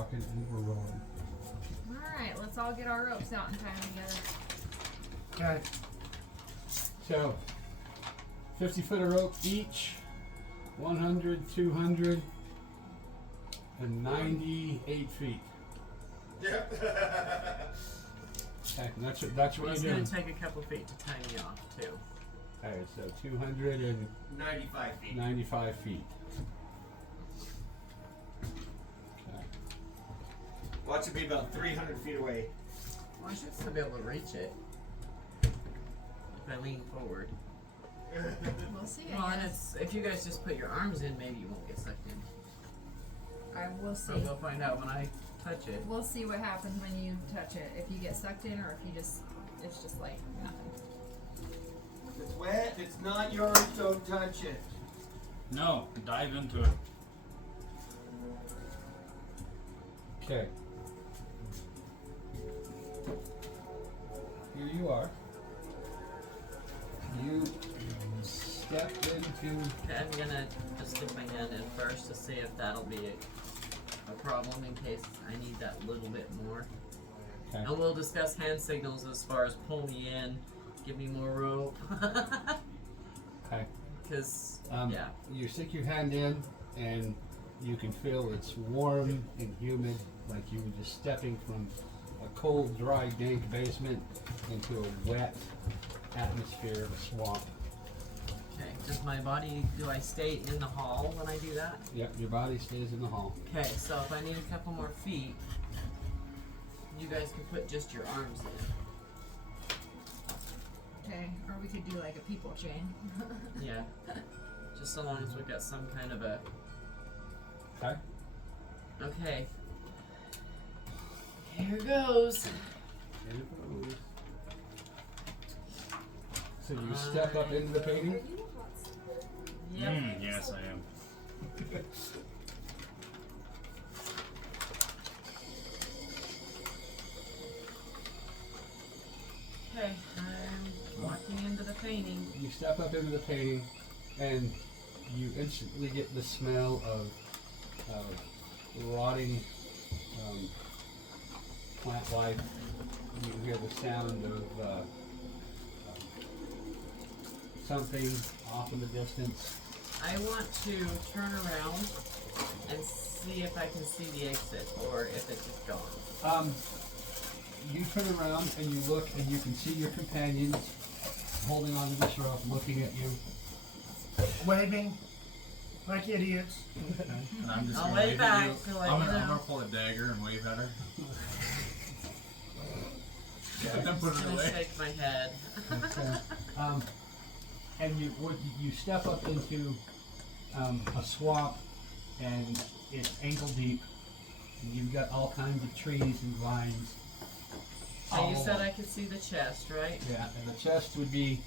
bucket and we're rolling. Alright, let's all get our ropes out and tie them together. Okay. So, 50 foot of rope each, 100, 200, and 98 feet. Yep. Okay, and that's what Well, you're it's doing. going to take a couple feet to tie me off, too. Alright, so 295 95 feet. feet. Okay. Watch it be about 300 feet away. Well, I should still be able to reach it. If I lean forward. We'll see. Well, I and guess. it's, if you guys just put your arms in, maybe you won't get sucked in. I will see. So we'll find out when I touch it. We'll see what happens when you touch it. If you get sucked in, or if you just, it's just like nothing. If it's wet, it's not yours, don't touch it. No, dive into it. Okay. Here you are. You step into. Okay, I'm gonna just stick my hand in first to see if that'll be a problem in case I need that little bit more. Okay. And we'll discuss hand signals as far as pull me in, give me more rope. Okay. Because, yeah. You stick your hand in, and you can feel it's warm and humid, like you were just stepping from a cold, dry, dank basement into a wet atmosphere of a swamp. Okay, does my body, do I stay in the hall when I do that? Yep, your body stays in the hall. Okay, so if I need a couple more feet, you guys can put just your arms in. Okay, or we could do like a people chain. Yeah. Just so long as we've got some kind of a... Okay. Okay. Here goes. So you step up into the painting? Yep. Yes, I am. Okay, I'm walking into the painting. You step up into the painting, and you instantly get the smell of rotting plant life. You hear the sound of something off in the distance. I want to turn around and see if I can see the exit or if it's just gone. You turn around and you look, and you can see your companions holding onto this rope, looking at you. Waving like idiots. And I'm just I'll gonna wave wave back at to you. let I'm you gonna know. pull a dagger and wave at her. Okay. And put I'm it gonna away. shake my head. Okay. And you step up into a swamp, and it's ankle deep. And you've got all kinds of trees and vines. So you all said along. I could see the chest, right? Yeah, and the chest would be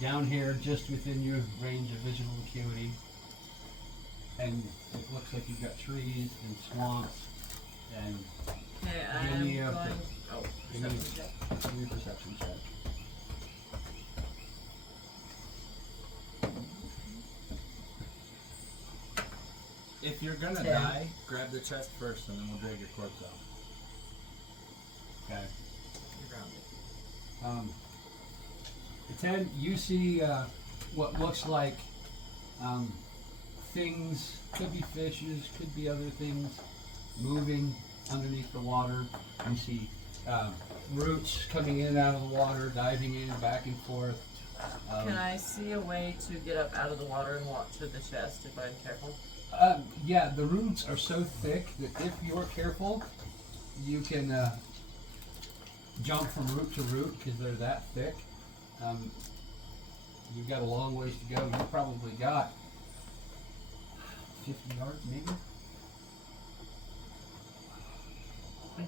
down here, just within your range of visual acuity. And it looks like you've got trees and swamps, and Okay, Give I'm me going. a Oh, give me- perception check. give me a perception check. If you're gonna 10. die, grab the chest first and then we'll drag your corpse out. Okay. You're grounded. The 10, you see what looks like things, could be fishes, could be other things, moving underneath the water. You see roots coming in and out of the water, diving in back and forth. Can I see a way to get up out of the water and walk to the chest if I'm careful? Yeah, the roots are so thick that if you're careful, you can jump from root to root because they're that thick. You've got a long ways to go. You've probably got 50 yards, maybe? I'm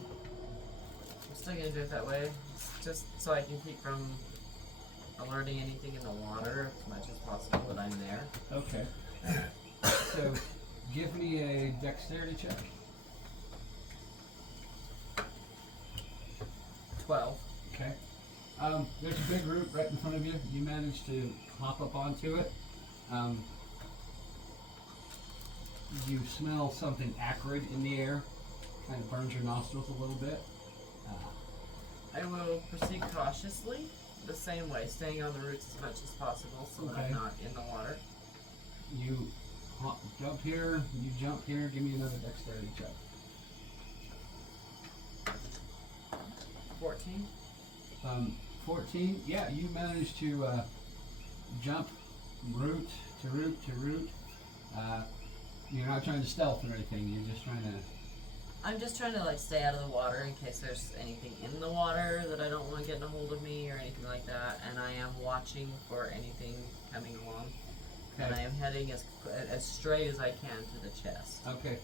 still gonna do it that way, just so I can keep from alerting anything in the water as much as possible that I'm there. Okay. So, give me a dexterity check. 12. Okay. There's a big root right in front of you. You managed to hop up onto it. You smell something acrid in the air, kind of burns your nostrils a little bit. I will proceed cautiously, the same way, staying on the roots as much as possible so that Okay. I'm not in the water. You jump here, you jump here, give me another dexterity check. 14. 14, yeah, you managed to jump root to root to root. You're not trying to stealth or anything, you're just trying to... I'm just trying to like stay out of the water in case there's anything in the water that I don't want getting a hold of me or anything like that. And I am watching for anything coming along. And I am heading as straight as I can to the chest. Okay,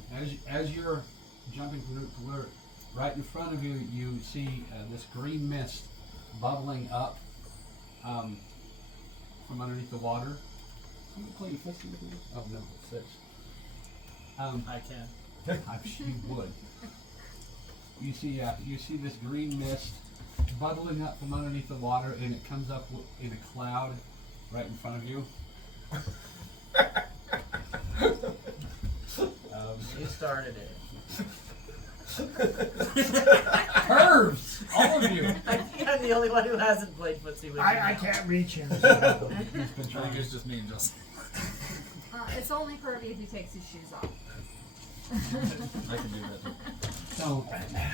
as you're jumping from root to root, right in front of you, you see this green mist bubbling up from underneath the water. Can you play fist with me? Oh no, it's 6. I can. I'm sure you would. You see this green mist bubbling up from underneath the water, and it comes up in a cloud right in front of you. You started it. Curves! All of you! I think I'm the only one who hasn't played footsie with you. I can't reach him. So. He's been I think trying. it's just me and Justin. It's only Kirby if he takes his shoes off. I can do that. So,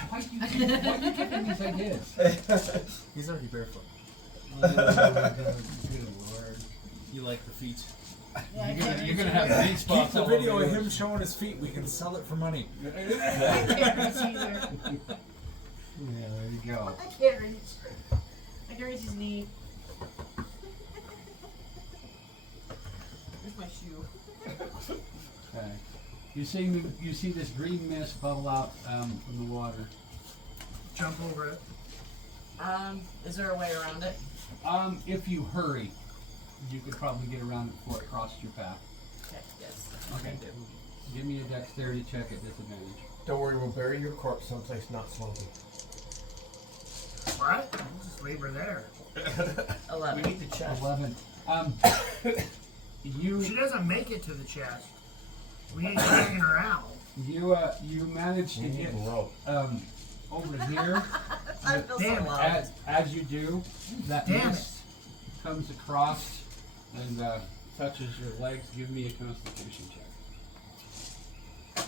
why do you give him these ideas? He's already barefoot. Good lord. You like the feet? You're gonna have feet spots Keep the all video over of you. him showing his feet. We can sell it for money. I can't reach either. Yeah, there you go. I can't reach. I can reach his knee. Where's my shoe? Okay. You see this green mist bubble out from the water. Jump over it. Is there a way around it? If you hurry, you could probably get around it before it crosses your path. Okay, yes. Okay. Give me a dexterity check at disadvantage. Don't worry, we'll bury your corpse someplace not smoky. What? We'll just leave her there. 11. We need the chest. 11. She doesn't make it to the chest. We ain't dragging her out. You manage to We need get a rope. over here. I feel so Damn it. loud. As you do, that Damn mist comes across and touches your legs. Give me a constitution check.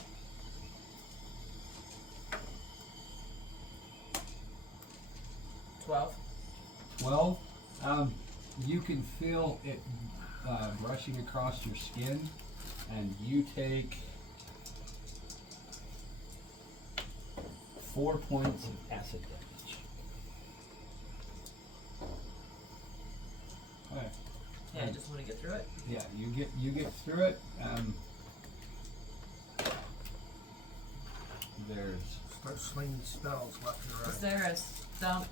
12. 12. You can feel it brushing across your skin, and you take 4 points of acid damage. Okay. Yeah, I just want to get through it. Yeah, you get through it. There's Start slinging spells left and Is right. there a stump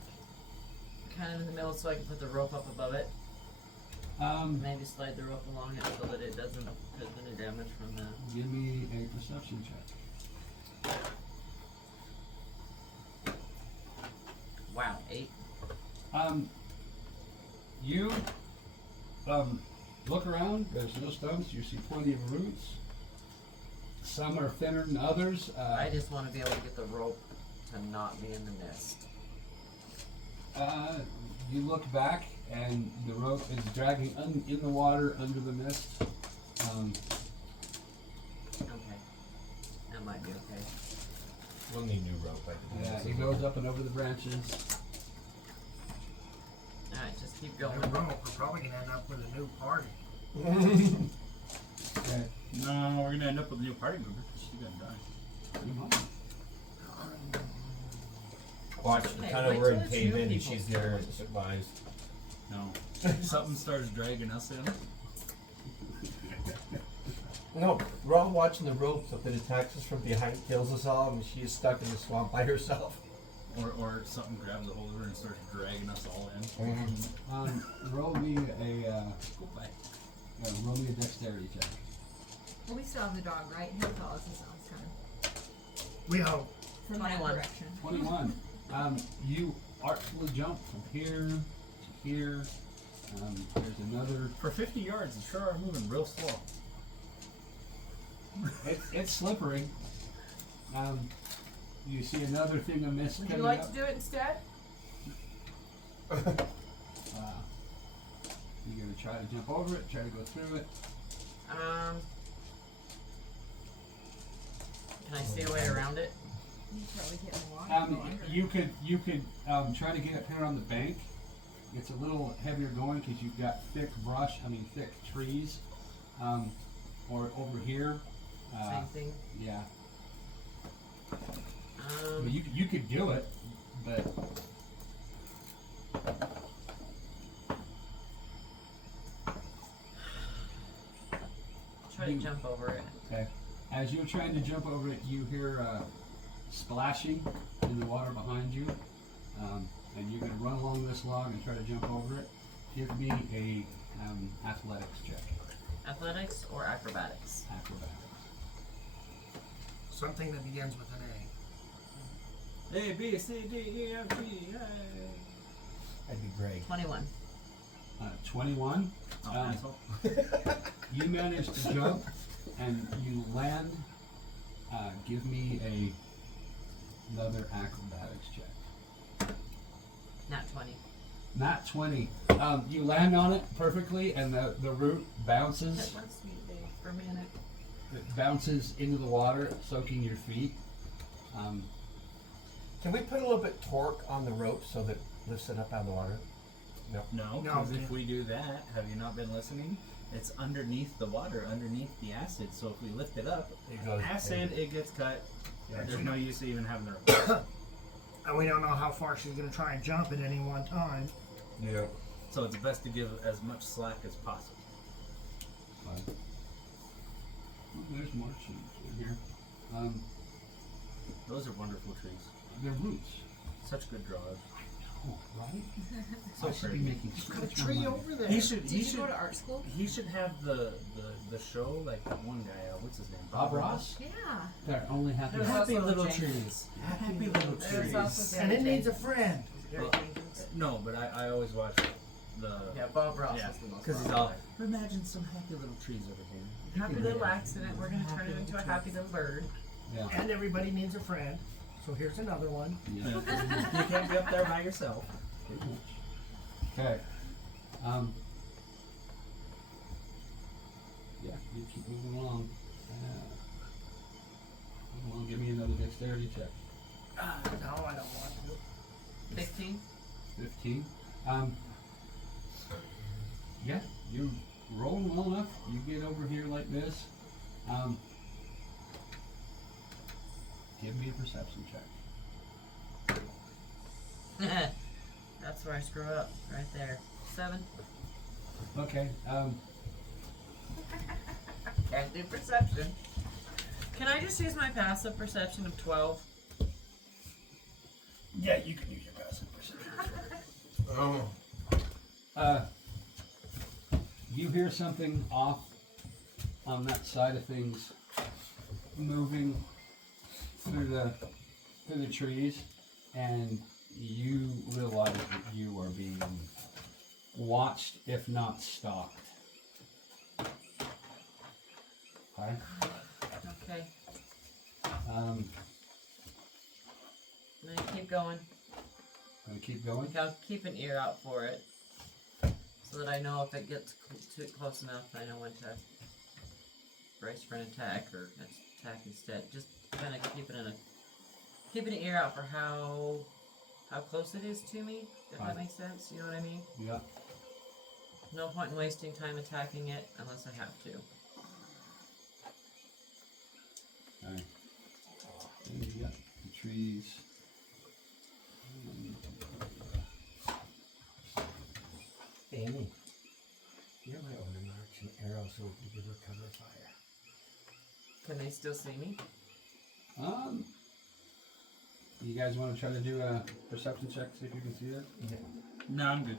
kind of in the middle so I can put the rope up above it? Maybe slide the rope along it so that it doesn't cause any damage from the... give me a perception check. Wow, 8. You look around. There's no stumps. You see plenty of roots. Some are thinner than others. I just want to be able to get the rope to not be in the mist. You look back, and the rope is dragging in the water under the mist. Okay. That might be okay. We'll need new rope. Yeah, he goes up and over the branches. Alright, just keep No going. rope. We're probably gonna end up with a new party. Okay. No, we're gonna end up with a new party member. She's gonna die. You might. Watch, Hey, kind of wait we're till in it's cave new in and people she's there and survives. No. Something starts dragging us in. No, we're all watching the rope, so if it attacks us from behind, kills us all, and she is stuck in the swamp by herself. Or something grabs a hold of her and starts dragging us all in. Roll me a Go by. roll me a dexterity check. Well, we still have the dog, right? He'll tell us his sounds kind We hope. of from that 21. direction. 21. You artfully jump from here to here. There's another. For 50 yards, you sure are moving real slow. It's slippery. You see another thing of mist Would coming you like up. to do it instead? You're gonna try to jump over it, try to go through it. Can I see a way around it? You probably get in the water. go under. You could try to get up here on the bank. It's a little heavier going because you've got thick thick trees. Or over here. Same thing. Yeah. I mean, you could do it, but Try to jump over it. okay. As you're trying to jump over it, you hear splashing in the water behind you, and you're going to run along this log and try to jump over it. Give me a athletics check. Athletics or acrobatics? Acrobatics. Something that begins with an A. A, B, C, D, E, F, G, A. That'd be great. 21. 21. Oh, asshole. You manage to jump and you land. Give me another acrobatics check. Not 20. Not 20. You land on it perfectly, and the root bounces. That was sweet babe for a minute. It bounces into the water, soaking your feet. Can we put a little bit torque on the rope so that it lifts it up out of the water? No. No, No, because okay. if we do that, have you not been listening? It's underneath the water, underneath the acid. So if we lift it up, It goes. acid, it gets cut. Yeah. There's no use even having the rope. And we don't know how far she's going to try and jump at any one time. Yeah. So it's best to give as much slack as possible. There's more trees in here. Those are wonderful trees. They're roots. Such good draws. Oh, right? So I should be pretty. making so Got a much more tree money. over there. He should. Did He you should. go to art school? He should have the show like that one guy. What's his name? Bob Ross? Yeah. They're only happy. There's Happy also little James. trees. Happy little There's trees. also And it Jerry needs a friend. Very Well, dangerous. No, but I always watch the. Yeah, Bob Ross Yeah, is the most because he's popular. all. Imagine some happy little trees over here. Happy little accident. We're gonna turn it into a happy little bird. Yeah. And everybody needs a friend. So here's another one. Yeah. You can't be up there by yourself. Okay. Yeah, you keep moving along. Well, give me another dexterity check. No, I don't want to. 15? 15. Yeah, you're rolling well enough. You get over here like this. Give me a perception check. That's where I screw up. Right there. 7. Okay. Can't do perception. Can I just use my passive perception of 12? Yeah, you can use your passive perception. Oh. You hear something off on that side of things, moving through the trees, and you realize that you are being watched, if not stalked. Okay. Okay. Um, I'm gonna keep going. gonna keep going. I'll keep an ear out for it. So that I know if it gets too close enough, I know when to brace for an attack or attack instead. Just kind of keep an ear out for how close it is to me, if that Right. makes sense. You know what I mean? Yeah. No point in wasting time attacking it unless I have to. Alright. Then you got the trees. Amy, you're my order marks and arrows so we can give her cover fire. Can they still see me? You guys want to try to do a perception check, see if you can see that? Yeah. No, I'm good.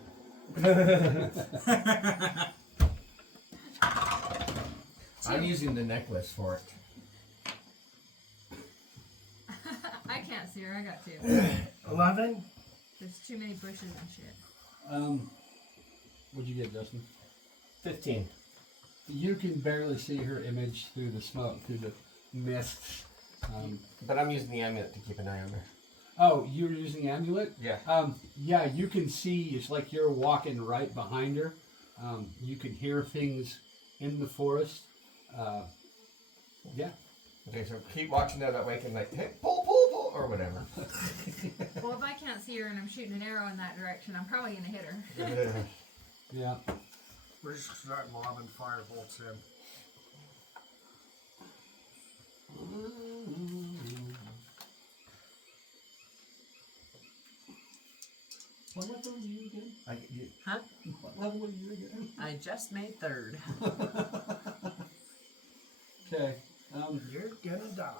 I'm using the necklace for it. I can't see her. I got 2. 11? There's too many bushes and shit. What'd you get, Justin? 15. You can barely see her image through the smoke, through the mists But I'm using the amulet to keep an eye on her. Oh, you're using the amulet? Yeah. Yeah, you can see, it's like you're walking right behind her. You can hear things in the forest. Yeah. Okay, so keep watching that way I can like, hey, pull, or whatever. Well, if I can't see her and I'm shooting an arrow in that direction, I'm probably gonna hit her. Yeah. We're just start lobbing firebolts in. What level are you again? Huh? What level are you again? I just made 3rd. Okay. You're gonna die.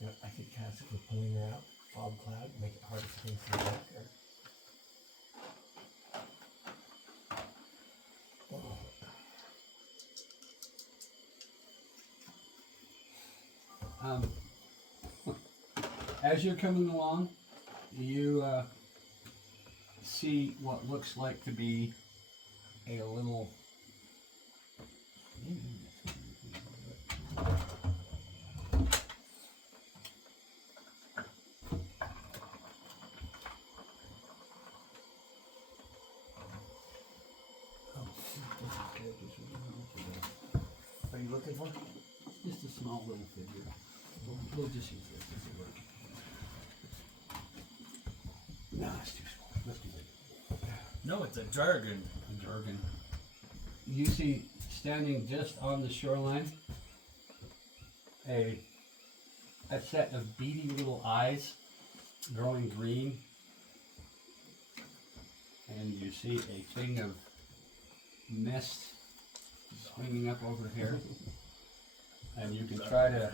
You know, I could cast it for pulling her out, fog cloud, make it harder for things to get back there. As you're coming along, you see what looks like to be a little. What are you looking for? Just a small little figure. We'll just use this. This will work. No, it's too small. Let's do it. No, it's a dragon. A Jorgen. You see, standing just on the shoreline, a set of beady little eyes, growing green, and you see a thing of mist swinging up over here, and you can try to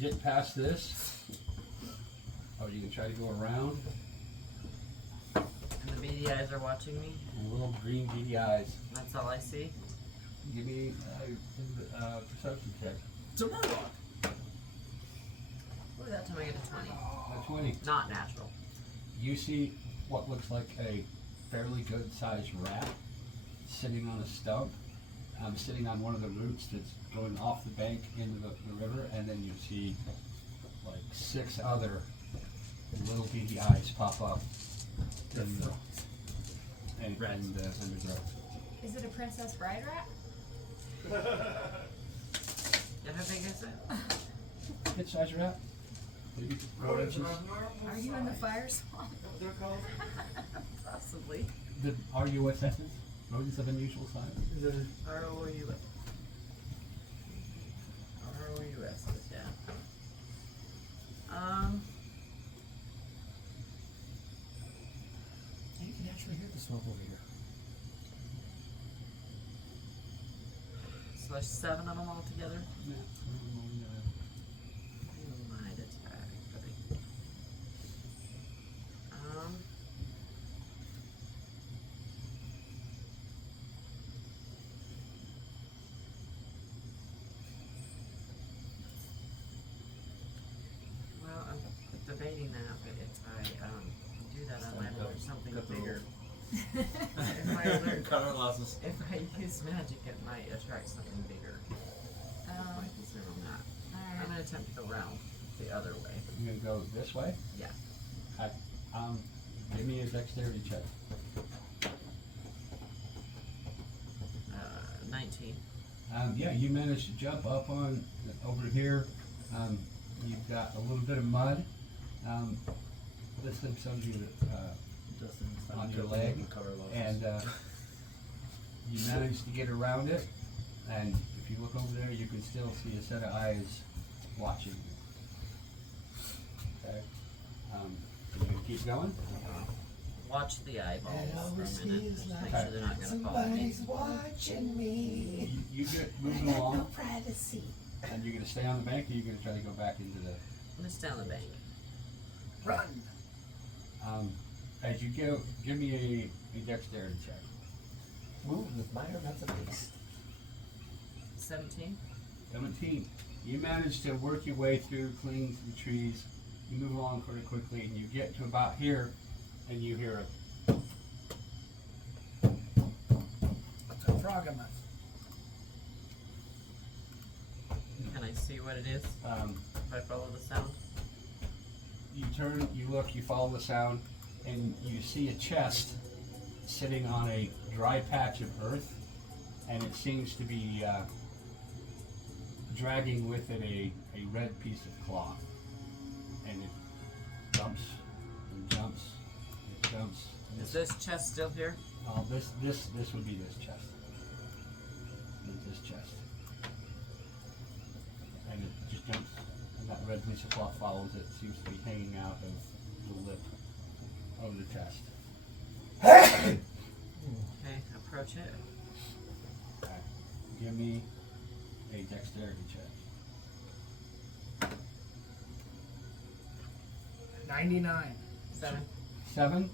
get past this, or you can try to go around. And the beady eyes are watching me. And little green beady eyes. That's all I see. Give me a perception check. It's a murloc. Ooh, that time I get a 20. A 20. Not natural. You see what looks like a fairly good sized rat sitting on a stump, sitting on one of the roots that's going off the bank into the river, and then you see like 6 other little beady eyes pop up in the undergrowth. Is it a princess bride rat? Yeah, how big is it? Good sized rat. Maybe 4 inches. Are you in the fire swamp? They're called? Possibly. The RUSSs? Rodents of unusual size? R-O-U-S. R-O-U-S, yeah. You can actually hear the smoke over here. So there's 7 of them all together. Yeah. Who might attack? Well, I'm debating that, but if I do that, I might alert something Got the bigger. If I alert, Color losses. if I use magic, it might attract something bigger. My concern on that. I'm Alright. gonna attempt to go around the other way. You're gonna go this way? Yeah. Give me a dexterity check. 19. Yeah, you managed to jump up on over here. You've got a little bit of mud. This thing shows you Justin, it's on not your good leg, to cover losses. and you managed to get around it. And if you look over there, you can still see a set of eyes watching you. Okay. You gonna keep going? Watch the eyeballs for a always minute. feels Just like make sure they're not gonna follow me. somebody's watching me. You get moving along, privacy. and you're gonna stay on the bank, or you're gonna try to go back into the. I'm gonna stay on the bank. Run! As you go, give me a dexterity check. Move with minor amounts of haste. 17. 17. You manage to work your way through, clean through the trees. You move along pretty quickly, and you get to about here, and you hear a. It's a frog in us. Can I see what it is if I follow the sound? You turn, you look, you follow the sound, and you see a chest sitting on a dry patch of earth, and it seems to be dragging with it a red piece of cloth. And it jumps and jumps and jumps. And Is this chest still here? this would be this chest. This chest. And it just jumps, and that red piece of cloth follows it. Seems to be hanging out of the lip of the chest. Okay, approach it. Okay. Give me a dexterity check. 99. 7. 7.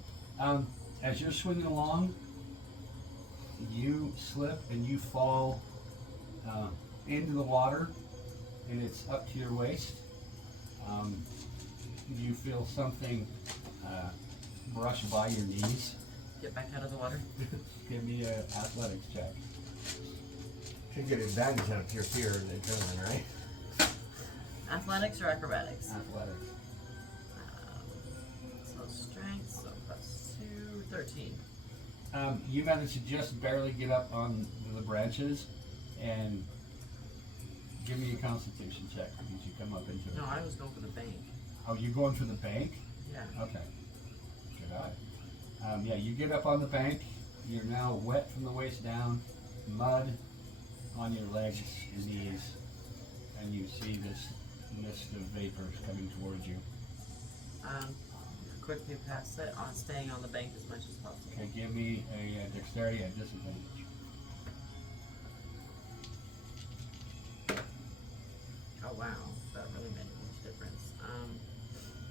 As you're swinging along, you slip and you fall into the water, and it's up to your waist. You feel something brush by your knees. Get back out of the water. Give me an athletics check. Should get advantage out of your fear and adrenaline, right? Athletics or acrobatics? Athletics. So strength, so plus 2, 13. You manage to just barely get up on the branches, and give me a constitution check because you come up into it. No, I was going for the bank. Oh, you're going for the bank? Yeah. Okay. Good eye. Yeah, you get up on the bank. You're now wet from the waist down, mud on your legs and knees, and you see this mist of vapors coming towards you. Quickly pass it on staying on the bank as much as possible. Okay, give me a dexterity at disadvantage. Oh wow, that really made a huge difference.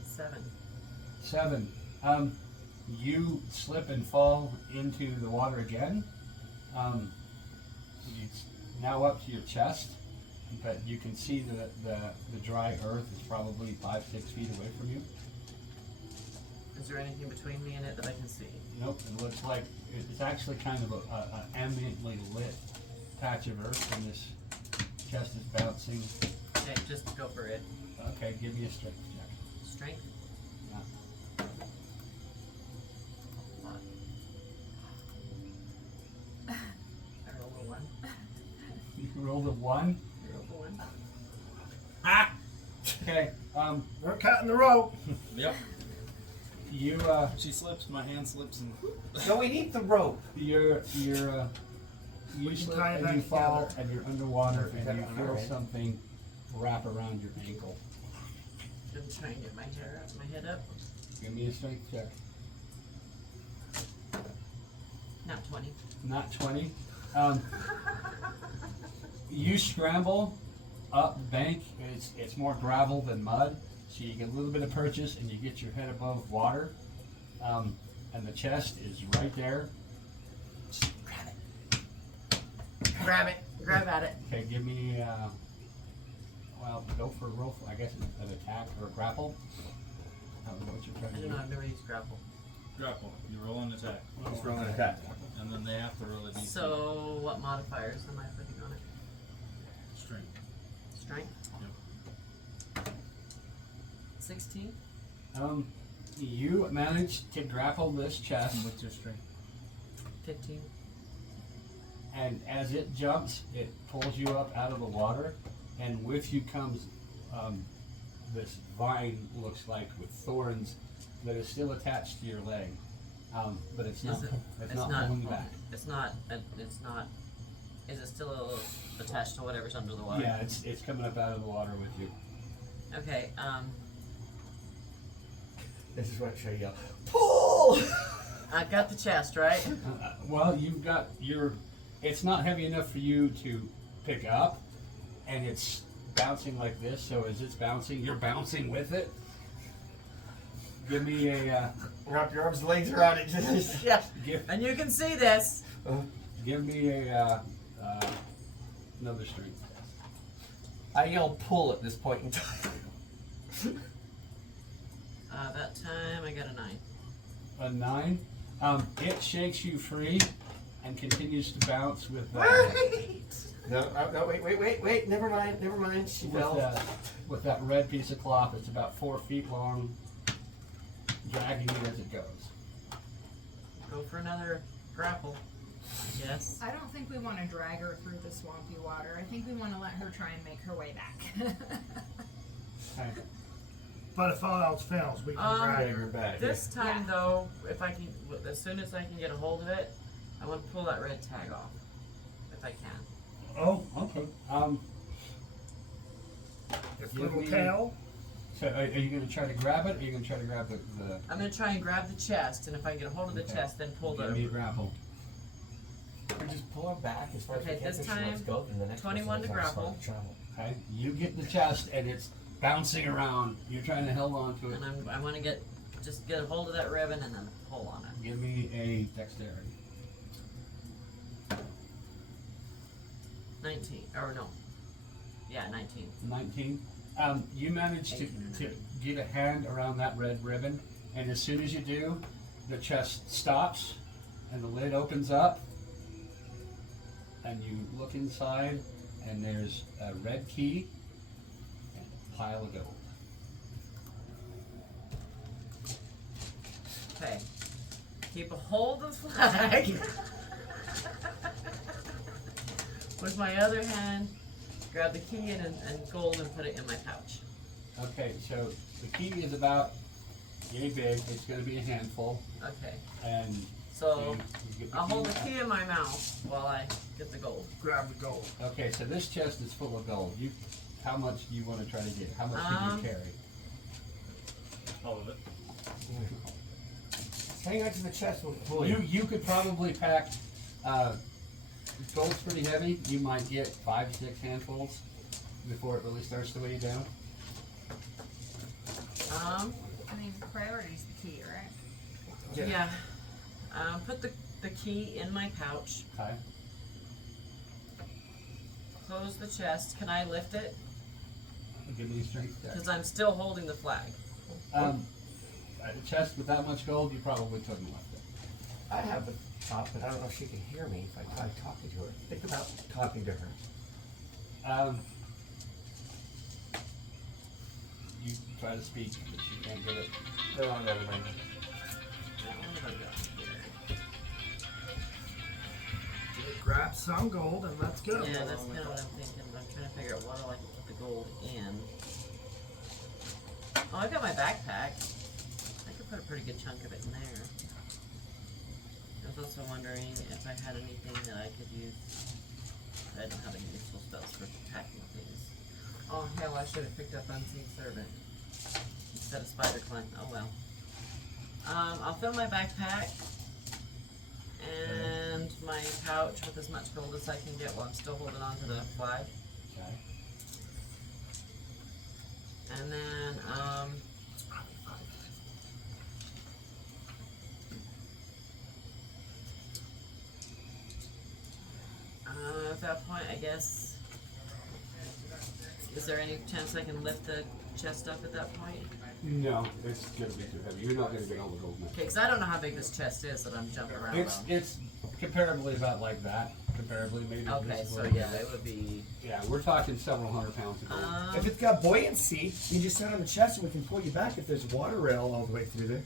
7. 7. You slip and fall into the water again. It's now up to your chest, but you can see that the dry earth is probably 5-6 feet away from you. Is there anything between me and it that I can see? Nope, it looks like it's actually kind of a ambiently lit patch of earth, and this chest is bouncing. Okay, just go for it. Okay, give me a strength check. Strength? Yeah. I rolled a 1. You rolled a 1. I rolled a 1. Ah! Okay, We're cutting the rope. Yep. you She slips, my hand slips, and No, we need the rope. you can slip tie it and back you fall together. and you're underwater Is that and you on feel our end? something wrap around your ankle. Been trying to get my hair up, my head up. Give me a strength check. Not 20. Not 20. You scramble up the bank. It's more gravel than mud, so you get a little bit of purchase and you get your head above water. And the chest is right there. Grab it. Grab at it. Okay, give me well, go for a roll. I guess an attack or a grapple. I don't know what you're I trying to don't do. know, I've never used grapple. grapple. You roll an attack, Just roll an attack. and then they have to roll a d6. So, what modifiers am I putting on it? Strength. Strength? Yep. 16? You managed to grapple this chest. What's your strength? 15? And as it jumps, it pulls you up out of the water, and with you comes this vine, looks like, with thorns that is still attached to your leg, but it's not. It's not pulling you back. It's not, is it still attached to whatever's under the water? Yeah, it's coming up out of the water with you. Okay, This is what I yell. Pull! I got the chest, right? Well, you've got your. It's not heavy enough for you to pick up, and it's bouncing like this. So as it's bouncing, you're bouncing with it. Give me a. Wrap your arms and legs around it. Just. Yeah, Give, and you can see this. give me a. Another strength test. I yell pull at this point in time. That time I got a 9. A 9. It shakes you free and continues to bounce with No, wait. Never mind. She fell. With that red piece of cloth, it's about 4 feet long, dragging it as it goes. Go for another grapple. Yes. I don't think we want to drag her through the swampy water. I think we want to let her try and make her way back. Okay. But if all else fails, we can drag Drag her her. back. This time Yeah. though, if I can, as soon as I can get a hold of it, I want to pull that red tag off, if I can. Oh, okay. If Give little me- tail, So are you going to try to grab it, or are you going to try to grab the I'm gonna try and grab the chest, and if I can get a hold of the Okay. chest, then pull give me a the. grapple? We just pull her back as far as Okay, we can. this so she wants time, to go, then the next 21 person to has grapple. travel. Okay, you get the chest, and it's bouncing around. You're trying to hold on to it. And I want to just get a hold of that ribbon and then pull on it. Give me a dexterity. 19, or no. Yeah, 19. 19. You manage to 18 or to 19. get a hand around that red ribbon, and as soon as you do, the chest stops, and the lid opens up, and you look inside, and there's a red key and a pile of gold. Okay. Keep a hold of the flag. With my other hand, grab the key and gold and put it in my pouch. Okay, so the key is about yay big. It's going to be a handful, Okay. and So you get I'll hold the out. key in my mouth while I get the gold. grab the gold. Okay, so this chest is full of gold. How much do you want to try to get? How much can you carry? All of it. Hang on to the chest. We'll pull you. You could probably pack. Gold's pretty heavy. You might get 5, 6 handfuls before it really starts to weigh you down. I mean, priority's the key, right? Yeah. Put the key in my pouch. Okay. Close the chest. Can I lift it? Give me a strength check. Because I'm still holding the flag. A chest with that much gold, you probably couldn't lift it. I have the top, but I don't know if she can hear me if I try talking to her. Think about talking to her. You try to speak, but she can't get it. No, never mind. What have I got here? Grab some gold and let's go. Yeah, that's kind of what I'm thinking. I'm trying to figure out what do I can put the gold in. Oh, I got my backpack. I could put a pretty good chunk of it in there. I was also wondering if I had anything that I could use. I don't have any useful spells for packing things. Oh hell, I should have picked up Unseen Servant instead of Spider Climb. Oh well. I'll fill my backpack and my pouch with as much gold as I can get while I'm still holding on to the flag. Okay. And then, at that point, I guess, is there any chance I can lift the chest up at that point? No, it's gonna be too heavy. You're not gonna get all the gold now. Okay, because I don't know how big this chest is that I'm jumping around It's comparably about like that. Comparably, maybe. on. Okay, this is so what yeah, it would be, Yeah, we're talking several hundred pounds of gold. If it's got buoyancy, you just sit on the chest and we can pull you back if there's water rail all the way through there.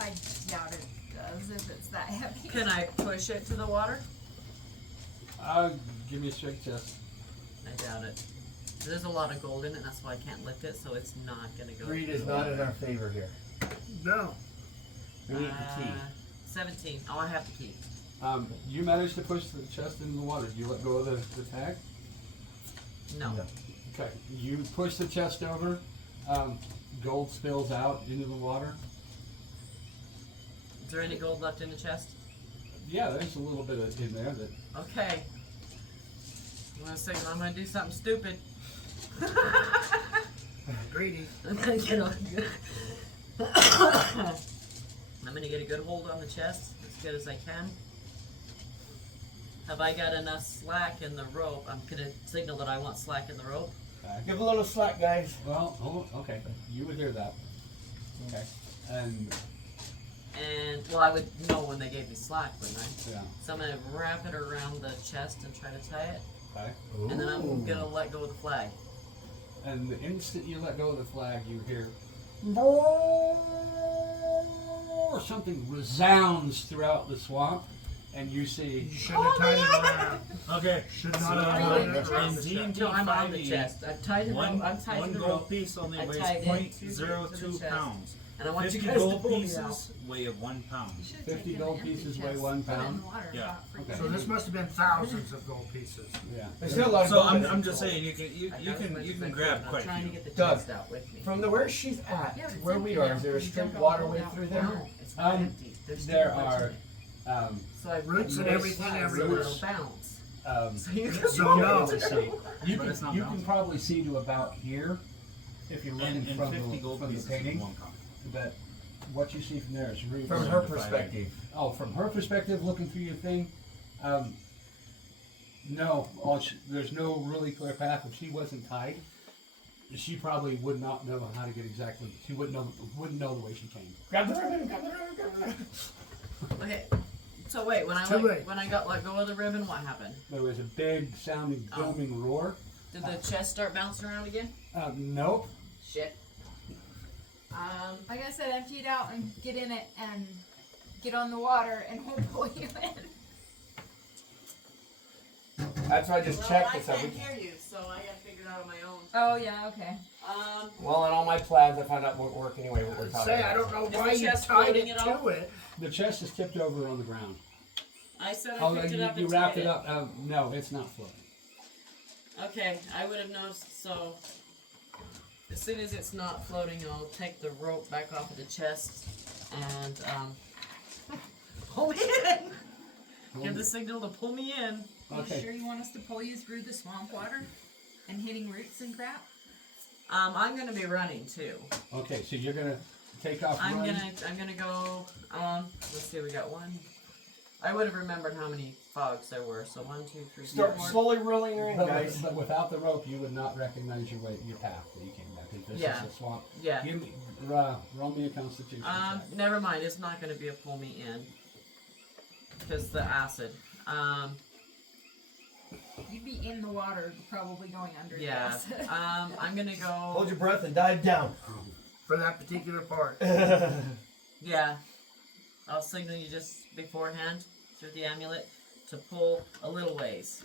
I doubt it does if it's that heavy. can I push it to the water? Give me a straight chest. I doubt it. There's a lot of gold in it, that's why I can't lift it, so it's not gonna go. Greed is not in our favor here. No. We need the key. 17. Oh, I have the key. You managed to push the chest into the water. You let go of the tag? No. No. Okay. You push the chest over. Gold spills out into the water. Is there any gold left in the chest? Yeah, there's a little bit in there that. Okay. I'm gonna do something stupid. Greedy. I'm gonna get a good hold on the chest, as good as I can. Have I got enough slack in the rope? I'm gonna signal that I want slack in the rope. Okay. Give a little slack, guys. Well, hold on. Okay. You would hear that. Okay. And And well, I would know when they gave me slack, wouldn't I? Yeah. So I'm gonna wrap it around the chest and try to tie it, Okay. and then I'm Ooh. gonna let go of the flag. And the instant you let go of the flag, you hear something resounds throughout the swamp, and you see. You shouldn't have tied it around. Okay. Should not So, have Are you tied in the it around chest? the chest. No, I'm on the 5e, chest. I've tied it. I'm tied one to the gold rope, piece only I weighs tied it to the chest. 0.02 pounds. and I want 50 you guys to gold pull me out. pieces weigh 1 pound. You should've 50 taken gold the empty pieces weigh chest, 1 put it in pound? the water, Yeah. got free Okay. So gold. this must have been thousands of gold pieces. Yeah. There's still a lot of So gold I'm, in it. I'm just saying you can you, I you got as can much you as can I grab I'm quite a trying to few. get the Doug, chest out with me. From the where she's at, Yeah, but it's where empty we now. are, is there a You straight dumped all the waterway gold through out. there? No, it's not empty. There's still There a bunch are, in it. So I Roots and put everything flags everywhere. So it'll bounce. so You you can can So no. probably see. You But can, it's not you can bouncing. probably see to about here, if you're looking And from 50 the, gold from the pieces is painting. 1 pound. But what you see from there is roots. From her perspective. Oh, from her perspective, looking through your thing, no, there's no really clear path. If she wasn't tied, she probably would not know how to get exactly. She wouldn't know the way she came. Grab the ribbon, grab the ribbon, grab the ribbon. Okay. So wait, when Too late. when I got let go of the ribbon, what happened? There was a big sounding, booming roar. Did the chest start bouncing around again? Nope. Shit. Like I said, empty it out and get in it and get on the water and we'll pull you in. That's why I just checked this out. hear you, so I gotta figure it out on my own. Oh yeah, okay. Well, in all my plans, I found out won't work anyway. What we're talking Say, about. I don't know Is why the you chest tied floating it at all? to it. The chest is tipped over on the ground. I said I Oh, picked it up you and wrapped tied it up. No, it's not floating. Okay, I would have noticed. So as soon as it's not floating, I'll take the rope back off of the chest and pull me in. Give the signal to pull me in. You Okay. sure you want us to pull you through the swamp water and hitting roots and crap? I'm gonna be running too. Okay, so you're gonna take off I'm running. gonna go. Let's see, we got one. I would have remembered how many fogs there were. So 1, 2, 3, 4. Start slowly rolling her in, guys. But without the rope, you would not recognize your path that you came back. Because this Yeah. is a swamp. Yeah. Give me, roll me a Constitution check. Never mind. It's not gonna be a pull me in. Because the acid. You'd be in the water, probably going under. Yeah. Yes. I'm gonna go. Hold your breath and dive down. For that particular part. Yeah. I'll signal you just beforehand through the amulet to pull a little ways.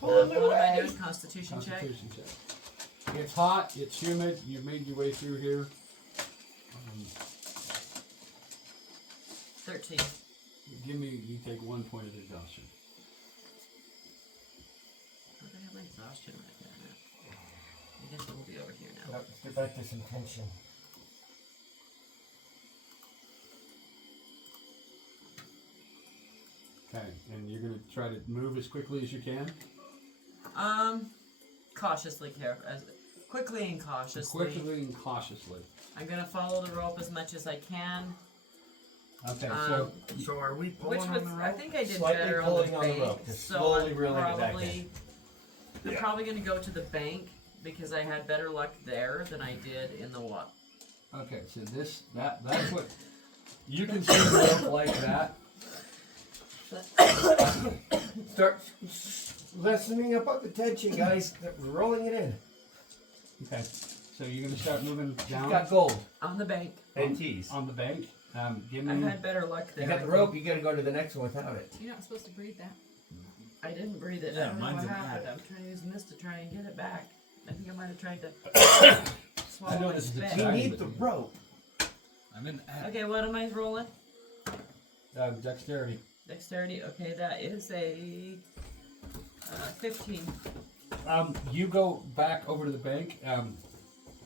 Pull a What little am I way. doing? Constitution check? Constitution check. It's hot. It's humid. You've made your way through here. 13. You take 1 point of exhaustion. Where do I have my exhaustion right there? I guess it will be over here now. Let's get back to some tension. Okay, and you're gonna try to move as quickly as you can. Cautiously quickly and cautiously. Quickly and cautiously. I'm gonna follow the rope as much as I can. Okay, so So are we pulling Which on was, the I rope? think I did Slightly better pulling on on the the rope, bank. just So slowly I'm reeling it back probably, I'm Yeah. probably gonna go to the bank because I had better luck there than I did in the water. okay, so that's what you can see the rope like that. Start lessening up the tension, guys. Rolling it in. Okay, so you're gonna start moving down Got gold On the bank. and teas. on the bank. Give I me. had better luck there. You got I the think. rope. You gotta go to the next one without it. You're not supposed to breathe that. I didn't breathe it. Yeah, I don't know mine's what an happened. ad. I'm trying to use this to try and get it back. I think I might have tried to swallow I know my this is spit. exciting. We need the rope. I'm an ad. Okay, what am I rolling? Dexterity. Dexterity. Okay, that is a 15. You go back over to the bank.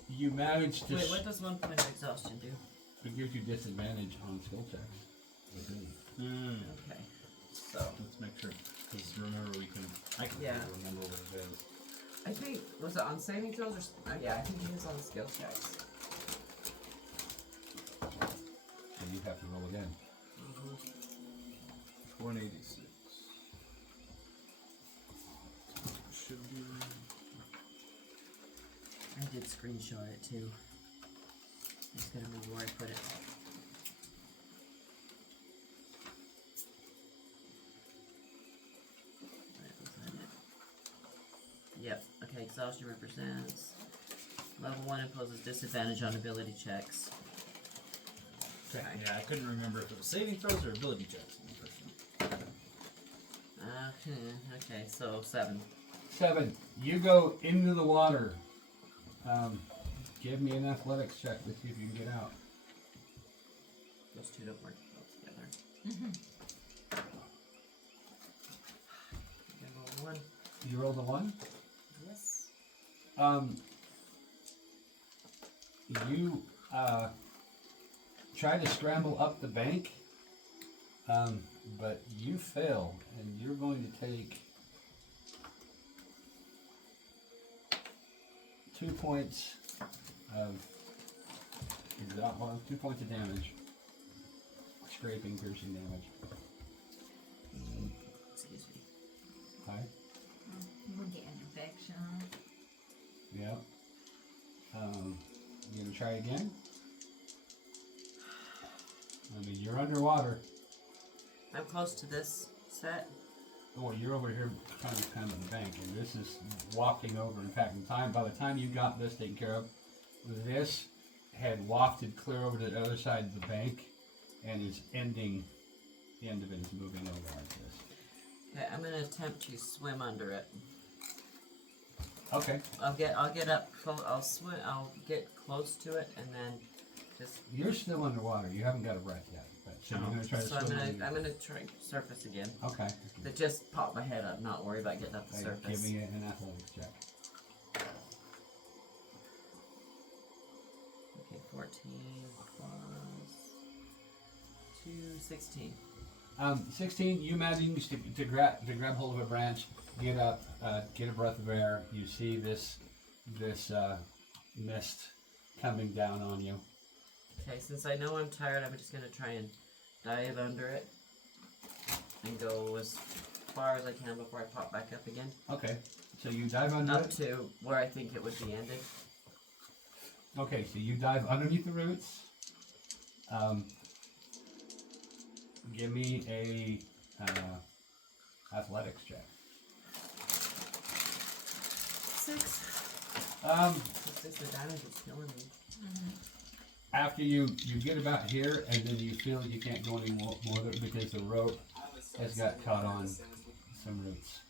You manage to. Wait, what does 1 point of exhaustion do? It gives you disadvantage on skill checks. Okay, so Let's make sure, because remember I can Yeah. remember what it is. I think was it on saving throws or? Yeah, I think it is on skill checks. So you have to roll again. 186. Should be. I did screenshot it too. Just gotta remember where I put it. Right, was that it? Yep. Okay. Exhaustion represents level 1 imposes disadvantage on ability checks. Okay. Yeah, I couldn't remember if it was saving throws or ability checks in the first one. Okay. So 7. 7. You go into the water. Give me an athletics check to see if you can get out. Those two don't work well together. Okay, roll 1. You rolled a 1. Yes. You try to scramble up the bank, but you fail, and you're going to take 2 points of 2 points of damage, scraping, piercing damage. Excuse me. Hi. We're getting infection. Yeah. You gonna try again? I mean, you're underwater. I'm close to this set. Oh, you're over here trying to climb the bank, and this is walking over. In fact, by the time you got this taken care of, this had wafted clear over to the other side of the bank, and is ending. The end of it is moving over like this. Okay, I'm gonna attempt to swim under it. Okay, I'll get up. I'll swim. I'll get close to it, and then just. you're still underwater. You haven't got a breath yet, but so you're gonna try to So swim. I'm gonna try surface again. Okay. To just pop my head up, not worry about getting up the surface. Give me an athletics check. Okay, 14 plus 2, 16. 16. You manage to grab hold of a branch, get up, get a breath of air. You see this mist coming down on you. Okay, since I know I'm tired, I'm just gonna try and dive under it and go as far as I can before I pop back up again. Okay, so you dive under Up it. to where I think it would be ended. Okay, so you dive underneath the roots. Give me a athletics check. 6. It's just the damage is killing me. After you get about here, and then you feel you can't go any more because the rope has got caught on some roots.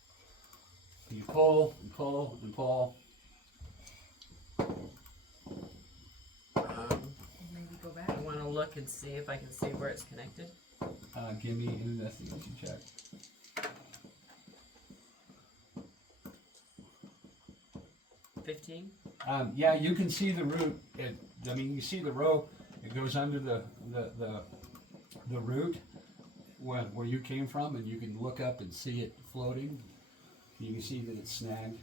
You pull and pull and pull. Maybe go back. I want to look and see if I can see where it's connected. Give me an investigation check. 15. Yeah, you can see the root. You see the rope. It goes under the root where you came from, and you can look up and see it floating. You can see that it's snagged.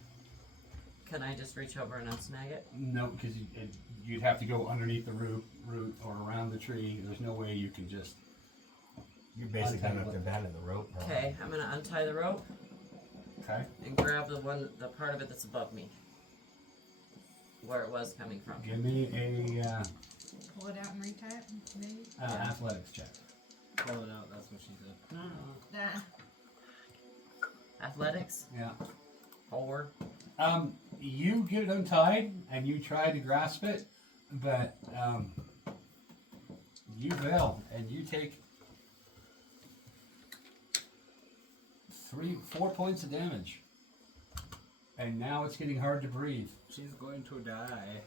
Can I just reach over and unsnag it? No, because you'd have to go underneath the root or around the tree. There's no way you can just. You're basically kind of have to abandon the rope. Huh? Okay, I'm gonna untie the rope Okay. and grab the part of it that's above me, where it was coming from. Give me a Pull it out and retie it. Maybe. athletics check. Pull it out, that's what she said. Ah. Athletics, Yeah. 4. You get it untied and you try to grasp it, but you fail and you take 4 points of damage. And now it's getting hard to breathe. She's going to die.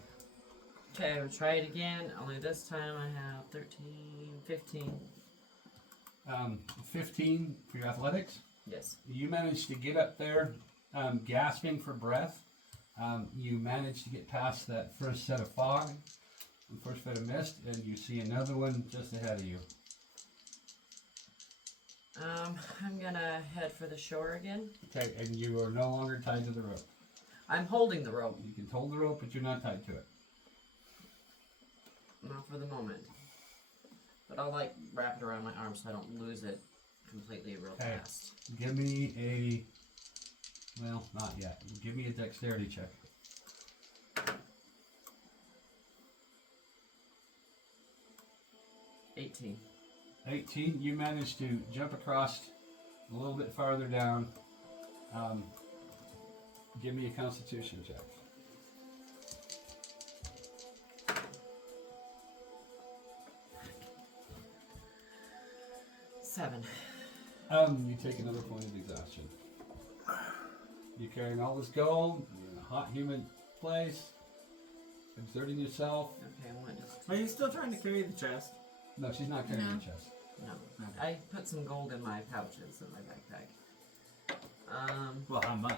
Okay, we'll try it again. Only this time I have 13, 15. 15 for your athletics. Yes. You managed to get up there, gasping for breath. You managed to get past that first set of fog, the first bit of mist, and you see another one just ahead of you. I'm gonna head for the shore again. Okay, and you are no longer tied to the rope. I'm holding the rope. You can hold the rope, but you're not tied to it. Not for the moment. But I'll wrap it around my arm so I don't lose it completely real Okay. fast. Give me well, not yet. Give me a dexterity check. 18. 18. You manage to jump across a little bit farther down. Give me a Constitution check. 7. You take another point of exhaustion. You're carrying all this gold. You're in a hot, humid place. Exerting yourself. Okay, I want just. Are you still trying to carry the chest? No, she's not carrying No. the chest. No. I put some gold in my pouches in my backpack. Well, how much?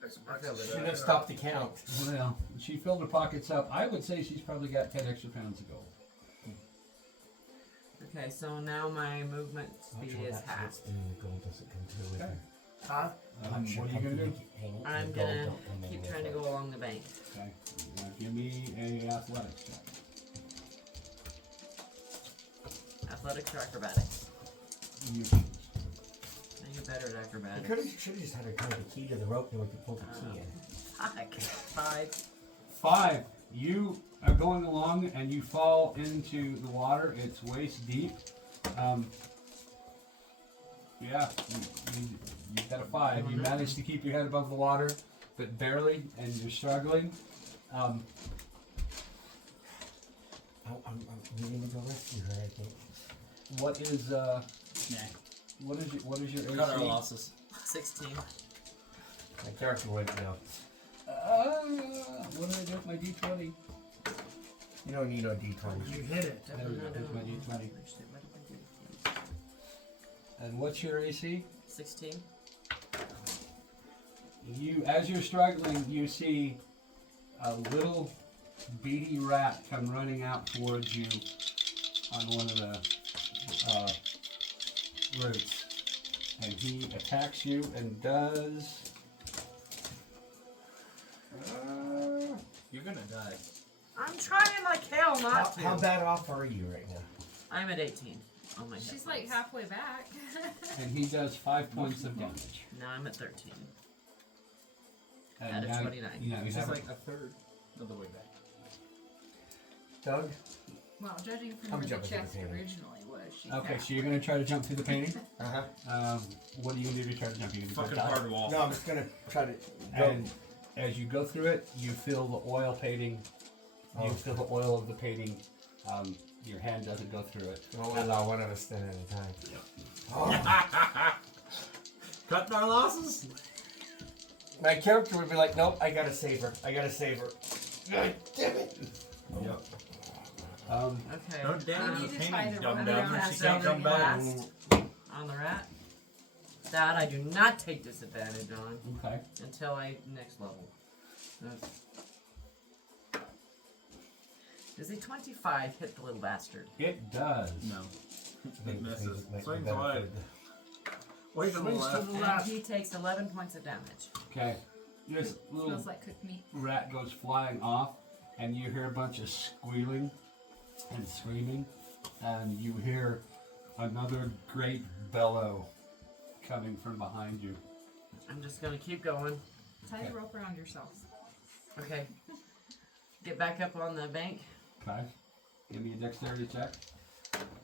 That's I feel She didn't stop to count. Well, she filled her pockets up. I would say she's probably got 10 extra pounds of gold. Okay, so now my movement speed is half. The gold doesn't come through with Okay. Huh? What are you going to do? I'm gonna keep trying to go along the bank. Okay. Give me a athletics check. Athletics or acrobatics? You choose. I get better at You acrobatics. should have just had her carry the key to the rope and we could pull the key in. Fuck. 5. 5. You are going along and you fall into the water. It's waist deep. Yeah, you got a 5. You managed to keep your head above the water, but barely, and you're struggling. I'm needing to go rescue her, I think. What is Nah. what is your AC? Cut our losses. 16. My character wouldn't know. What did I do with my D20? You don't need no D20. You hit it. There we go. There's my D20. Actually, what did I do with these? And what's your AC? 16. As you're struggling, you see a little beady rat come running out towards you on one of the roots, and he attacks you and does. You're gonna die. I'm trying like hell not to. How bad off are you right now? I'm at 18 on my hit She's like points. halfway back. And he does 5 points of damage. Now I'm at 13. And Out of now, 29. You know, This you is have like a third of the way back. Doug? Well, judging from I'm where the jumping chest to the painting. originally was, she's okay, half. so you're gonna try to jump through the painting. Uh-huh. What are you gonna do to try to jump? You gonna Fucking go hard wall. No, I'm just gonna try to go. And as you go through it, you feel the oil painting. You Oh. feel the oil of the painting. Your hand doesn't go through it. We'll allow one of us stand at a time. Oh, Cutting our losses? my character would be like, nope, I gotta save her. I gotta save her. God damn it. Yep. Okay. No damage You to need to painting, tie the dumb rope dumb. around She so can't that come you back. last. On the rat. That I do not take disadvantage on Okay. until I next level. Does a 25 hit the little bastard? It does. No. Maybe It misses. things might be Swings better wide. for Way to the Swings to left. the And left. he takes 11 points of damage. Okay. This little Smells like cooked meat. rat goes flying off, and you hear a bunch of squealing and screaming, and you hear another great bellow coming from behind you. I'm just gonna keep going. Tie the rope around yourselves. Okay. Get back up on the bank. Okay. Give me a dexterity check.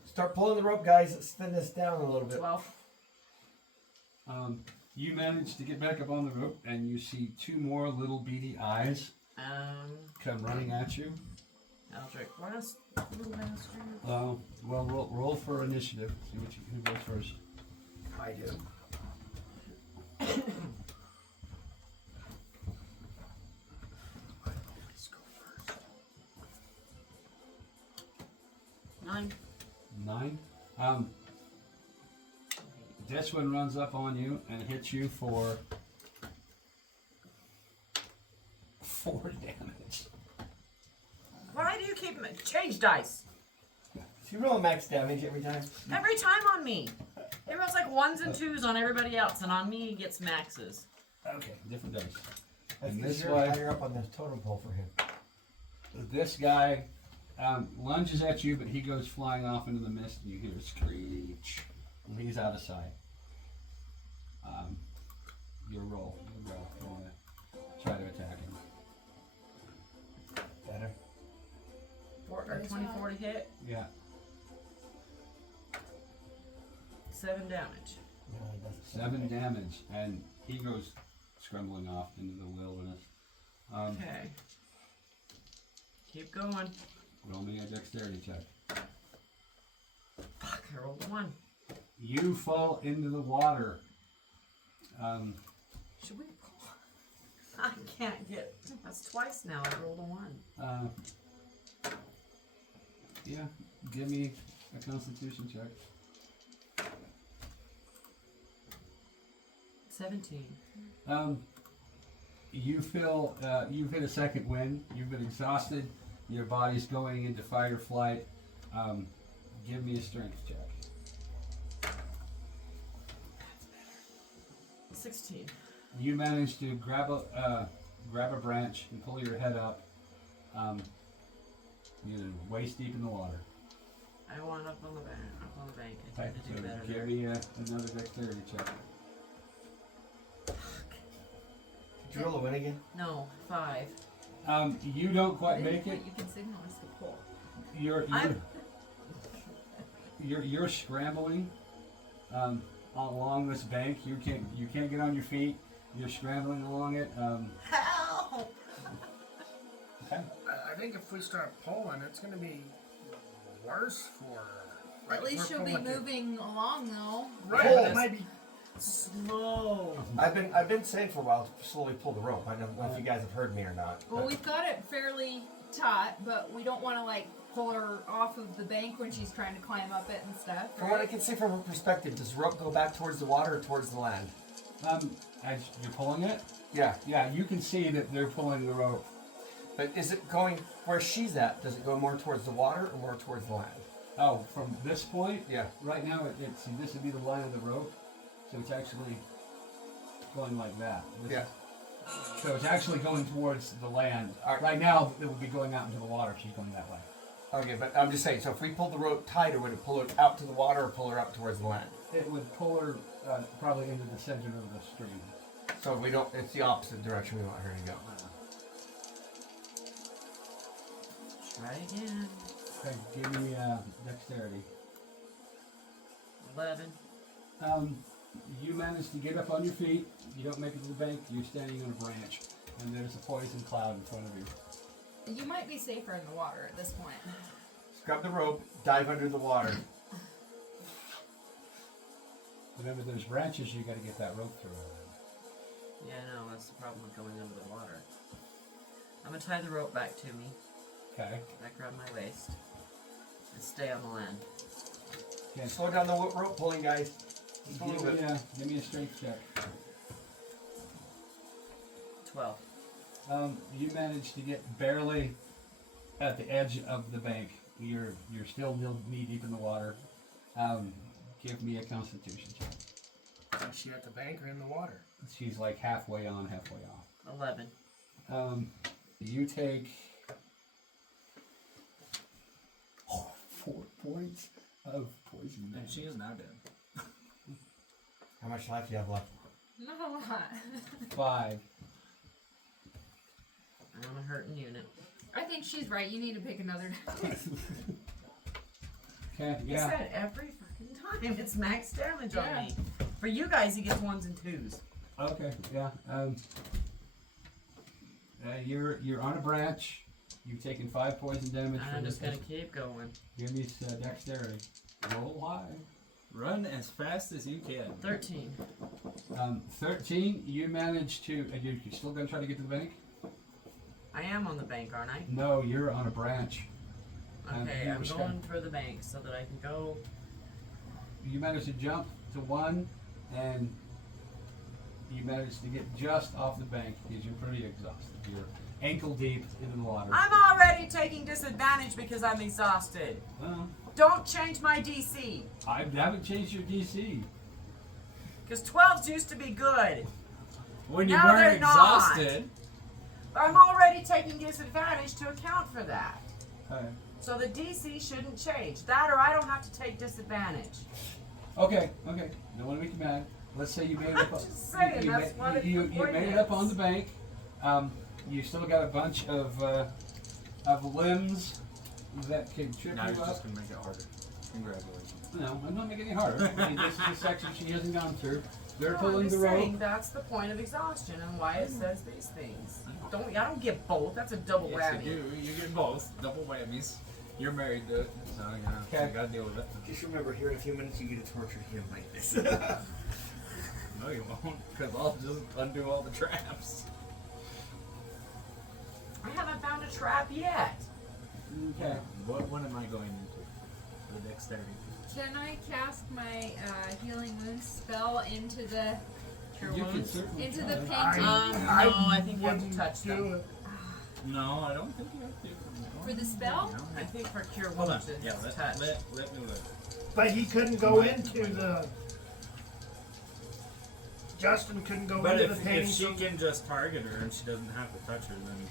Start pulling the rope, guys. Let's spin this down a little bit. 12. You manage to get back up on the rope, and you see 2 more little beady eyes come running at you. Eldrick. Last little bastard. Well, roll for initiative. See who goes first. I do. Nine. 9. This one runs up on you and hits you for 4 damage. Why do you keep change dice? So you roll max damage every time? Every time on me. He rolls like 1s and 2s on everybody else, and on me he gets maxes. Okay, different dice. That's And this easier way- higher up on the totem pole for him. This guy lunges at you, but he goes flying off into the mist, and you hear a screech. And he's out of sight. Your roll. You want to try to attack him. Better. 24 to hit. Yeah. 7 damage. No, it doesn't. 7 damage, and he goes scrambling off into the wilderness. Okay. Keep going. Roll me a dexterity check. Fuck, I rolled a 1. You fall into the water. Should we? I can't get. That's twice now. I rolled a 1. Yeah, give me a constitution check. 17. You feel you've hit a second wind. You've been exhausted. Your body's going into fight or flight. Give me a strength check. 16. You manage to grab a branch and pull your head up. You're waist deep in the water. I want up on the bank. Up on the bank. I Okay, tend to do so better give there. me another dexterity check. Did you roll a win again? No, 5. You don't quite make it. You can signal us to pull. You're scrambling along this bank. You can't get on your feet. You're scrambling along it. Help! Okay. I think if we start pulling, it's going to be worse for her. Like, At least we're she'll be pulling it. moving along though. Right, Pull. but it might be slow. I've been saying for a while to slowly pull the rope. I don't know if you guys have heard me or not. Well, but- we've got it fairly taut, but we don't want to like pull her off of the bank when she's trying to climb up it and stuff. From what I Right? can see from her perspective, does the rope go back towards the water or towards the land? As you're pulling it, Yeah. yeah, you can see that they're pulling the rope. But is it going where she's at? Does it go more towards the water or more towards the land? Oh, from this point, Yeah. right now it's this would be the line of the rope, so it's actually going like that. Yeah. So it's actually going towards the land. Alright. Right now, it would be going out into the water. She's going that way. Okay, but I'm just saying, so if we pulled the rope tighter, would it pull her out to the water or pull her up towards the land? It would pull her probably into the center of the stream. So we don't, it's the opposite direction we want her to go. Try again. Okay, give me dexterity. 11. You manage to get up on your feet. You don't make it to the bank. You're standing on a branch, and there's a poison cloud in front of you. You might be safer in the water at this point. Scrub the rope, dive under the water. Remember, there's branches. You got to get that rope through. Yeah, no, that's the problem with going under the water. I'm gonna tie the rope back to me, Okay. back around my waist, and stay on the land. Okay. Slow down the rope pulling, guys. Just a little bit. Give me a strength check. 12. You managed to get barely at the edge of the bank. You're still knee deep in the water. Give me a constitution check. Is she at the bank or in the water? She's like halfway on, halfway off. 11. You take 4 points of poison And damage. she is now dead. How much life do you have left? Not a lot. 5. I'm on a hurting unit. I think she's right. You need to pick another. Okay, He yeah. said every fucking time it's max damage Yeah. on me. For you guys, he gets 1s and 2s. Okay, yeah. You're on a branch. You've taken 5 poison damage I'm from just this. gonna keep going. Give me dexterity. Roll high. Run as fast as you can. 13. 13. You managed to. You're still gonna try to get to the bank? I am on the bank, aren't I? No, you're on a branch. Okay, you I'm were going for the bank so that I can go. You managed to jump to 1, and you managed to get just off the bank because you're pretty exhausted. You're ankle deep in the water. I'm already taking disadvantage because I'm exhausted. Don't change my DC. I haven't changed your DC. Because 12s used to be good. When you Now weren't they're not. exhausted, I'm already taking disadvantage to account for that. Okay. So the DC shouldn't change. That or I don't have to take disadvantage. Okay. Don't want to make you mad. Let's say you made it up. I'm just saying, you, that's what you the point made it up is. on the bank. You still got a bunch of limbs that can trip now you you're up. just gonna make it harder. Congratulations. No, I'm not making it harder. I mean, this is a section she hasn't gone through. They're No, pulling I'm the just rope. saying that's the point of exhaustion and why it says these things. I don't get both. That's a double Yes, whammy. you do. You get both. Double whammies. You're married to it, so Okay. you gotta deal with it. Just remember, here in a few minutes, you get to torture him like this. No, you won't, because I'll just undo all the traps. I haven't found a trap yet. Okay. What one am I going into? The dexterity. Can I cast my healing wounds spell into the Cure You can wounds. certainly into try. the painting? No, I think you have to wouldn't touch do them. it. No, I don't think you have to. For the spell? No. I think for cure Hold on. wounds it's Yeah, touch. let me look. But he couldn't go Might- into might the. Justin couldn't go But into if the painting. she can just target her and she doesn't have to touch her, then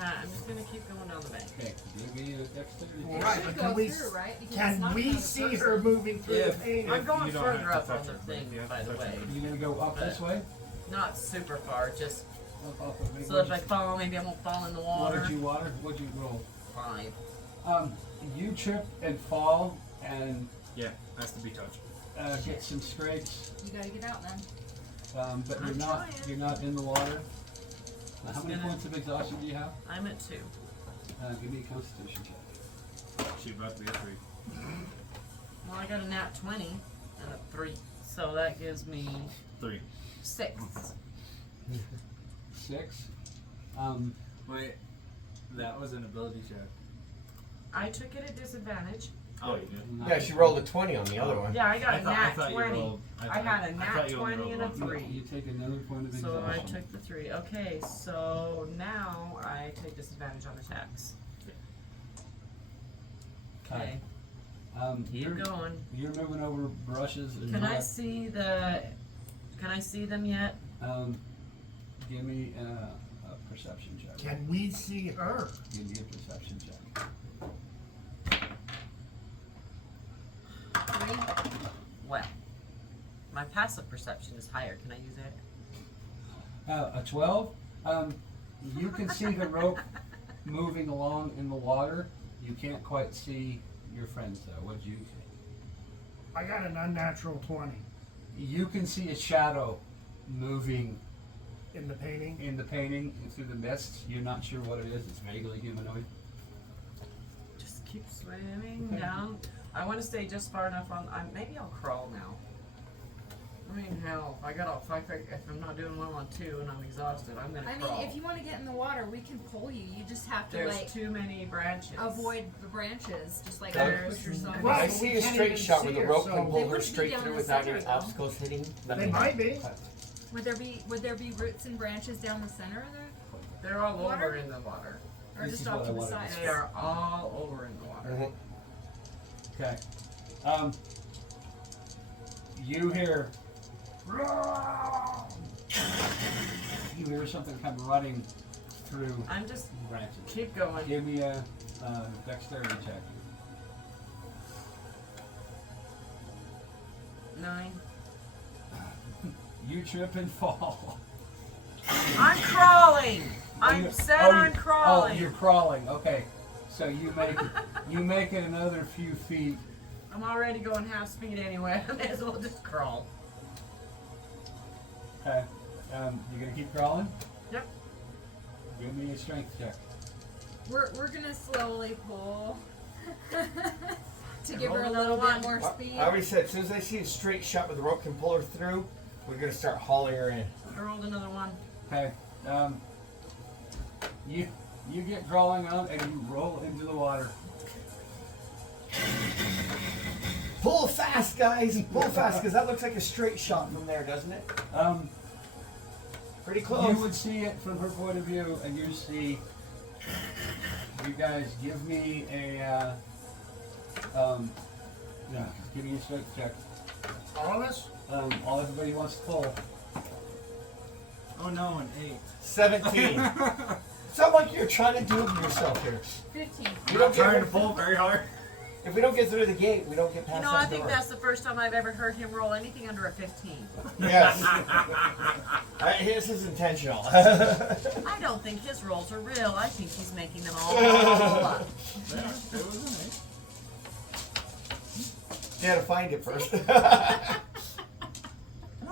I'm just gonna keep going down the bank. Okay, give me a dexterity. Well, It right, should but go can we through, right? Because it's Can not we another see person. her moving through If- the painting? I'm going you don't further have to up touch on the her, but thing, you have by to the touch way. her. You're gonna go up this way? Not super far, just Up, maybe so if I what'd fall, maybe I won't fall in the you- water. What'd you roll? 5. You trip and fall and yeah, has to be touched. get some scrapes, You gotta get out then. but I'm trying. you're not in the water. Now, how Just many gonna- points of exhaustion do you have? I'm at 2. Give me a Constitution check. She about to be a 3. Well, I got a nat 20 and a 3, so that gives me 3. 6. 6. Wait, that was an ability check. I took it at disadvantage. Oh, you did. Yeah, she rolled a 20 on the other one. Yeah, I got a nat thought you 20. rolled- I had a I nat thought you only 20 and a rolled one. 3. You take another point of So I exhaustion. took the 3. Okay, so now I take disadvantage on attacks. Okay, keep You're, going. you're moving over brushes. And Can I mud. see the? Can I see them yet? Give me a perception check. Can we see her? Give me a perception check. 3. Well, my passive perception is higher. Can I use it? A 12. You can see the rope moving along in the water. You can't quite see your friends though. What did you see? I got an unnatural 20 You can see a shadow moving in the painting. in the painting and through the mist. You're not sure what it is. It's vaguely humanoid. Just keep swimming down. I want to stay just far enough on. Maybe I'll crawl now. I mean, hell, if I'm not doing well on 2 and I'm exhausted, I'm gonna I crawl. mean, if you want to get in the water, we can pull you. You just have to There's like too many branches. avoid the branches. Just like There's- push yourself. I Right. see we a can't straight even shot see where the her, rope so- can They pull her wouldn't be straight down through the without center, any though. obstacles hitting. They might be. Would there be roots and branches down the center of there, They're all Water? over in the water. or This just is off what to I the wanted side? to They are all over in the water. Okay. You hear. You hear something come running through I'm just branches. keep going. Give me a dexterity check. 9. You trip and fall. I'm crawling. Oh, I'm you- said oh, I'm you- crawling. Oh, you're crawling. Okay. So you make it another few feet. I'm already going half speed anyway. I may as well just crawl. Okay. You're gonna keep crawling? Yep. Give me a strength check. We're gonna slowly pull to give Roll her a another little one. bit more speed. I already said, as soon as I see a straight shot where the rope can pull her through, we're gonna start hauling her in. I rolled another one. Okay. You get crawling on and you roll into the water. Pull fast, guys! Pull fast, because that looks like a straight shot from there, doesn't it? Pretty close. You would see it from her point of view, and you see. You guys give me a. Give me a strength check. All of us? All everybody wants to pull. Oh no, an 8. 17. It's not like you're trying to do it to yourself here. 15. We don't Trying to get, pull very hard. if we don't get through the gate, we don't get past You know, that I think door. that's the first time I've ever heard him roll anything under a 15. Yes. This is intentional. I don't think his rolls are real. I think he's making them all up. Yeah, it was an 8. You had to find it first. No,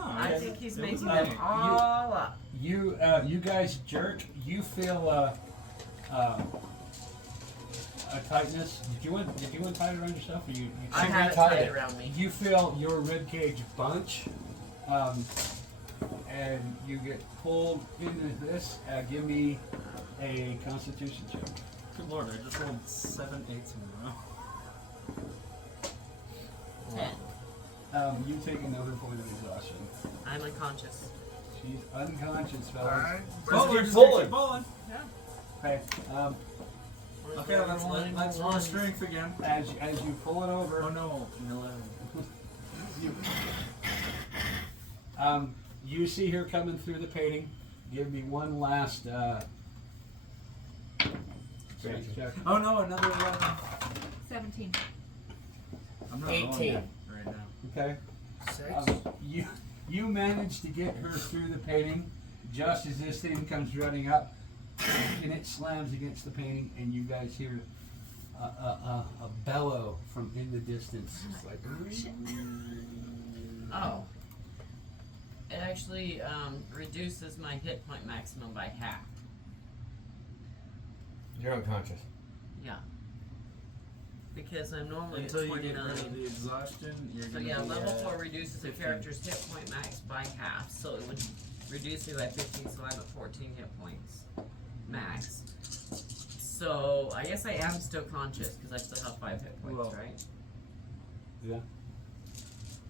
I think he's it was making like- them all up. You guys jerk. You feel a tightness. Did you untie it around yourself, or you? I She had it retied tied it. around me. You feel your ribcage bunch, and you get pulled into this. Give me a Constitution check. Good lord, I just rolled 7 8s in a row. 10. You take another point of exhaustion. I'm unconscious. She's unconscious, fellas. Alright. Oh, keep we're just pulling. keep pulling. Okay. Okay, let's roll strength again. As you pull it over, Oh no, 11. you see her coming through the painting. Give me one last strength check. Oh no, another 11. 17. I'm not 18. rolling yet right now. Okay. 6. You manage to get her through the painting just as this thing comes running up, and it slams against the painting, and you guys hear a bellow from in the distance. It's like, Oh. It actually reduces my hit point maximum by half. You're unconscious. Yeah. Because I'm normally Until at you get 29. rid of the exhaustion, you're So gonna yeah, be level at 4 reduces a 15. character's hit point max by half, so it would reduce me by 15, so I'm at 14 hit points max. So I guess I am still conscious because I still have 5 hit points, Well, right? yeah.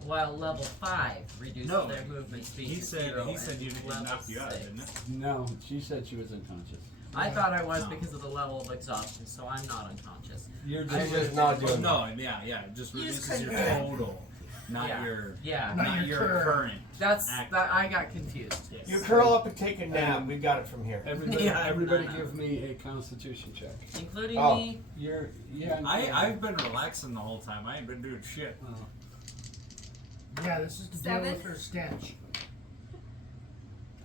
While level 5 reduces No, their movement speed. he to said 0 he said and you level knocked you out, 6. didn't it? No, she said she was unconscious. I thought I was No. because of the level of exhaustion, so I'm not unconscious. You're She's just not Well, doing no, yeah, it just You just reduces your couldn't- total, not Yeah. your Yeah, not your current. that's Act- that. I got confused. Yes. You curl up and take a nap. We got it from here. Everybody, Yeah, everybody I know. give me a Constitution check. Including Oh. me. I've been relaxing the whole time. I ain't been doing shit. Oh. Yeah, this is to deal 7? with her stench.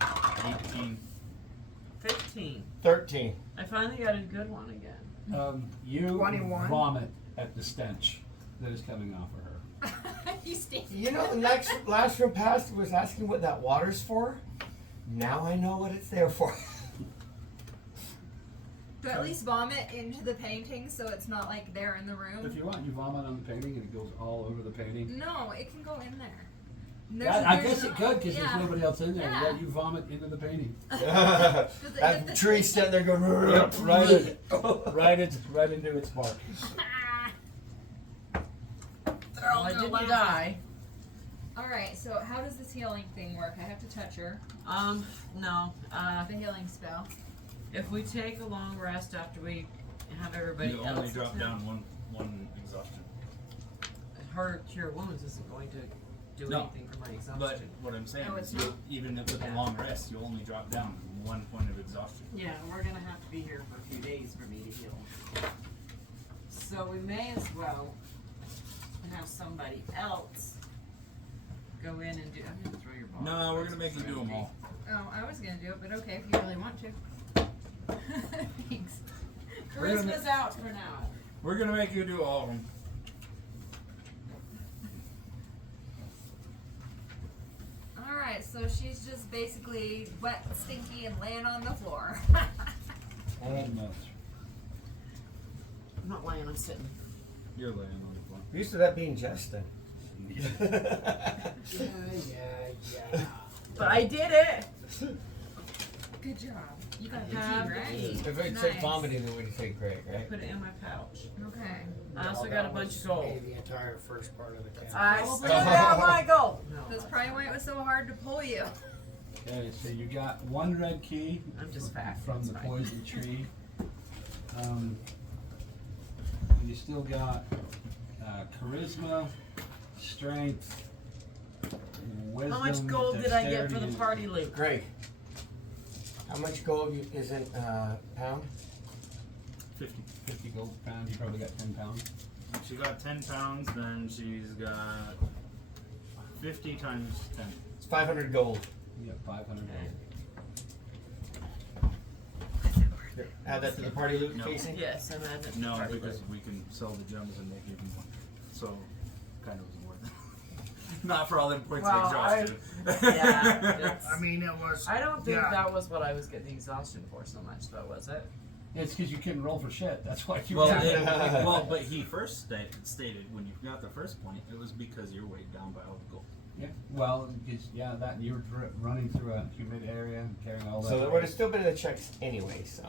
18. 15. 13. I finally got a good one again. You 21. vomit at the stench that is coming off of her. You stink. You know, the last room past was asking what that water's for. Now I know what it's there for. But at least vomit into the painting so it's not like there in the If room. you want, you vomit on the painting and it goes all over the painting. No, it can go in there. I guess it could because yeah. there's nobody else in there. Yeah. Yeah, you vomit into the painting. That tree standing there going. Yep, right into its bark. Well, I didn't die. Alright, so how does this healing thing work? I have to touch her. No. The healing spell. If we take a long rest after we have everybody You else, only drop down one exhaustion. her cure wounds isn't going to do No. anything for my exhaustion. But what I'm saying No, is, it's you, even with a Yeah. long rest, you only drop down 1 point of exhaustion. Yeah, we're gonna have to be here for a few days for me to heal. So we may as well have somebody else go in and do. I'm gonna throw your ball. No, we're gonna make you do them all. Oh, I was gonna do it, but okay, if you really want to. Thanks. We're gonna Charisma's out for now. We're gonna make you do all of them. Alright, so she's just basically wet, stinky, and laying on the floor. Almost. I'm not laying, I'm sitting. You're laying on the floor. Used to that being Justin. Yeah. But I did it! Good job. You got I the have key, right? the If it Nice. said vomiting, then we'd say great, right? Put it in my pouch. Okay. I also got a bunch of gold. The entire first part of the campaign. I still got my gold! That's probably why it was so hard to pull you. Okay, so you got 1 red key I'm just fat. from It's the fine. poison tree. You still got charisma, strength, wisdom. How much gold did I get for dexterity, the and- party loot? Greg, how much gold is in pound? 50. 50 gold a pound. You probably got 10 pounds. She got 10 pounds, then she's got 50 times 10. It's 500 gold. You got 500 Okay. gold. Add that to the party loot, No. Casey? Yes, I'm at it. No, because we can sell the gems and make even more. So, kind of was worth it. Not for all them points Well, of exhaustion. Yeah. it's- I mean, it was. I don't think yeah. that was what I was getting exhaustion for so much, though, was it? It's because you couldn't roll for shit. That's why you Well, were. but he first stated when you got the first point, it was because you're weighed down by all the gold. Yeah. Well, because that you were running through a humid area and carrying all that. So there would have still been the checks anyway. So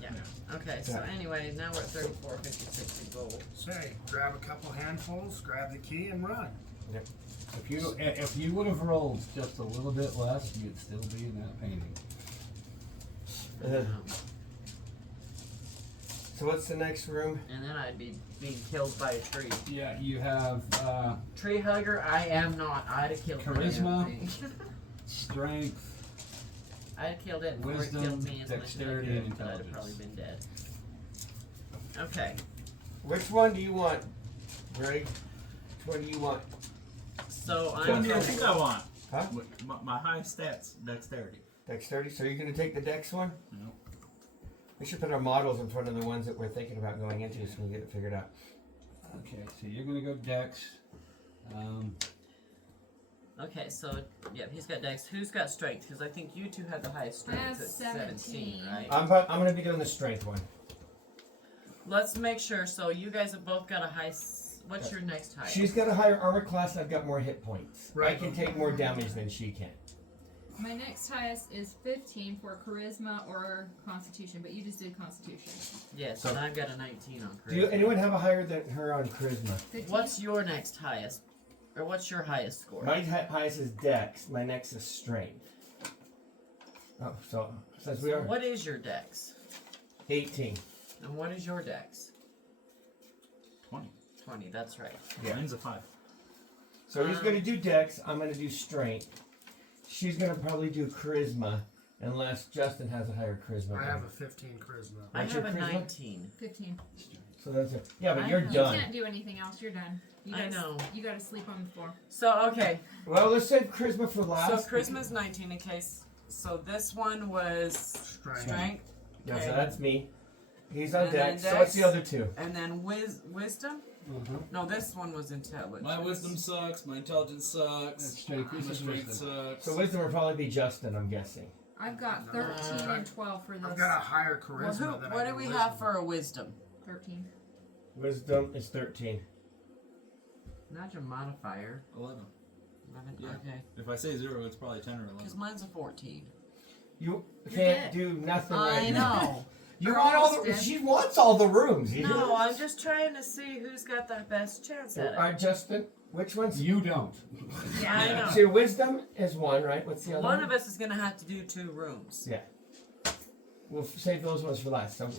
Yeah. Okay, so anyway, now we're at 34, 50, 60 gold. Say, grab a couple handfuls, grab the key, and run. If you would have rolled just a little bit less, you'd still be in that painting. So what's the next room? And then I'd be being killed by a tree. Yeah, you have Tree hugger, I am not. I'd have killed Charisma. the damn thing. strength. I'd have killed it before Wisdom, it killed me as much as I dexterity, could, and but I'd have intelligence. probably been dead. Okay, Which one do you want, Greg? Which one do you want? so What I'm do you going think I want? Huh? My high stats, dexterity. Dexterity. So you're gonna take the dex one? No. We should put our models in front of the ones that we're thinking about going into, so we can get it figured out. Okay, so you're gonna go Dex. Okay, so yeah, he's got dex. Who's got strength? Because I think you two have the highest strength. have at 17. right? I'm gonna be doing the strength one. Let's make sure. So you guys have both got a high. What's your next highest? She's got a higher armor class. I've got more hit points. I Right. can take more damage than she can. My next highest is 15 for charisma or constitution, but you just did constitution. Yes, So- and I've got a 19 on Do you, charisma. anyone have a higher than her on charisma? 15? What's your next highest? Or what's your highest score? My highest is dex. My next is strength. Oh, so since we are What is your dex? 18. And what is your dex? 20. 20, that's right. Yeah. Mine's a 5. So he's gonna do dex. I'm gonna do strength. She's gonna probably do charisma, unless Justin has a higher charisma. I than have me. a 15 charisma. I What's have your a charisma? 19. 15. So that's it. Yeah, but I you're know. You done. can't do anything else. You're done. You I gotta, know. You gotta sleep on the floor. So, okay. Well, let's save charisma for So last. charisma's 19 in case. So this one was Strength. strength. Yeah, Okay. so that's me. He's on And then dex. So what's the dex. other two? And then wisdom? No, this one was intelligence. My wisdom sucks. My intelligence That's sucks. strength. My This is strength wisdom. sucks. So wisdom will probably be Justin, I'm guessing. I've got 13 and 12 for I've this. got a higher Well, charisma than I what do we wisdom. have for a wisdom? 13. Wisdom is 13. Not your modifier. 11. 11. Yeah. Okay. If I say 0, it's probably 10 or 11. Because mine's a 14. You You're can't dead. do nothing I right now. know. You You're want all almost the. dead. She wants all the rooms. You No, I'm just trying to see who's got the best chance at it. Alright, Justin, which one's. You don't. I know. So your wisdom is one, right? What's the other One one? of us is going to have to do 2 rooms. Yeah. We'll save those ones for last. So,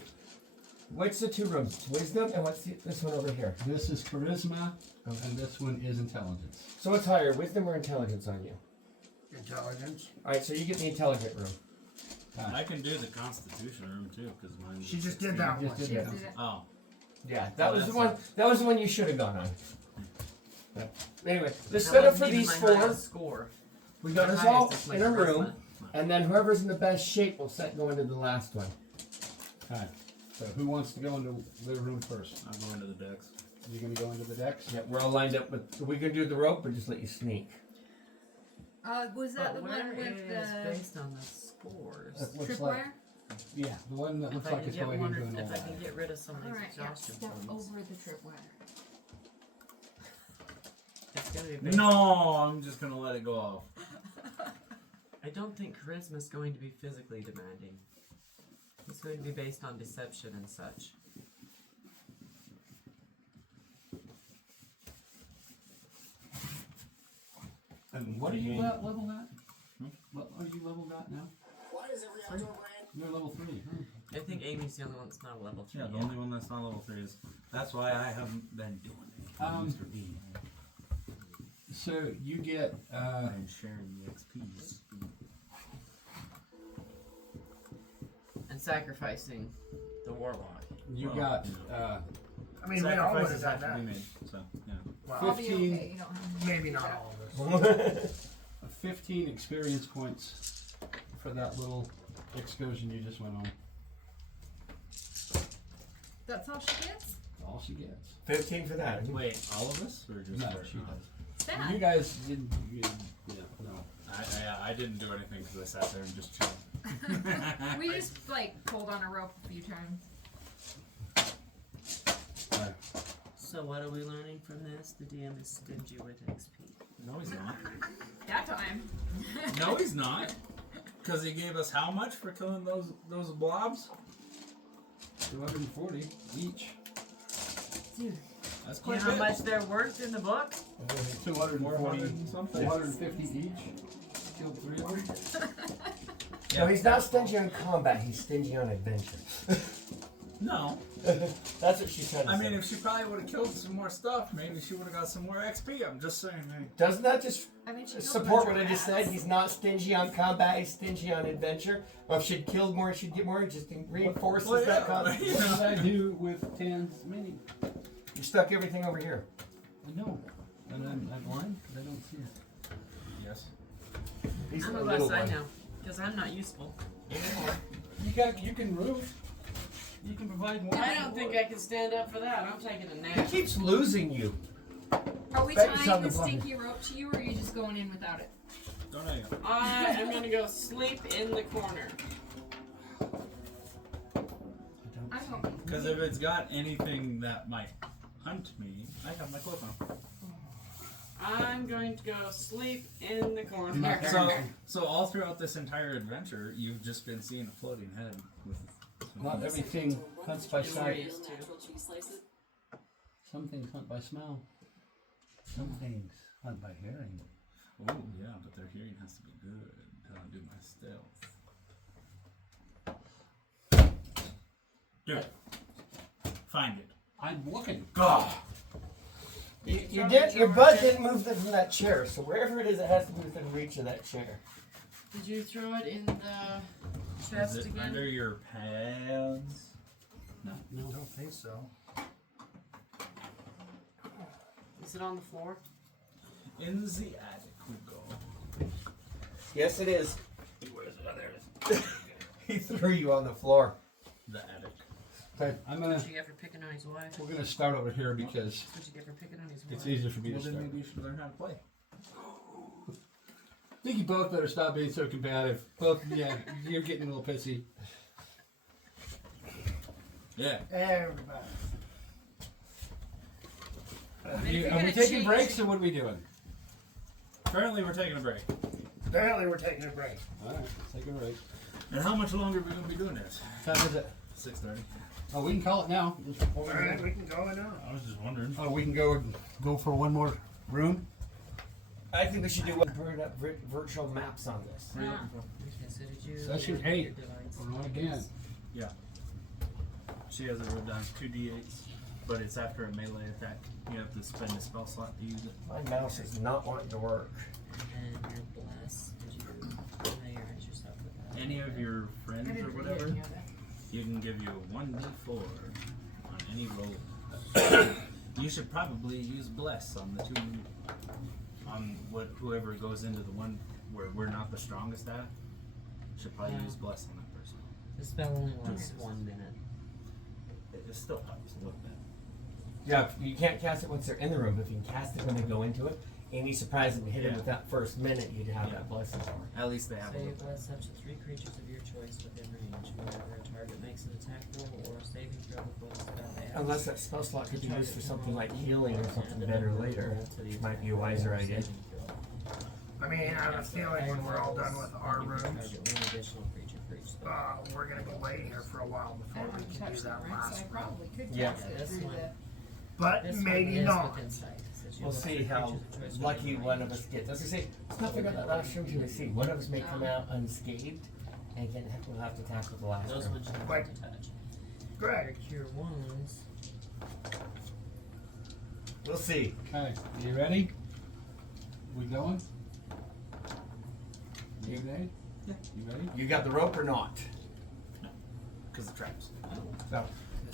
what's the 2 rooms? It's wisdom, and what's this one over here? This is charisma, and this one is intelligence. So what's higher, wisdom or intelligence on you? Intelligence. Alright, so you get the intelligent room. I can do the Constitution room too, because mine's. She just did that You one. just She did did that. it. Oh. Yeah, that Oh, was the that one. sucks. That was the one you should have gone on. Yeah. Anyway, let's That set up wasn't for even these my 4. highest score. We got My us highest all is my in a room, charisma. and then whoever's in the best shape will go into the last one. Alright. So who wants to go into the room first? I'm going to the decks. You're gonna go into the Dex? Yeah, we're all lined up with. Are we gonna do the rope or just let you sneak? Was that But the where one with is the based on the scores? That looks tripwire? like, yeah, the one that If looks I like can it's get going one, into an if I old can get rid of some of these Alright, yeah, exhaustion step points, over the tripwire. it's gonna be based. No, I'm just going to let it go off. I don't think charisma is going to be physically demanding. It's going to be based on deception and such. And what are you level at? What are you leveled at now? Why is every outdoor brand You're level 3, huh? I think Amy's the only one that's not a level 3 Yeah, the yet. only one that's not level 3 is. That's why I haven't been doing it. Mr. B. So you get, I'm sharing the XPs. And sacrificing the warlock. you Well, got, I mean, we all would Sacrifices have done have to be that. made, so, yeah. Well, I'll be 15. okay. You don't have to maybe do not that. all of us. 15 experience points for that little excursion you just went on. That's all she gets? all she gets. 15 for that. Wait, all of us or just No, her? she does. Sad. You guys didn't. No. I didn't do anything because I sat there and just chilled. We just like pulled on a rope a few times. So what are we learning from this? The DM is stingy with XP. No, he's not. That time. No, he's not. Because he gave us how much for killing those blobs? 240 each. Dude, That's you know quite a how bit. much they're worth in the book? 240 400 something. 450 each. Killed 3 of them. No, he's not stingy on combat. He's stingy on adventure. No. That's what she's trying to I say. mean, if she probably would have killed some more stuff, maybe she would have got some more XP. I'm just saying, hey. Doesn't that just I mean, she killed a support bunch what of I just rats. said? He's not stingy on combat. He's stingy on adventure. Well, if she'd killed more, she'd get more. It just reinforces Well, that yeah. concept. What did I do with Tan's mini? You stuck everything over here. I know. And I'm blind because I don't see it. Yes. He's I'm the gonna go little outside one. now because I'm not useful. You can roof. You can provide more. I don't think I can stand up for that. I'm taking a He nap. keeps losing you. Are we Bet you tying something the funny. stinky rope to you, or are you just going in without it? Don't know. I am gonna go sleep in the corner. I'm hoping. Because if it's got anything that might hunt me, I have my clothes on. I'm going to go sleep in the corner. So all throughout this entire adventure, you've just been seeing a floating head with. Not everything hunts by sight. Glorious, too. Some things hunt by smell. Some things hunt by hearing. Oh yeah, but their hearing has to be good until I do my stealth. Do it. Find it. I'm looking. God. You did. Your butt didn't move from that chair. So wherever it is, it has to be within reach of that chair. Did you throw it in the Is chest it again? under your pants? No. I don't think so. Is it on the floor? In the attic we go. Yes, it is. Where is it? Oh, there it is. He threw you on the floor. The attic. Okay, I'm gonna. What'd you get for picking on his wife? We're gonna start over here because What'd you get for picking on his wife? it's easier for me to Well, then start. maybe you should learn how to play. I think you both better stop being so combative. Both, yeah, you're getting a little pissy. Yeah. Everybody. But if you're Are we gonna taking change- breaks or what are we doing? Currently, we're taking a break. Apparently we're taking a break. All right, let's take a break. And how much longer are we going to be doing this? What time is it? 6:30. Oh, we can call it now. Alright, we can go in now. I was just wondering. Oh, we can go for one more room. I think we should do one virtual maps on this. What are you looking for? Okay, so did you Session your 8. device? We're on again. Yeah. She has it wrote down 2d8s, but it's after a melee attack. You have to spend a spell slot to use it. My mouse is not wanting to work. And you're blessed. Did you familiarize yourself with that? Any of your I friends didn't or read whatever, any of it. you can give you a 1d4 on any roll. You should probably use bless on the two, on whoever goes into the one where we're not the strongest at. Should probably Yeah. use bless on that person. The spell only lasts 1 minute. It still helps a little bit. Yeah, you can't cast it once they're in the room, but if you can cast it when they go into it, any surprise and hit him Yeah. with that first minute, you'd have Yeah. that blessing for. At least they have a Say you little bit. bless up to 3 creatures of your choice within range. Whenever a target makes an attack roll or a saving throw before the spell ends. Unless that spell slot could be used for something like healing or something better later, which might be a wiser idea. I mean, I have a feeling when we're all done with our rooms, Target 1 additional creature for each spell. we're gonna be waiting here for a while I before don't we have can touch do that, that right? So last I room. probably could Yeah. cast it This through one. the. But This one maybe is not. within sight. It says you We'll look see for how creatures of choice lucky within one of range. us gets. As I say, let's not figure out that last room till we see. One of us may come out unscathed, and again, we'll have to tackle the last Those room. ones you don't Like- have to touch. Greg, Cure wounds. We'll see. Okay, you ready? We going? You ready? Yeah. You ready? You got the rope or not? Because the traps. No.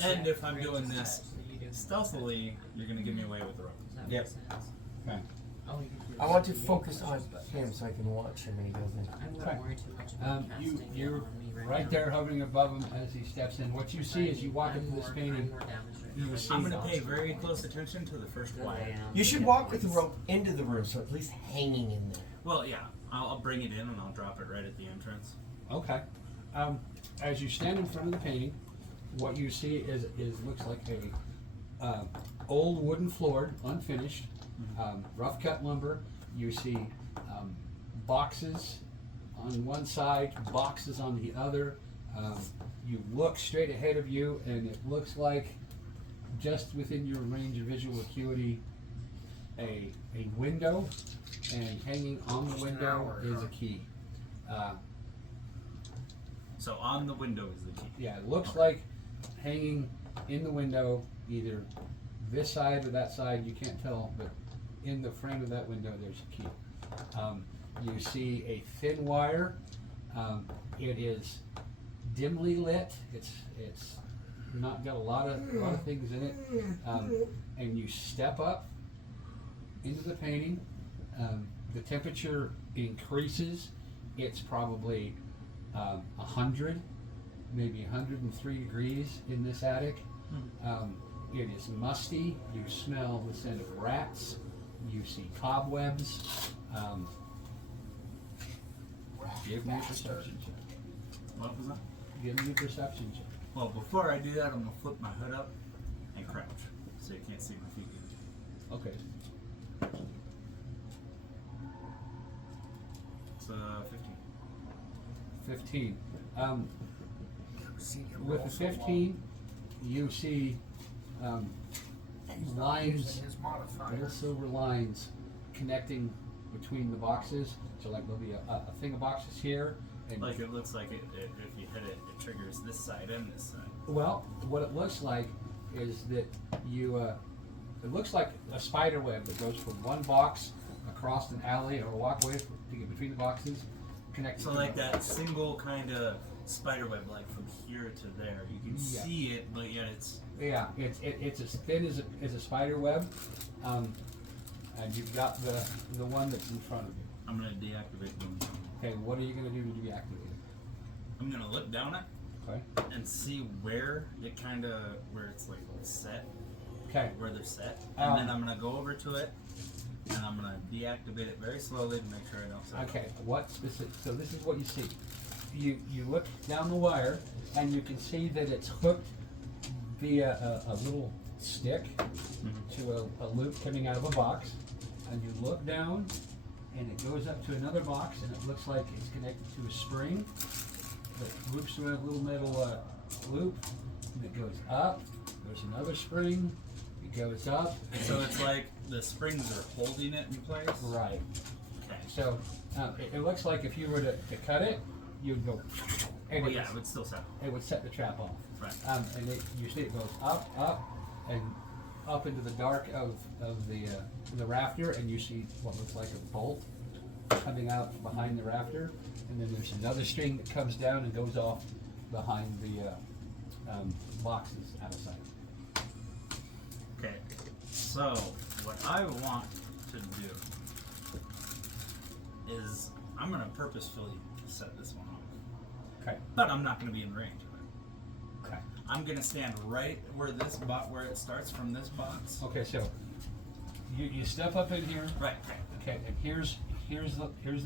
And if I'm doing Creatures this attached, so you do- stealthily, you're going to give me away with the rope. Does that Yep. make sense? Okay. Oh, you can do I want to this. focus on him so I can watch him when he goes in. I wouldn't Okay. worry too much about casting You're it on me right now. there hovering above him as he steps in. What you see as you walk I'm into this more- painting I'm more damaged right You see, I'm gonna pay very close attention to the first wire. You should walk with the rope into the room, so at least hanging in there. Well, yeah, I'll bring it in and I'll drop it right at the entrance. Okay. As you stand in front of the painting, what you see is looks like a old wooden floor, unfinished, rough cut lumber. You see boxes on one side, boxes on the other. You look straight ahead of you, and it looks like just within your range of visual acuity, a window, and hanging on the window is a key. So on the window is the key. Yeah, it looks like hanging in the window, either this side or that side, you can't tell, but in the frame of that window, there's a key. You see a thin wire. It is dimly lit. It's not got a lot of things in it. And you step up into the painting. The temperature increases. It's probably 100, maybe 103 degrees in this attic. It is musty. You smell the scent of rats. You see cobwebs. Give me a perception check. What was that? Give me a perception check. Well, before I do that, I'm gonna flip my hood up and crouch so you can't see my feet. Okay. It's 15. 15. See him With roll the so long. 15, you see He's not lines, using his modifier. little silver lines connecting between the boxes. So like there'll be a thing of boxes here. And Like it looks like if you hit it, it triggers this side and this side. well, what it looks like is that you, it looks like a spider web that goes from one box across an alley or a walkway to get between the boxes, connected. So like that single kind of spider web, like from here to there, you can Yeah. see it, but yet it's Yeah, it's as thin as a spider web, and you've got the one that's in front of you. I'm gonna deactivate them. Okay, what are you gonna do to deactivate it? I'm gonna look down it Okay. and see where it where it's like set, Okay. where they're set, and then Um, I'm gonna go over to it and I'm gonna deactivate it very slowly to make sure I don't set it. Okay. What specific? So this is what you see. You look down the wire, and you can see that it's hooked via a little stick to a loop coming out of a box, and you look down, and it goes up to another box, and it looks like it's connected to a spring that loops around a little metal loop, and it goes up. There's another spring. It goes up. So it's like the springs are holding it in place. Right. Okay. So it looks like if you were to cut it, you'd go, and Well, it, yeah, it would still set. it would set the trap off. Right. And you see it goes up, and up into the dark of the rafter, and you see what looks like a bolt coming out behind the rafter, and then there's another string that comes down and goes off behind the boxes out of sight. Okay. So what I want to do is I'm gonna purposefully set this one off, Okay. but I'm not gonna be in range of it. Okay. I'm gonna stand right where where it starts from this box. Okay. So you step up in here. Right. Okay. Okay. And here's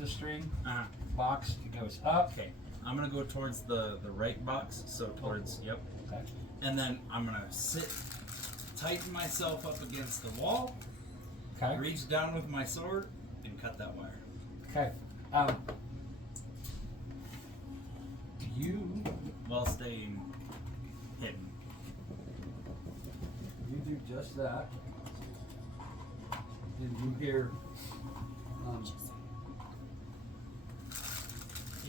the string Uh-huh. box. It goes up. Okay. I'm gonna go towards the right box, so towards yep. Okay. And then I'm gonna tighten myself up against the wall, Okay. reach down with my sword, and cut that wire. Okay. You While staying hidden. do just that. And you hear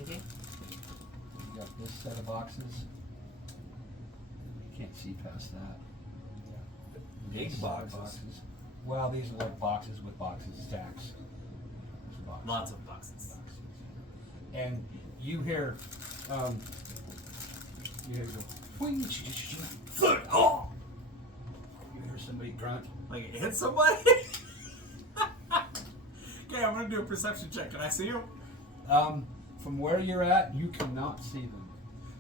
Okay. you got this set of boxes. You can't see past that. Big This set of boxes. Well, these are like boxes with boxes, stacks. There's boxes. Lots of boxes. And you hear go wing, Oh! you hear somebody grunt. Like it hit somebody? Okay, I'm gonna do a perception check. Can I see him? From where you're at, you cannot see them.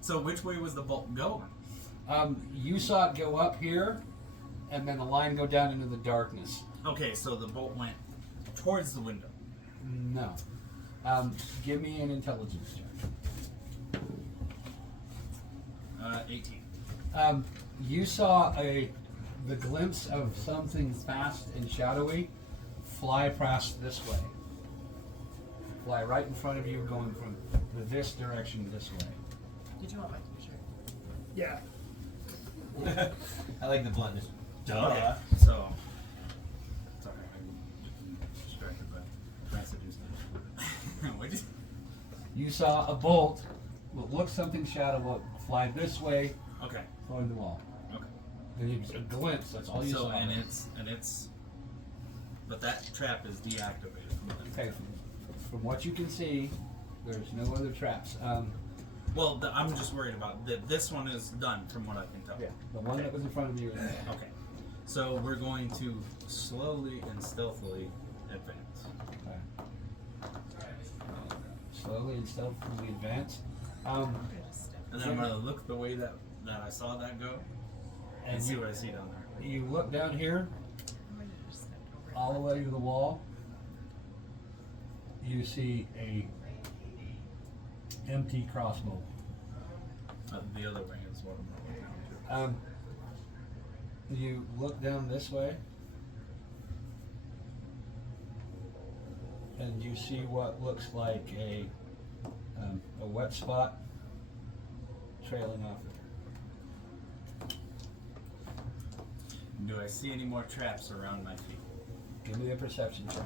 So which way was the bolt going? You saw it go up here, and then a line go down into the darkness. Okay, so the bolt went towards the window. No. Give me an intelligence check. 18. You saw the glimpse of something fast and shadowy fly past this way. Fly right in front of you, going from this direction this way. Did you want my t-shirt? Yeah. I like the bluntness. Okay, so. Sorry, I'm distracted by messages. What'd you say? You saw a bolt, what looks something shadowy, fly this way, Okay, toward the wall. okay. And it was a glimpse, that's all you So, saw. and it's. But that trap is deactivated. Okay, from what you can see, there's no other traps. Well, I'm just worried about that. This one is done from what I can tell. Yeah, the one that was in front of you is Okay. So we're going to slowly and stealthily advance. okay. Slowly and stealthily advance. And then I'm gonna look the way that I saw that go and see what I see down there. You look down here, all the way to the wall. You see a empty crossbow. The other way is what I'm looking to. You look down this way, and you see what looks like a wet spot trailing off it. Do I see any more traps around my feet? Give me a perception check.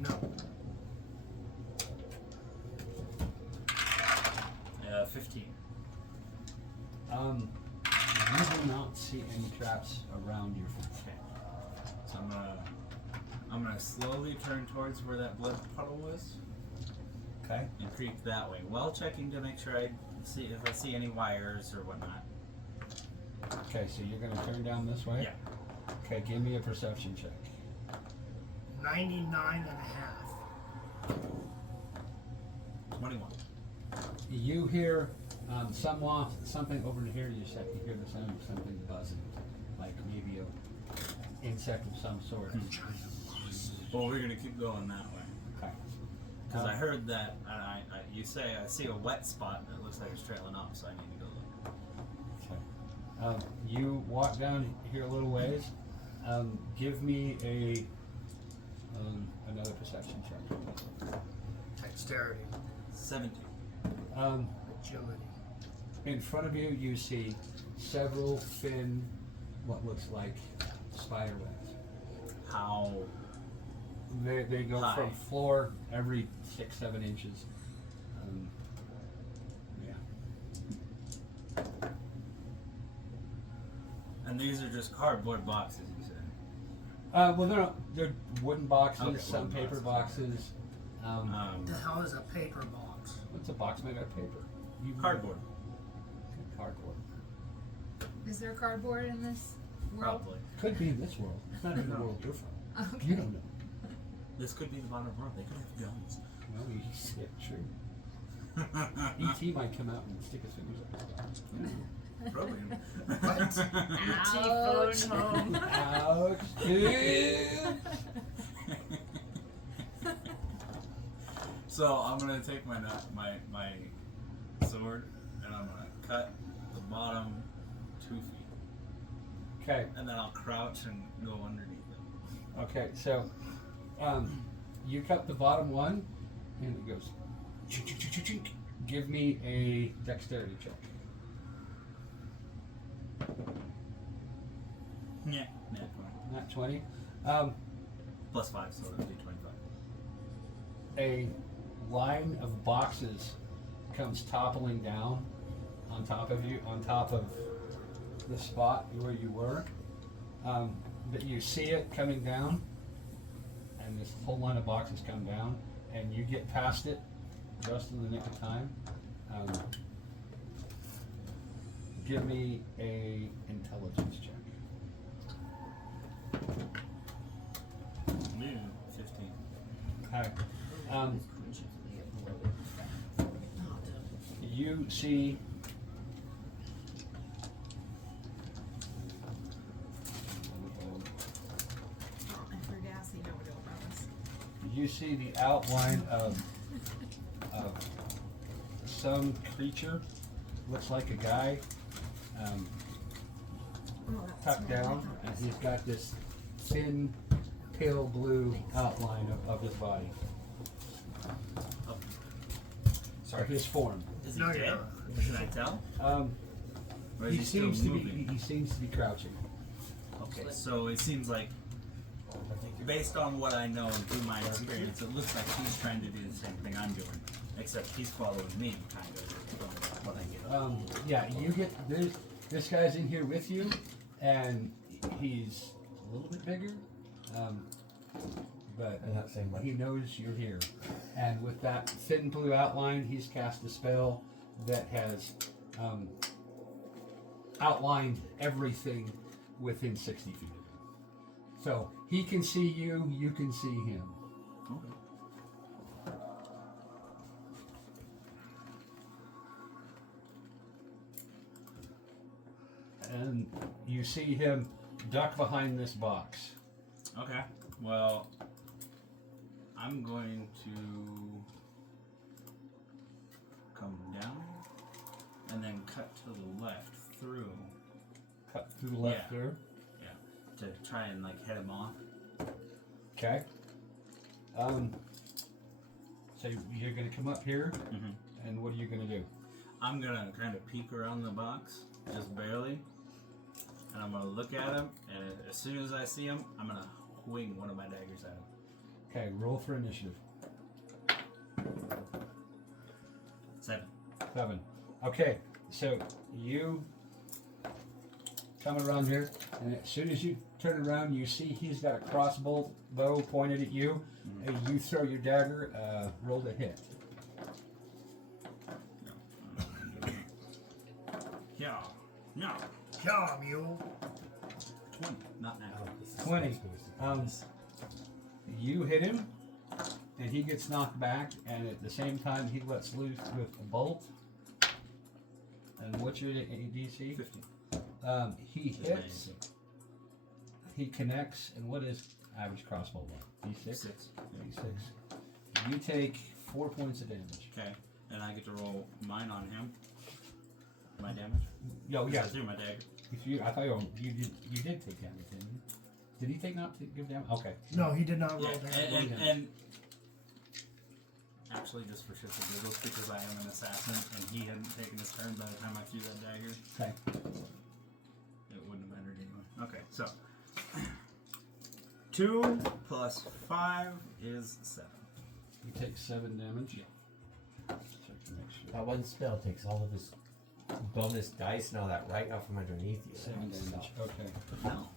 No. 15. You do not see any traps around your feet. Okay. So I'm gonna slowly turn towards where that blood puddle was Okay. and creep that way, while checking to make sure I see if I see any wires or whatnot. Okay, so you're gonna turn down this way? Yeah. Okay, give me a perception check. 99 and a half. 21. You hear something over here. You hear the sound of something buzzing, like maybe a insect of some sort. Well, we're gonna keep going that way. Okay. Because I heard that, and you say I see a wet spot and it looks like it's trailing off, so I need to go look. Okay. You walk down here a little ways. Give me another perception check. Dexterity. 17. Agility. In front of you, you see several thin, what looks like spider webs. How? They go High. from floor every 6-7 inches. Yeah. And these are just cardboard boxes, you said? Well, they're wooden boxes, Okay, some wooden paper boxes. What the hell is a paper box? What's a box made out of paper? Cardboard. Cardboard. Is there cardboard in this world? Probably. Could be in this world. It's not in the world you're from. Okay. You don't know. This could be the bottom world. They could have guns. Well, yeah, true. E.T. might come out and stick his fingers up his butt. Probably. Ouch. Ouch, dude. So I'm gonna take my sword and I'm gonna cut the bottom 2 feet, Okay. and then I'll crouch and go underneath them. Okay, so you cut the bottom one, and it goes. Chink, chink, chink, chink, chink. Give me a dexterity check. Yeah. Yeah. Not 20. Plus 5, so that'd be 25. A line of boxes comes toppling down on top of you, on top of the spot where you were. But you see it coming down, and this whole line of boxes come down, and you get past it just in the nick of time. Give me a intelligence check. New 15. Okay. You see you see the outline of some creature. Looks like a guy tucked down, and he's got this thin, pale blue outline of his body. Sorry, his form. Is he No, you're dead? not. Can I tell? Or is He he still seems to moving? be. He seems to be crouching. Okay, so it seems like, based on what I know and through my experience, it looks like he's trying to do the same thing I'm doing, except he's following me, kind of, from what I get. Yeah, you get this guy's in here with you, and he's a little bit bigger, but I'm not saying much. he knows you're here. And with that thin blue outline, he's cast a spell that has outlined everything within 60 feet of him. So he can see you, you can see him. Okay. And you see him duck behind this box. Okay. Well, I'm going to come down and then cut to the left through. Cut through the left Yeah. there. To try and like head him off. Okay. So you're gonna come up here, Mhm. and what are you gonna do? I'm gonna kind of peek around the box, just barely, and I'm gonna look at him. And as soon as I see him, I'm gonna wing one of my daggers at him. Okay, roll for initiative. 7. 7. Okay, so you coming around here, and as soon as you turn around, you see he's got a crossbow bow pointed at you, and you throw your dagger. Roll to hit. Yeah. No. Yeah, mule. 20. Not now. 20. You hit him, and he gets knocked back, and at the same time he lets loose with a bolt. And what's your DC? 15. He hits, he connects, and what is average crossbow roll? D6? 6. D6. You take 4 points of damage. Okay. And I get to roll mine on him. My damage. Yo, 'Cause yeah. I threw my dagger. If you, I thought you did take damage, didn't you? Did he take not to give damage? Okay. No, he did not roll Yeah. damage. And actually, just for shits and giggles, because I am an assassin and he hadn't taken his turn by the time I threw that dagger, Okay. it wouldn't have mattered anyway. Okay, so 2 plus 5 is 7. You take 7 damage. Yeah. Check to make sure. That one spell takes all of his bonus dice and all that right out from underneath you. 7 damage. Okay. No.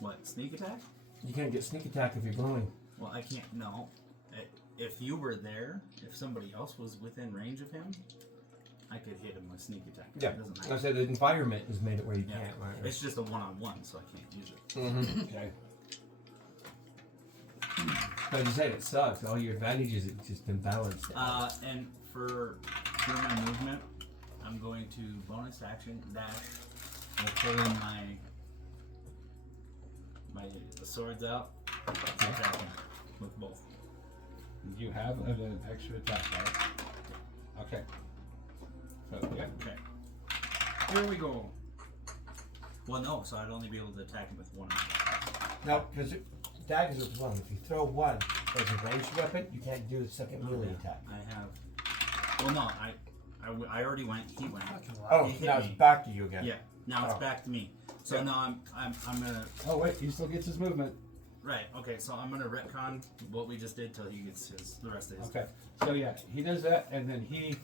What, sneak attack? You can't get sneak attack if you're glowing. Well, I can't. No. If you were there, if somebody else was within range of him, I could hit him with sneak attack. Yeah, It doesn't I matter. said the environment has made it where you Yeah. can't, right? It's just a one-on-one, so I can't use it. Mm-hmm. Okay. But you said it sucks. All your advantages, it's just imbalanced. And for my movement, I'm going to bonus action dash. I'll pull in my swords out. Attack him with both. You have an extra attack, right? Okay. So, yeah. Okay. Here we go. Well, no, so I'd only be able to attack him with one. No, because daggers is one. If you throw one as a ranged weapon, you can't do the second melee attack. I have. Well, no, I already went. He went. Oh, He hit now it's me. back to you again. Yeah. Now it's Oh. back to me. So Yeah. now I'm gonna. Oh, wait, he still gets his movement. Right. Okay. So I'm gonna retcon what we just did till he gets the rest of his. Okay. So, yeah, he does that, and then he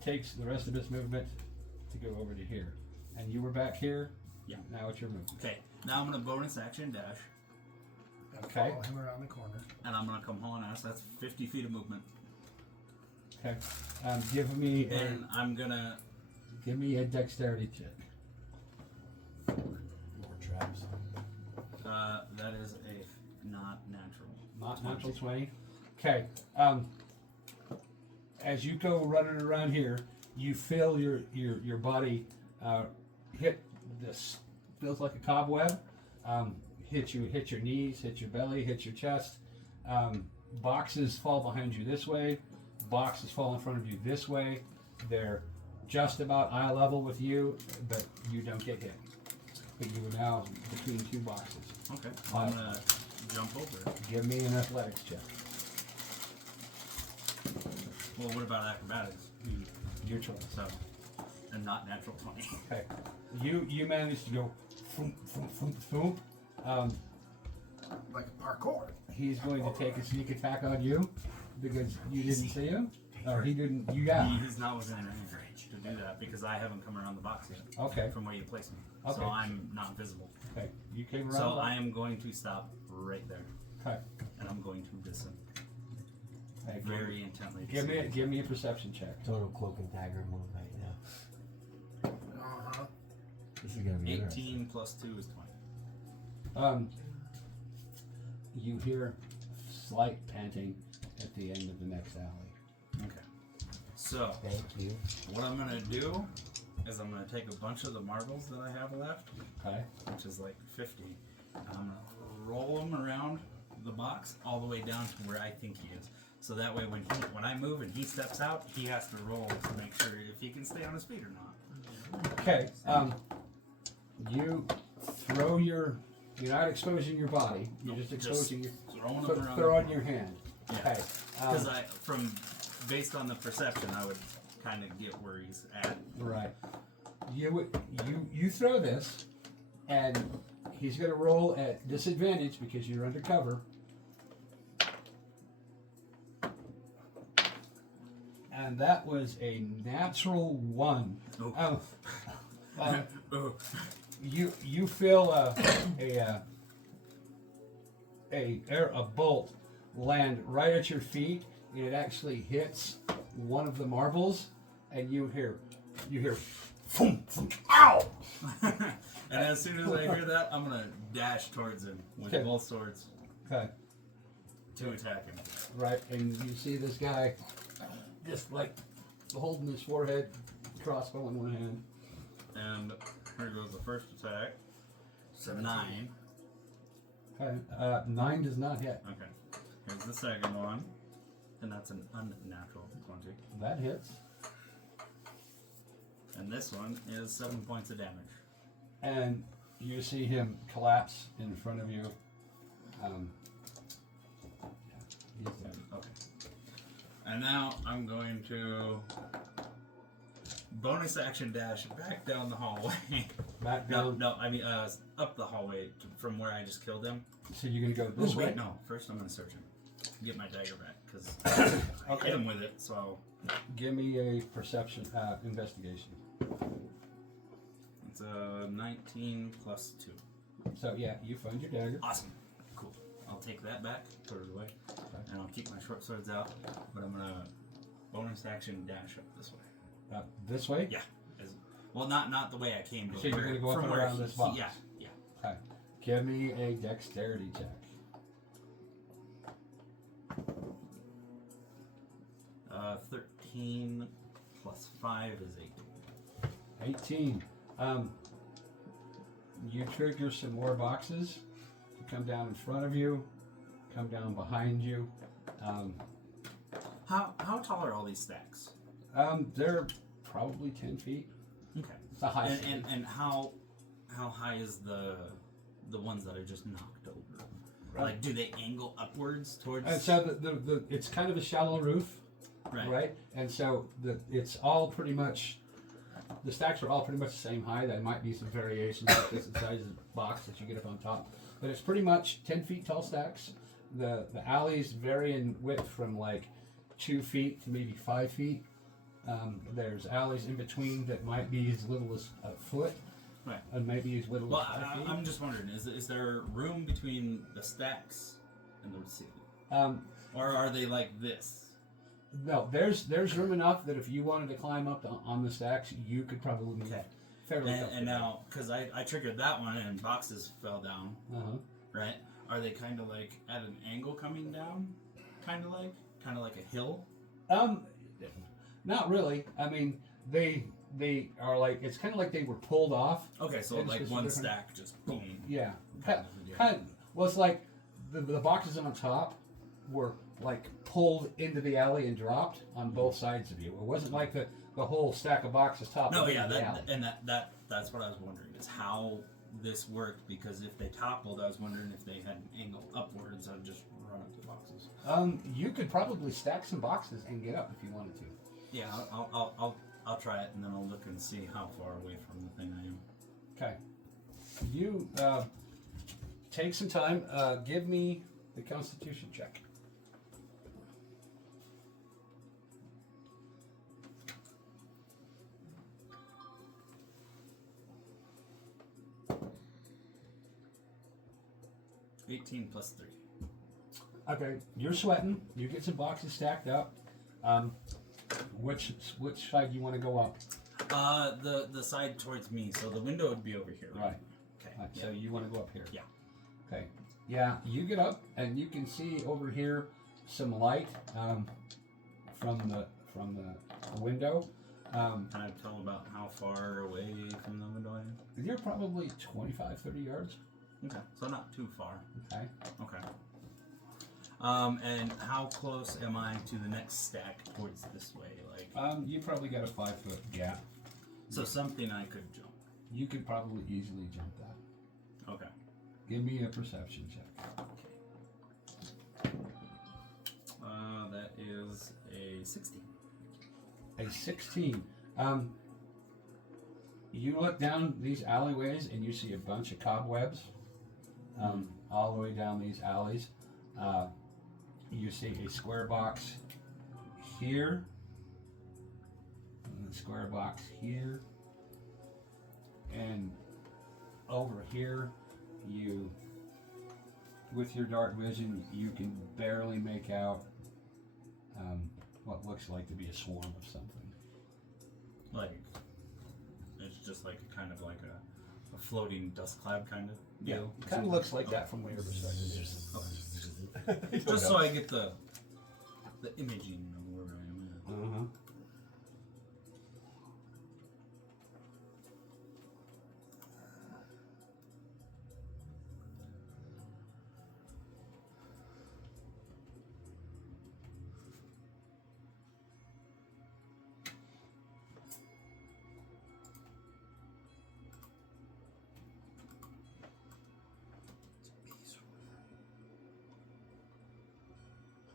takes the rest of his movement to go over to here. And you were back here. Yeah. Now it's your movement. Okay. Now I'm gonna bonus action dash, Gotta Okay. follow him around the corner. and I'm gonna come hauling ass. That's 50 feet of movement. Okay. Give me And I'm gonna. a dexterity check. More traps. That is a not natural. Not natural 20. Okay. As you go running around here, you feel your body hit this, feels like a cobweb. Hit your knees, hit your belly, hit your chest, Boxes fall behind you this way. Boxes fall in front of you this way. They're just about eye level with you, but you don't get hit. But you are now between two boxes. Okay. I'm gonna jump over. Give me an athletics check. Well, what about acrobatics? Your choice. So, and not natural 20. Okay. You managed to go foom, foom, foom, foom. Like parkour. He's going to take a sneak attack on you because you didn't see him, or he didn't. You got him. He's not within range to do that because I haven't come around the box yet. Okay. From where you place me. Okay. So I'm not visible. Okay. You came around. So I am going to stop right there. Okay. And I'm going to listen Okay, very intently. to Give see. me a perception check. Total cloak and dagger mode right now. Uh-huh. This is gonna be interesting. 18 plus 2 is 20. You hear slight panting at the end of the next alley. Okay. So, Thank you. what I'm going to do is I'm going to take a bunch of the marbles that I have left, Okay. which is like 50, and I'm going to roll them around the box all the way down to where I think he is. So that way when I move and he steps out, he has to roll to make sure if he can stay on his feet or not. Okay. You throw your. You're not exposing your body. You're just exposing your. throwing them around. Throw on your hand. Yeah. Okay. Because based on the perception, I would kind of get where he's at. Right. You throw this, and he's going to roll at disadvantage because you're undercover. And that was a natural 1. Oh. Oh. You feel a bolt land right at your feet, and it actually hits one of the marbles, and you hear, boom, boom, ow! And as soon as I hear that, I'm gonna dash towards him with Okay. both swords Okay, to attack him. right, and you see this guy just like holding his forehead, crossbow in one hand. And here goes the first attack. 9. Okay, 9 does not hit. Okay. Here's the second one, and that's an unnatural 20. That hits. And this one is 7 points of damage. And you see him collapse in front of you. He's dead. Okay. And now I'm going to bonus action dash back down the hallway. Back No, down. no, I mean up the hallway from where I just killed him. So you're gonna go this Oh, way. wait, no. First I'm gonna search him. Get my dagger back because I Okay. hit him with it. So Give me a perception investigation. it's a 19 plus 2. So yeah, you find your dagger. Awesome. Cool. I'll take that back, put it away, and I'll keep my short swords out. But I'm gonna bonus action dash up this way. This way. Yeah. Well, not the way I came. But So you're gonna go up from and where around this box. Yeah. Yeah. Okay. Give me a dexterity check. 13 plus 5 is 8. 18. You trigger some more boxes to come down in front of you, come down behind you. How tall are all these stacks? They're probably 10 feet. Okay. It's a high. And how high is the ones that are just knocked over? Right. Like, do they angle upwards towards? And so the it's kind of a shallow roof, right? And so it's all pretty much, the stacks are all pretty much the same height. There might be some variations like this in size of the box that you get up on top, but it's pretty much 10 feet tall stacks. The alleys vary in width from like 2 feet to maybe 5 feet. There's alleys in between that might be as little as a foot, Right. and maybe as little Well, as 5 feet. I'm just wondering, is there room between the stacks and the ceiling? Or are they like this? No, there's room enough that if you wanted to climb up on the stacks, you could probably move Okay. fairly And comfortably. now, because I triggered that one and boxes fell down, Uh-huh. right? Are they kind of like at an angle coming down? Kind of like a hill? Not really. I mean, they are like, it's kind of like they were pulled off. Okay, so It's like just one different- stack just boom. Yeah. Kind of, yeah. Well, it's like the boxes on top were like pulled into the alley and dropped on both sides of you. It wasn't like the whole stack of boxes toppled No, into yeah, the alley. that's what I was wondering is how this worked, because if they toppled, I was wondering if they had an angle upwards, I'd just run up the boxes. You could probably stack some boxes and get up if you wanted to. Yeah, I'll try it, and then I'll look and see how far away from the thing I am. Okay. You take some time. Give me the Constitution check. $18 plus 3. Okay. You're sweating. You get some boxes stacked up. Which side do you want to go up? The side towards me, so the window would be over here. Right. Okay. Right, yeah. so you want to go up here? Yeah. Okay. Yeah, you get up and you can see over here some light from the window. Can I tell about how far away from the window I am? You're probably 25, 30 yards. Okay, so not too far. Okay. Okay. And how close am I to the next stack towards this way? Like, You probably got a 5-foot gap. so something I could jump. You could probably easily jump that. Okay. Give me a perception check. That is a 16. A 16. You look down these alleyways and you see a bunch of cobwebs all the way down these alleys. You see a square box here, and a square box here, and over here, you, with your dark vision, you can barely make out what looks like to be a swarm of something. Like, it's just like kind of like a floating dust cloud kind of deal. It kind of looks like that from your perspective. Just so I get the imaging of where I am at. Uh-huh.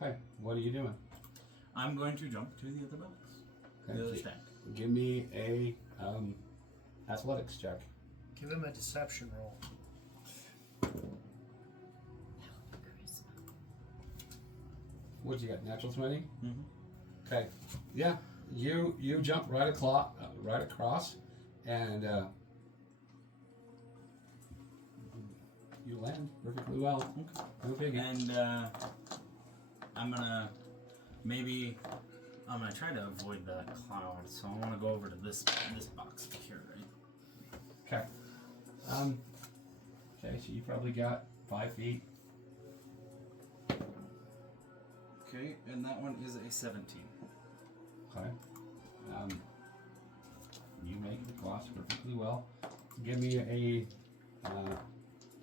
Okay, what are you doing? I'm going to jump to the other box. The other Okay, stack. give me a athletics check. Give him a deception roll. What you got? Natural 20? Mm-hmm. Okay. Yeah, you jump right across, and you land perfectly well. No biggie. And I'm gonna try to avoid that cloud, so I want to go over to this box here, right? Okay. Okay, so you probably got 5 feet. Okay, and that one is a 17. Okay. You make it across perfectly well. Give me a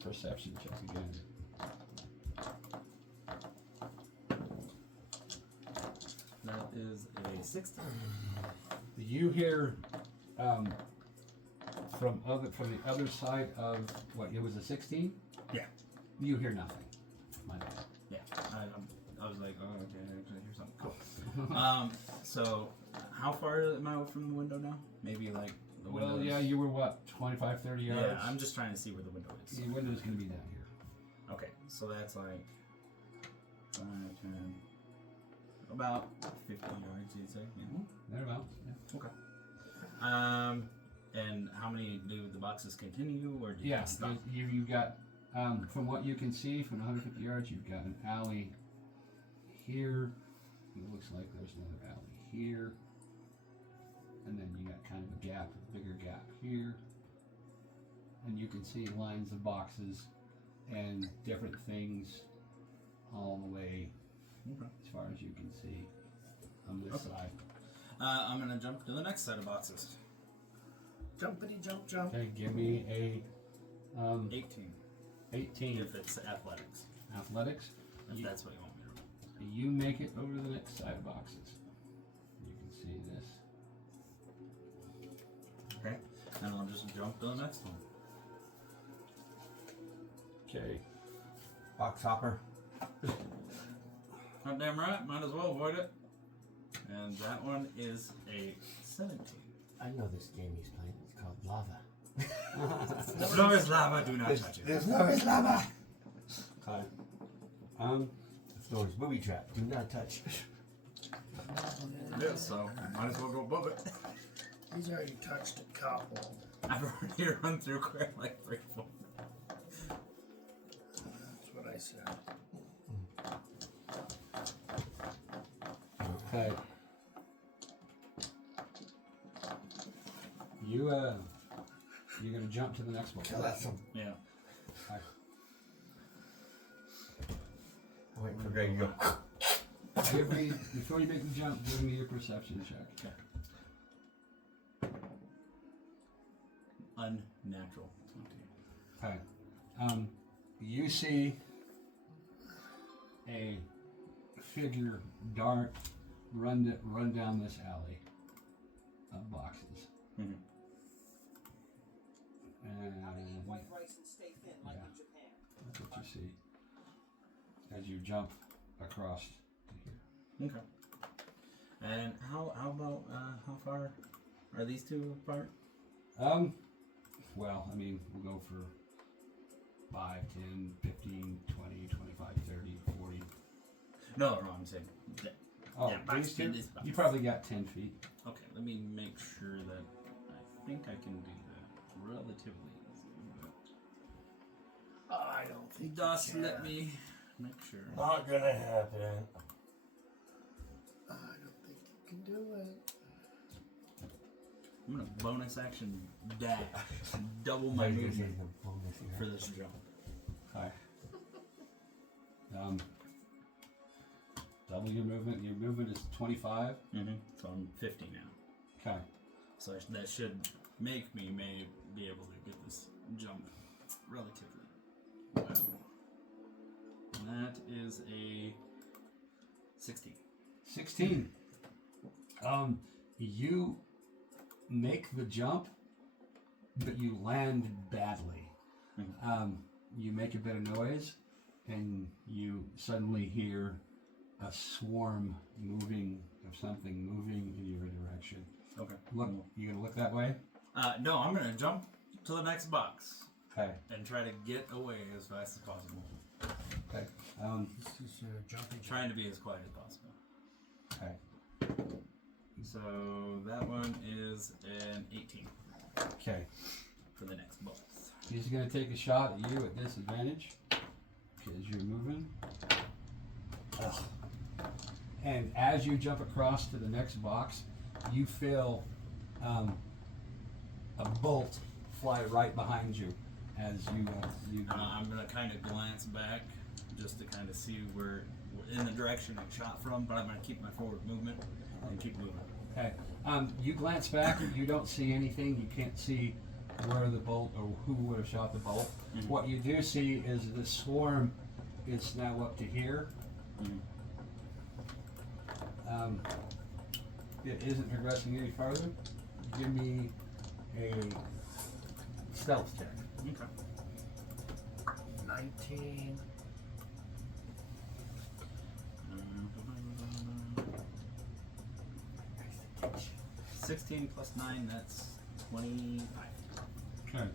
perception check again. That is a 16. You hear from the other side of what? It was a 16. Yeah. You hear nothing. My bad. Yeah. I was like, oh, okay, I hear something. Cool. So how far am I from the window now? Maybe like the window. Well, yeah, you were what, 25, 30 yards? Yeah, I'm just trying to see where the window is. The window's going to be down here. Okay, so that's like 5, 10, about 50 yards, you'd say. Yeah. Thereabouts. Yeah. Okay. And how many do the boxes continue, or do you Yeah, stop? you've got, from what you can see, from 150 yards, you've got an alley here. It looks like there's another alley here. And then you got kind of a gap, a bigger gap here. And you can see lines of boxes and different things all the way Okay. as far as you can see on this Okay. side. I'm gonna jump to the next set of boxes. Jumpity jump jump. Okay, give me a 18, 18 if it's athletics. athletics. If You- that's what you want me to roll. You make it over to the next side of boxes. You can see this. Okay. And I'll just jump to the next one. Okay. Box hopper. Goddamn right, might as well avoid it. And that one is a 17. I know this game he's playing. It's called Lava. The floor is lava, do not touch it. The floor is lava. Okay. The floor is booby trap. Do not touch. Yeah, so might as well go above it. He's already touched a couple. I've already run through crap like 3 4. That's what I said. Okay. You're gonna jump to the next one. Kill that some. Yeah. Okay. I'm waiting for Greg to go. Give me, before you make the jump, give me your perception check. Okay. Unnatural 20. Okay. You see a figure dart run down this alley of boxes. Mm-hmm. And White rice and stay thin, like Yeah. in Japan. that's what you see as you jump across to here. Okay. And how about how far are these two apart? Well, I mean, we'll go for 5, 10, 15, 20, 25, 30, 40. No, I'm saying. Oh, Yeah, these two? this box. You probably got 10 feet. Okay, let me make sure that I think I can do that relatively easy. I don't think Just you let can. me make sure. Not gonna happen. I don't think you can do it. I'm gonna bonus action dash, double my movement for this jump. Okay. Double your movement. Your movement is 25. Mm-hmm. So I'm 50 now. Okay. So that should make me be able to get this jump relatively well. And that is a 16. 16. You make the jump, but you land badly. You make a bit of noise, and you suddenly hear a swarm of something moving in your direction. Okay. Look, you gonna look that way? No, I'm gonna jump to the next box Okay. and try to get away as fast as possible. Okay. This is your jumping. Trying to be as quiet as possible. Okay. So that one is an 18 Okay. for the next box. He's gonna take a shot at you at disadvantage because you're moving. Ugh. And as you jump across to the next box, you feel a bolt fly right behind you as you. I'm gonna kind of glance back just to kind of see where in the direction it shot from, but I'm gonna keep my forward movement and keep moving. Okay. You glance back, you don't see anything. You can't see where the bolt or who would have shot the bolt. Mhm. What you do see is the swarm is now up to here. Mhm. It isn't progressing any farther. Give me a stealth check. Okay. 19. 16 plus 9, that's 25. Okay.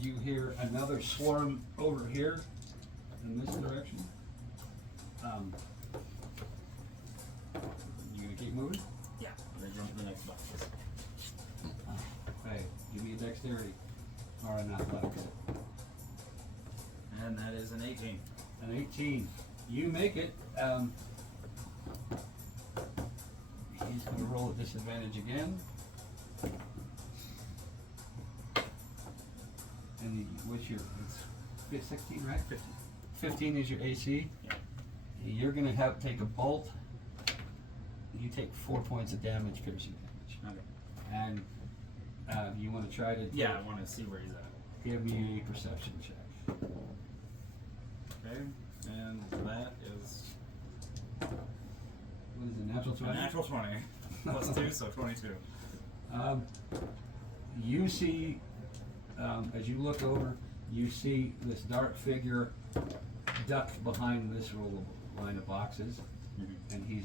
You hear another swarm over here in this direction. You gonna keep moving? Yeah. I'm gonna jump to the next box. Okay. Give me a dexterity or an athletics. And that is an 18. An 18. You make it. He's going to roll at disadvantage again. And what's your? It's 16, right? 15. 15 is your AC. Yeah. You're going to have to take a bolt. You take 4 points of damage, piercing damage. Okay. And you want to try to Yeah, I want to see where he's at. give me a perception check. Okay. And that is What is it, natural a 20? natural 20 plus 2, so 22. You see, as you look over, you see this dark figure duck behind this line of boxes, and he's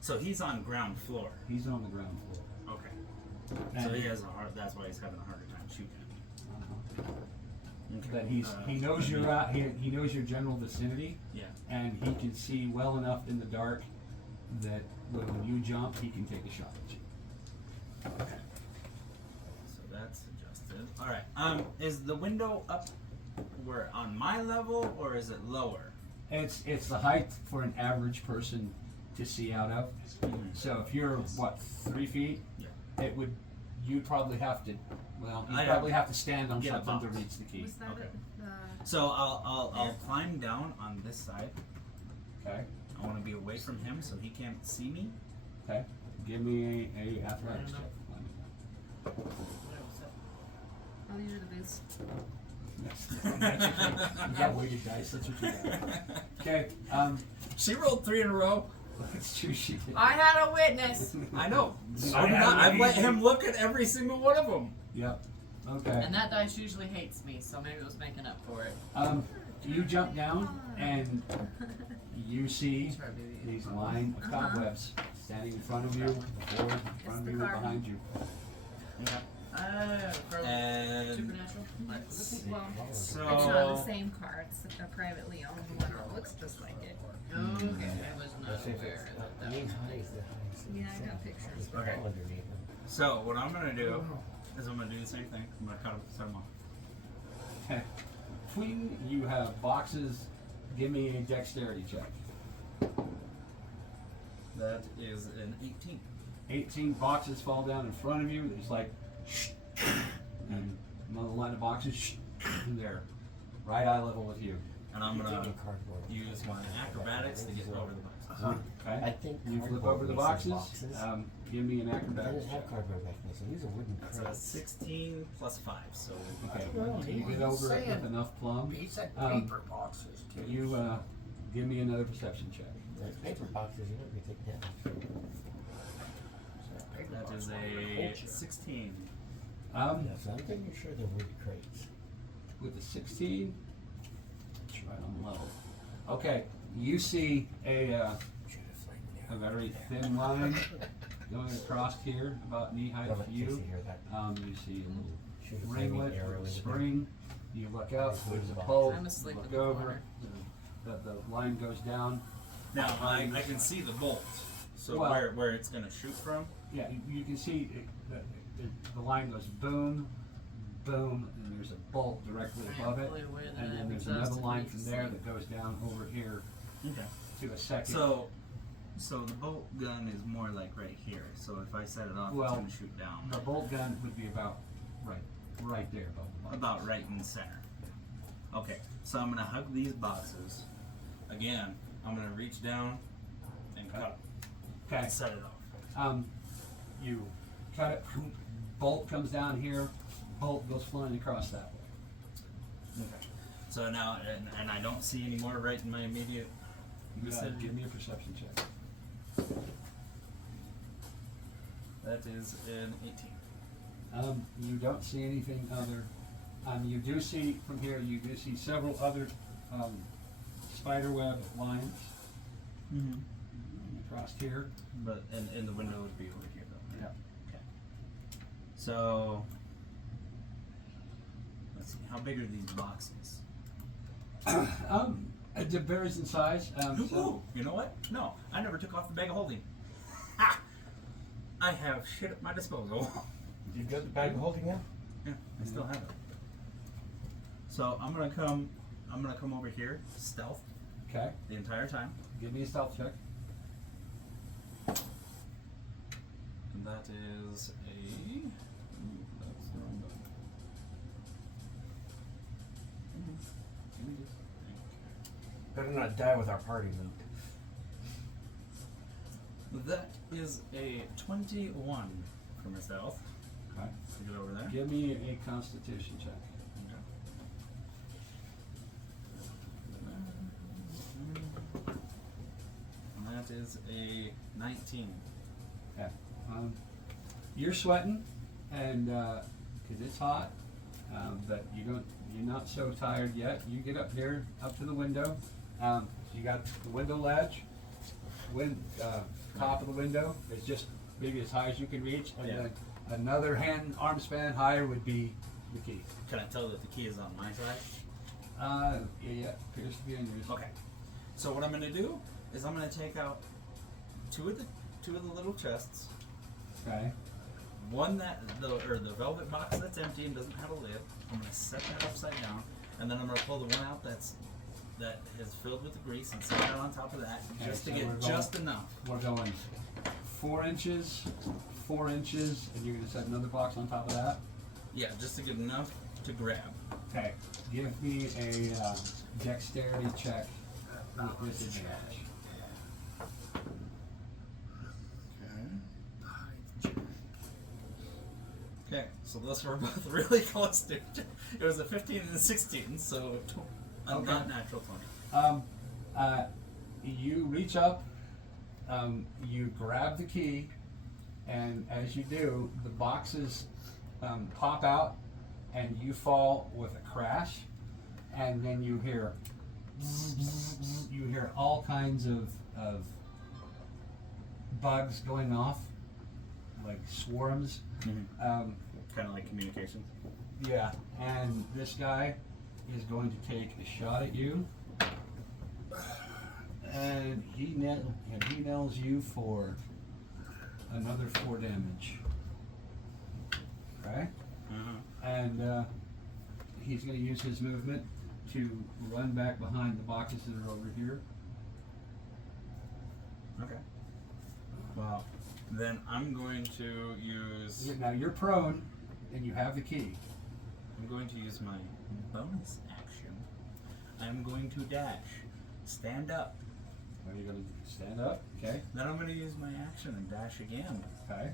So he's on ground floor. he's on the ground floor. Okay. And, So he has a hard. That's why he's having a harder time shooting. Okay. But he knows you're out. He knows your general vicinity, Yeah. and he can see well enough in the dark that when you jump, he can take a shot at you. Okay. So that's adjusted. All right. Is the window up where on my level or is it lower? It's the height for an average person to see out of. So if you're 3 feet, Yeah. you'd probably have to. Well, you'd I probably have to stand on get a something to box. reach the key. Was that Okay. it? So I'll climb down on this side. Okay. I want to be away from him so he can't see me. Okay. Give me a athletics check. Oh, these are the boots. You got weighted dice. That's what you got. Okay. She rolled 3 in a row. That's true. She did. I had a witness. I know. So I've yeah, I've let him look at every single one of them. Yep. Okay. And that dice usually hates me, so maybe it was making up for it. You jump down and you see Sorry, baby. these line of cobwebs standing in front of you, forward, in front of you, the card. behind you. From And Supernatural? let's see. Well, So it's not the same card. It's a privately owned one that looks just like it. Okay, I was not If aware it's that that knee was high, is the highest. Yeah, I got pictures. Okay. Underneath them. So what I'm gonna do is I'm gonna do the same thing. I'm gonna cut them off. Okay. Between you have boxes. Give me a dexterity check. That is an 18. 18 boxes fall down in front of you. It's like, and another line of boxes, and they're right eye level with you. And I'm Give me gonna cardboard. use my acrobatics to get over the boxes. Okay. I think You flip cardboard over the makes boxes. these Give me an It acrobatics doesn't have check. cardboard mechanism. These are wooden That's a crates. 16 plus 5, so Okay. Well, You he get was over it with saying- enough plum. He said Um, paper boxes too. You give me another perception check. Those paper boxes are not going to take down. Paper that box is on a the culture. 16. Yeah, so I'm pretty sure they're wood crates. With the 16, it's right on level. Okay, you see a very thin line going across here, about knee height Don't for let Casey you. hear that. You see a little Shoot a flaming ringlet arrow with a into them. spring. You look up, there's a I'm bolt. asleep Look in the over, corner. the line goes down. Now I can see the bolt. So Well- where it's gonna shoot from. Yeah, you can see the line goes boom, boom, and there's a bolt directly I am above it. fully aware that And I then am there's another exhausted line and from need to there sleep. that goes down over here Okay. to a second. So the bolt gun is more like right here. So if I set it off, Well, it's gonna shoot down. the bolt gun would be about right there above the box. About right in the center. Okay, so I'm gonna hug these boxes. Again, I'm gonna reach down and cut Okay. and set it off. You cut it. Bolt comes down here. Bolt goes flying across that way. Okay. So now, and I don't see any more right in my immediate You gotta vicinity. give me a perception check. That is an 18. You don't see anything other. You do see from here. You do see several other spiderweb lines Mm-hmm. across here. But and the window would be over here though. Yeah. Okay. So let's see. How big are these boxes? It varies in size. So Ooh, you know what? No, I never took off the bag of holding. Ha! I have shit at my disposal. You got the bag of holding now? Yeah, I still have it. So I'm gonna come over here, stealth, okay. the entire time. Give me a stealth check. And that is a. Ooh, that's the wrong button. Give me this. Better not die with our party loot. That is a 21 for my stealth. Okay. To get over there. Give me a Constitution check. is a 19. Okay. You're sweating, and because it's hot, but you're not so tired yet. You get up here, up to the window. You got the window ledge. Top of the window is just maybe as high as you can reach, and Yeah. then another arm span higher would be the key. Can I tell that the key is on my side? Yeah, appears to be on yours. Okay. So what I'm gonna do is I'm gonna take out two of the little chests. Okay. One the velvet box that's empty and doesn't have a lid. I'm gonna set that upside down, and then I'm gonna pull the one out that is filled with the grease and set that on top of that, Okay, just to so get we're just enough. We're going 4 inches, 4 inches, and you're gonna set another box on top of that. Yeah, just to get enough to grab. Okay. Give me a dexterity check with disadvantage. Okay, so those were both really close to. It was a 15 and a 16, so Okay. not natural 20. You reach up, you grab the key, and as you do, the boxes pop out, and you fall with a crash, and then you hear all kinds of bugs going off, like swarms. Kind of like communications. Yeah, and this guy is going to take a shot at you, and he nails you for another 4 damage. Okay, and he's going to use his movement to run back behind the boxes that are over here. Okay. Well, then I'm going to use. Now you're prone, and you have the key. I'm going to use my bonus action. I'm going to dash. Stand up. Are you going to stand up? Okay. Then I'm going to use my action and dash again. Okay.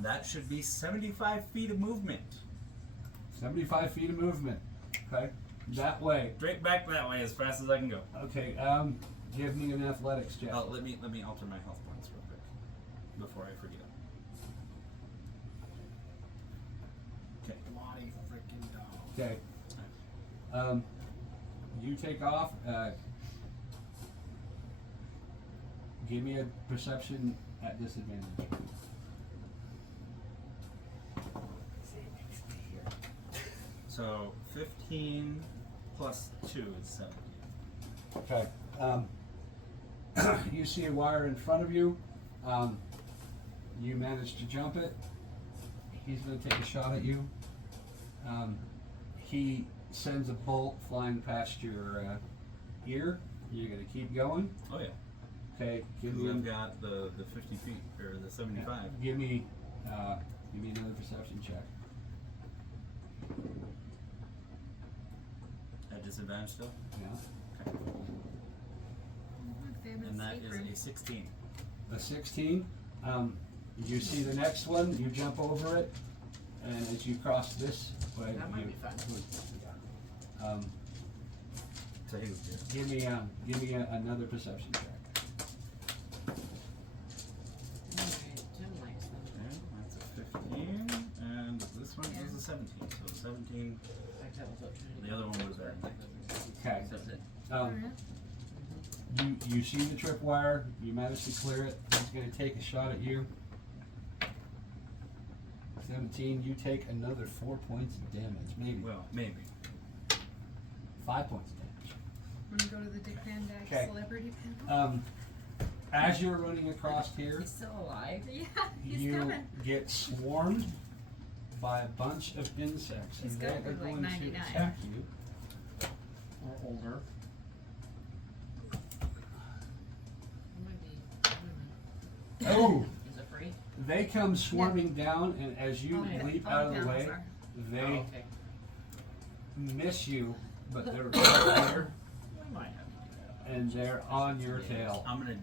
That should be 75 feet of movement. 75 feet of movement. Okay. That way. Straight back that way as fast as I can go. Okay. Give me an athletics check. Oh, let me alter my health points real quick before I forget. Okay. Bloody freaking dog. Okay. You take off. Give me a perception at disadvantage. So 15 plus 2 is 17. Okay. You see a wire in front of you. You manage to jump it. He's going to take a shot at you. He sends a bolt flying past your ear. You're going to keep going. Oh yeah. Okay. Give Because me. I've got the 50 feet or the 75. Give me another perception check. At disadvantage still. Yeah. Okay. And that is a 16. A 16. You see the next one. You jump over it, and as you cross this way, That might you, be fun. So he was good. give me another perception check. Alright, Jim likes them. Okay, that's a 15, and this one is a 17. So 17. In fact, that was what Trinity The other one was there. Okay. That's it. You see the tripwire. You manage to clear it. He's going to take a shot at you. 17. You take another 4 points of damage. Maybe. Well, maybe. 5 points of damage. Want to go to the Dick Van Dyke Okay. celebrity panel? As you're running across here, He's still alive. Yeah, he's you coming. get swarmed by a bunch of insects, He's and they gotta are be like going 99. to attack you. Or older. It might be. Oh! Is it free? They come swarming down, and as you All the- leap all out of the panels way, are. they Oh, okay. miss you, but they're right there, We might have to do that. and they're on your tail. I'm gonna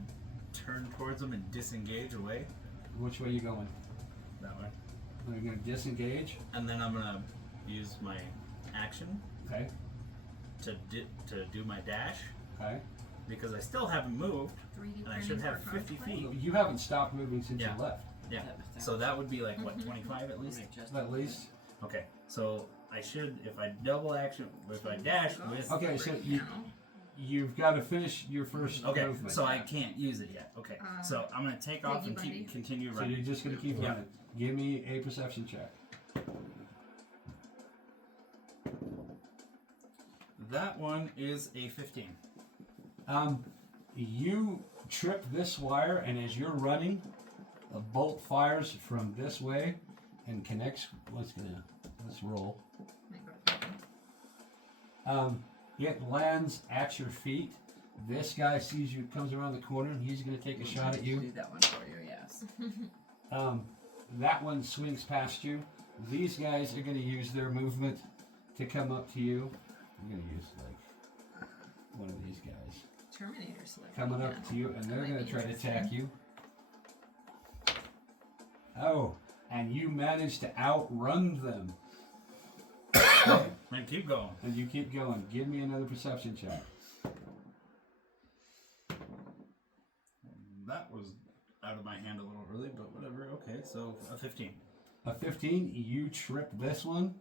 turn towards them and disengage away Which way you going? that way, Are you going to disengage? and then I'm gonna use my action Okay, to do my dash, okay. because I still haven't moved, 3D and I should printing have for 50 cosplay? feet. You haven't stopped moving since Yeah. you left. Yeah. So that would be like what, 25 at least? At least. Okay. So I should, if I double action, if I dash with. Okay, so you've got to finish your first Okay. movement. So I can't use it yet. Okay. So I'm gonna take off and Piggy continue So running. you're just gonna keep Yeah. running. Give me a perception check. That one is a 15. You trip this wire, and as you're running, a bolt fires from this way and connects. Let's roll. It lands at your feet. This guy sees you, comes around the corner, and he's gonna take a shot at you. Do that one for you, yes. That one swings past you. These guys are gonna use their movement to come up to you. I'm gonna use like one of these guys Terminator select. coming up to you, and they're gonna try to attack you. Oh, and you manage to outrun them. And keep going. And you keep going. Give me another perception check. That was out of my hand a little early, but whatever. Okay, so a 15. A 15, you trip this one.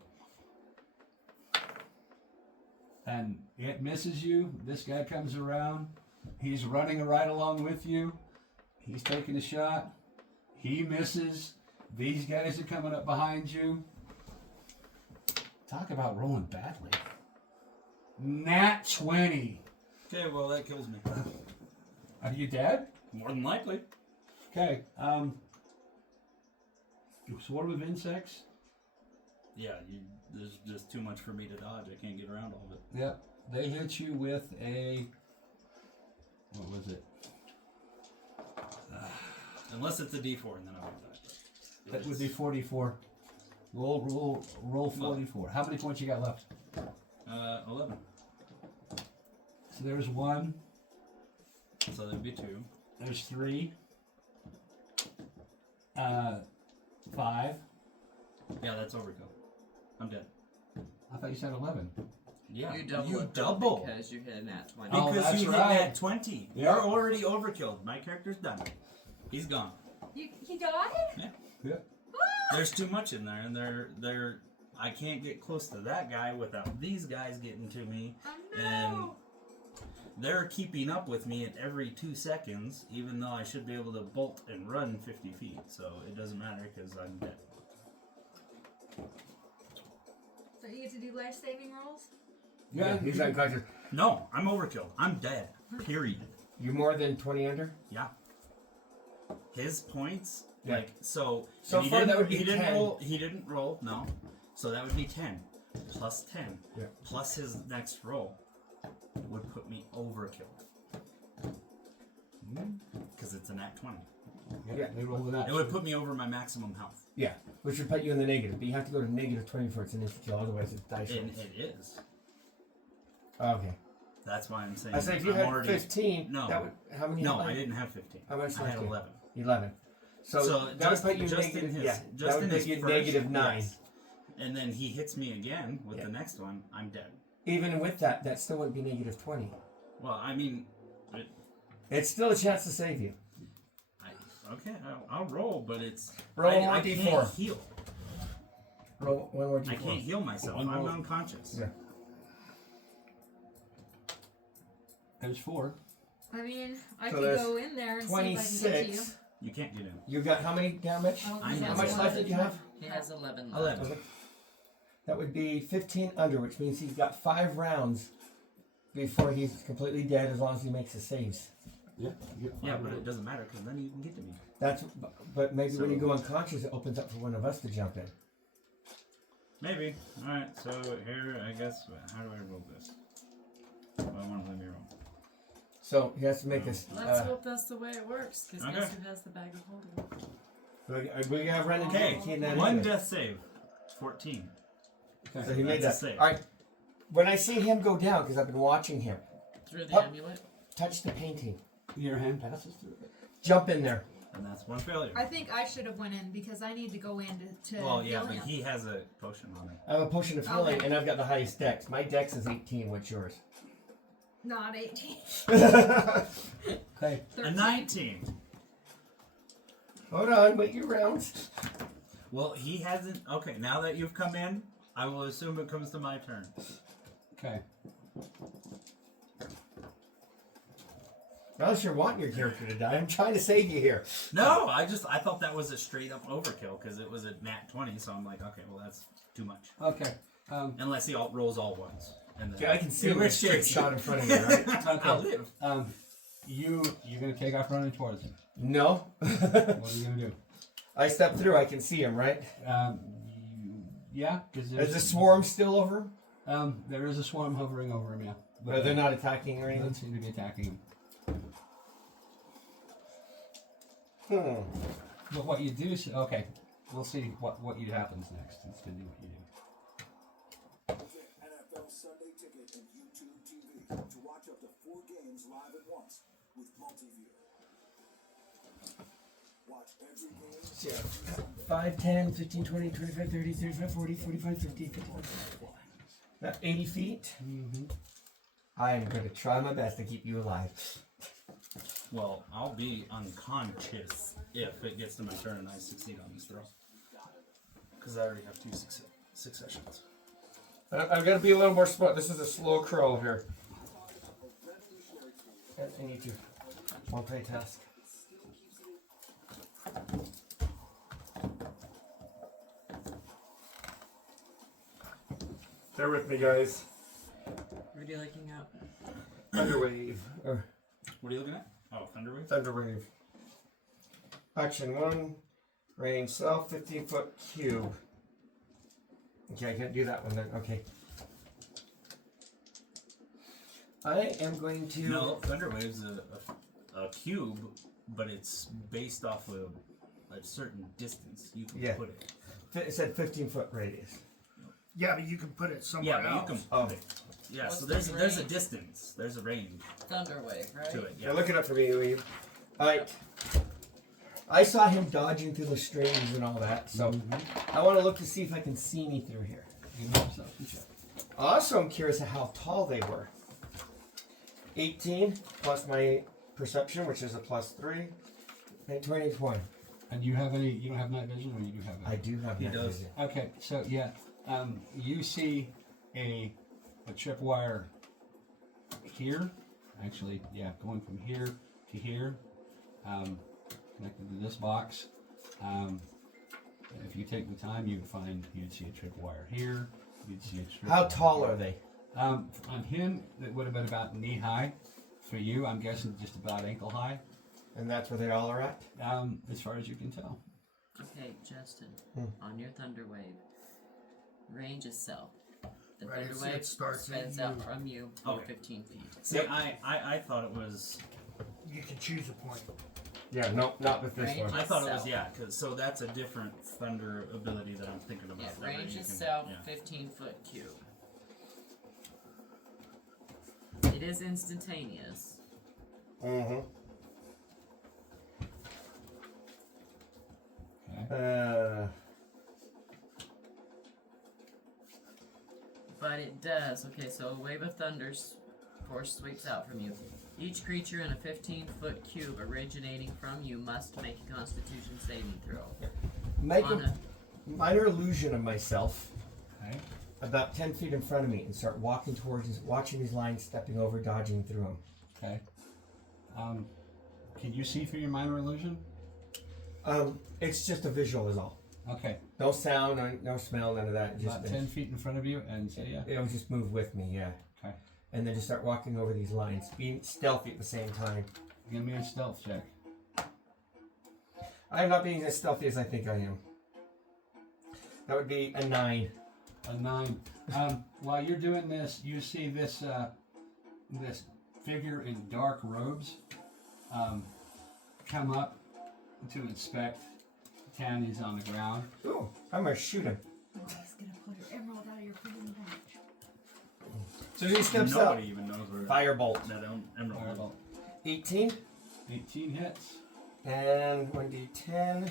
And it misses you. This guy comes around. He's running right along with you. He's taking a shot. He misses. These guys are coming up behind you. Talk about rolling badly. Nat 20. Okay, well that kills me. Are you dead? More than likely. Okay. Swarm of insects. Yeah, there's just too much for me to dodge. I can't get around all of it. Yep. They hit you with a. What was it? Unless it's a D4, and then I would die. That would be 44. Roll 44. How many points you got left? 11. So there's 1. So that'd be 2. There's 3. 5. Yeah, that's overkill. I'm dead. I thought you said 11. Yeah, You double it double. because you hit a nat 20. Oh, Because that's you right. hit that 20. Yeah. You're already overkilled. My character's done. He's gone. He died? Yeah. There's too much in there, and they're. I can't get close to that guy without these guys getting to me, Oh and no! they're keeping up with me at every 2 seconds, even though I should be able to bolt and run 50 feet. So it doesn't matter because I'm dead. So you get to do life saving rolls? Yeah, he's unconscious. No, I'm overkill. I'm dead. Period. You more than 20 under? Yeah. His points, Yeah. like so. So and he far didn't- that would be he didn't 10. roll. He didn't roll. No. So that would be 10 plus 10 Yeah. plus his next roll would put me overkill because it's a nat 20. Yeah. They rolled it out. It would put me over my maximum health, Yeah, which would put you in the negative. But you have to go to negative 20 before it's an instant kill, otherwise it's dice and rolls. it is. Okay. That's why I'm saying. I said if you I'm had already, 15, No. that would, how many? No, had I left? didn't have 15. How much I left had you? 11. 11. So, that just, would put you just negative. in his, Yeah, just that would in put his you first, negative 9. yes. And then he hits me again with Yeah. the next one. I'm dead. Even with that, that still wouldn't be negative 20. Well, I mean, It's still a chance to save you. I'll roll, but it's Roll I one can't D4. heal. Roll one more D4. I can't heal myself. One I'm more. unconscious. Yeah. There's 4. I mean, I So could there's go in there and see if I can get to you. 26. You can't get in. You got how many damage? Oh, I because know. How that's much one life of did you the- have? He has 11. 11. That would be 15 under, which means he's got 5 rounds before he's completely dead, as long as he makes his saves. Yeah. You get Yeah, 5 but rounds. it doesn't matter because then you can get to me. That's, but maybe when you So- go unconscious, it opens up for one of us to jump in. Maybe. All right. So here, I guess. How do I roll this? I want to let me roll. So he has to make us. Let's hope that's the way it works, because Okay. guess who has the bag of holding? We gotta run into Okay. the key in that One anyway. death save. 14. So he made that. That's a save. All right. When I see him go down, because I've been watching him, Through the Up. amulet? touch the painting. Your hand passes through it. Jump in there. And that's one failure. I think I should have went in because I need to go in to Well, yeah, heal but him. he has a potion on him. I have a potion of healing, Okay. and I've got the highest dex. My dex is 18. What's yours? Not 18. Okay. 'em. A 19. Hold on, wait your rounds. Well, he hasn't. Okay, now that you've come in, I will assume it comes to my turn. Okay. Unless you're wanting your character to die, I'm trying to save you here. No, I thought that was a straight up overkill because it was a nat 20. So I'm like, okay, well that's too much. Okay. Unless he rolls all ones. And then, Yeah, I can see in a which straight case- shot in front of me, right? I'll live. You're gonna take off running towards him. No. What are you gonna do? I step through, I can see him, right? Yeah, because Is the swarm still over him? there is a swarm hovering over him. Yeah, But they're not attacking or They don't anything? seem to be attacking him. But what you do, okay, we'll see what happens next. It's gonna do what you do. Get NFL Sunday Ticket and YouTube TV to watch up to 4 games live at once with multi-view. Watch every game. 5, 10, 15, 20, 25, 30, 35, 40, 45, 50, 55. About 80 feet. Mm-hmm. I'm going to try my best to keep you alive. Well, I'll be unconscious if it gets to my turn and I succeed on this throw. Because I already have 2 successions. I've got to be a little more smart. This is a slow crawl here. I need to multitask. Bear with me, guys. What are you looking at? Thunderwave. Or What are you looking at? Oh, Thunderwave? Thunderwave. Action 1. Range self, 15-foot cube. Okay, I can't do that one then. Okay. I am going to. No, Thunderwave's a cube, but it's based off of a certain distance you can Yeah. put it. It said 15-foot radius. Yeah, but you can put it somewhere Yeah, but else. you can Oh. put it. Yeah, What's so the there's a range? distance. There's a range Thunderwave, right? to it. Yeah, Yeah. look it up for me, will you? Alright. I saw him dodging through the strings and all that, so I want to look to see if I can see me through here. Give yourself a check. Also, I'm curious of how tall they were. 18 plus my perception, which is a +3, and 21. And you have any? You don't have night vision, or you do have it? I do have He night does. vision. Okay, so yeah, you see a tripwire here. Actually, yeah, going from here to here, connected to this box. If you take the time, you'd see a tripwire here. You'd see a tripwire. How tall are they? On him, it would have been about knee high. For you, I'm guessing just about ankle high. And that's where they all are at? As far as you can tell. Okay, Justin, on your Thunderwave, range is self. The Right, it Thunderwave starts at spins out you. from you Okay. 15 feet. See, I thought it was. You can choose a point. Yeah, no, not with this Range. one. I thought it was Itself. so that's a different thunder ability that I'm thinking about. Yeah, that way range you is can- self, yeah. 15-foot cube. It is instantaneous. Mm-hmm. Okay. But it does. Okay, so a wave of thunder force sweeps out from you. Each creature in a 15-foot cube originating from you must make a Constitution saving throw. Make On a minor illusion of myself Okay. about 10 feet in front of me and start walking towards, watching these lines, stepping over, dodging through them. Okay. Can you see through your minor illusion? It's just a visual is all. Okay. No sound, no smell, none of that. Just About 10 feet in front of you, and say yeah. It'll just move with me, yeah. Okay. And then just start walking over these lines, being stealthy at the same time. Give me a stealth check. I am not being as stealthy as I think I am. That would be a 9. A 9. While you're doing this, you see this this figure in dark robes come up to inspect. Tanny's on the ground. Ooh, I'm gonna shoot him. Oh, he's gonna pull your emerald out of your freaking pouch. So he steps up. Nobody even knows where Firebolt. that emerald. Fireball. 18 18 hits. and 1d10.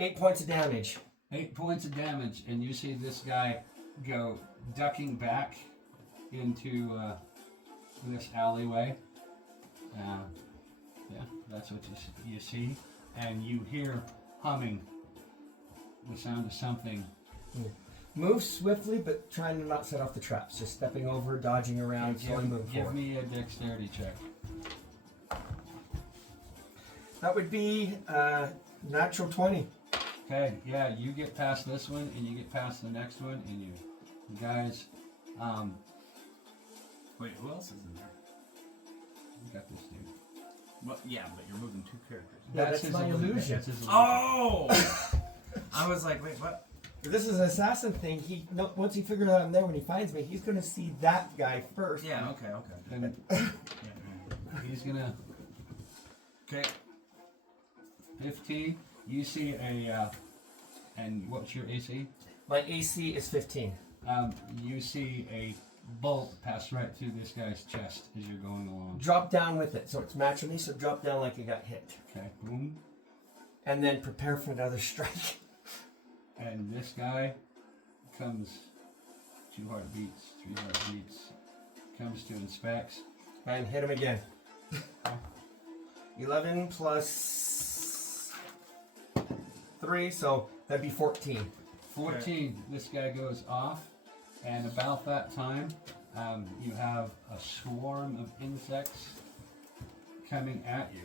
8 points of damage. 8 points of damage, and you see this guy go ducking back into this alleyway. Yeah, that's what you see. And you hear humming, the sound of something. Move swiftly, but trying to not set off the traps. Just stepping over, dodging around, slowly moving Give forward. me a dexterity check. That would be natural 20. Okay, yeah, you get past this one, and you get past the next one, and you guys, Wait, who else is in there? you got this dude. Well, yeah, but you're moving two characters. Yeah, that's his my illusion. That's his illusion. Oh! I was like, wait, what? This is an assassin thing. Once he figures out I'm there when he finds me, he's going to see that guy first. Yeah, okay. And Yeah. he's gonna. Okay. 15. You see and what's your AC? My AC is 15. You see a bolt pass right through this guy's chest as you're going along. Drop down with it. So it's matching me, so drop down like you got hit. Okay, boom. And then prepare for another strike. And this guy comes, 2 heartbeats, 3 heartbeats, comes to inspect. And hit him again. 11 plus 3, so that'd be 14. 14, this guy goes off, and about that time, you have a swarm of insects coming at you.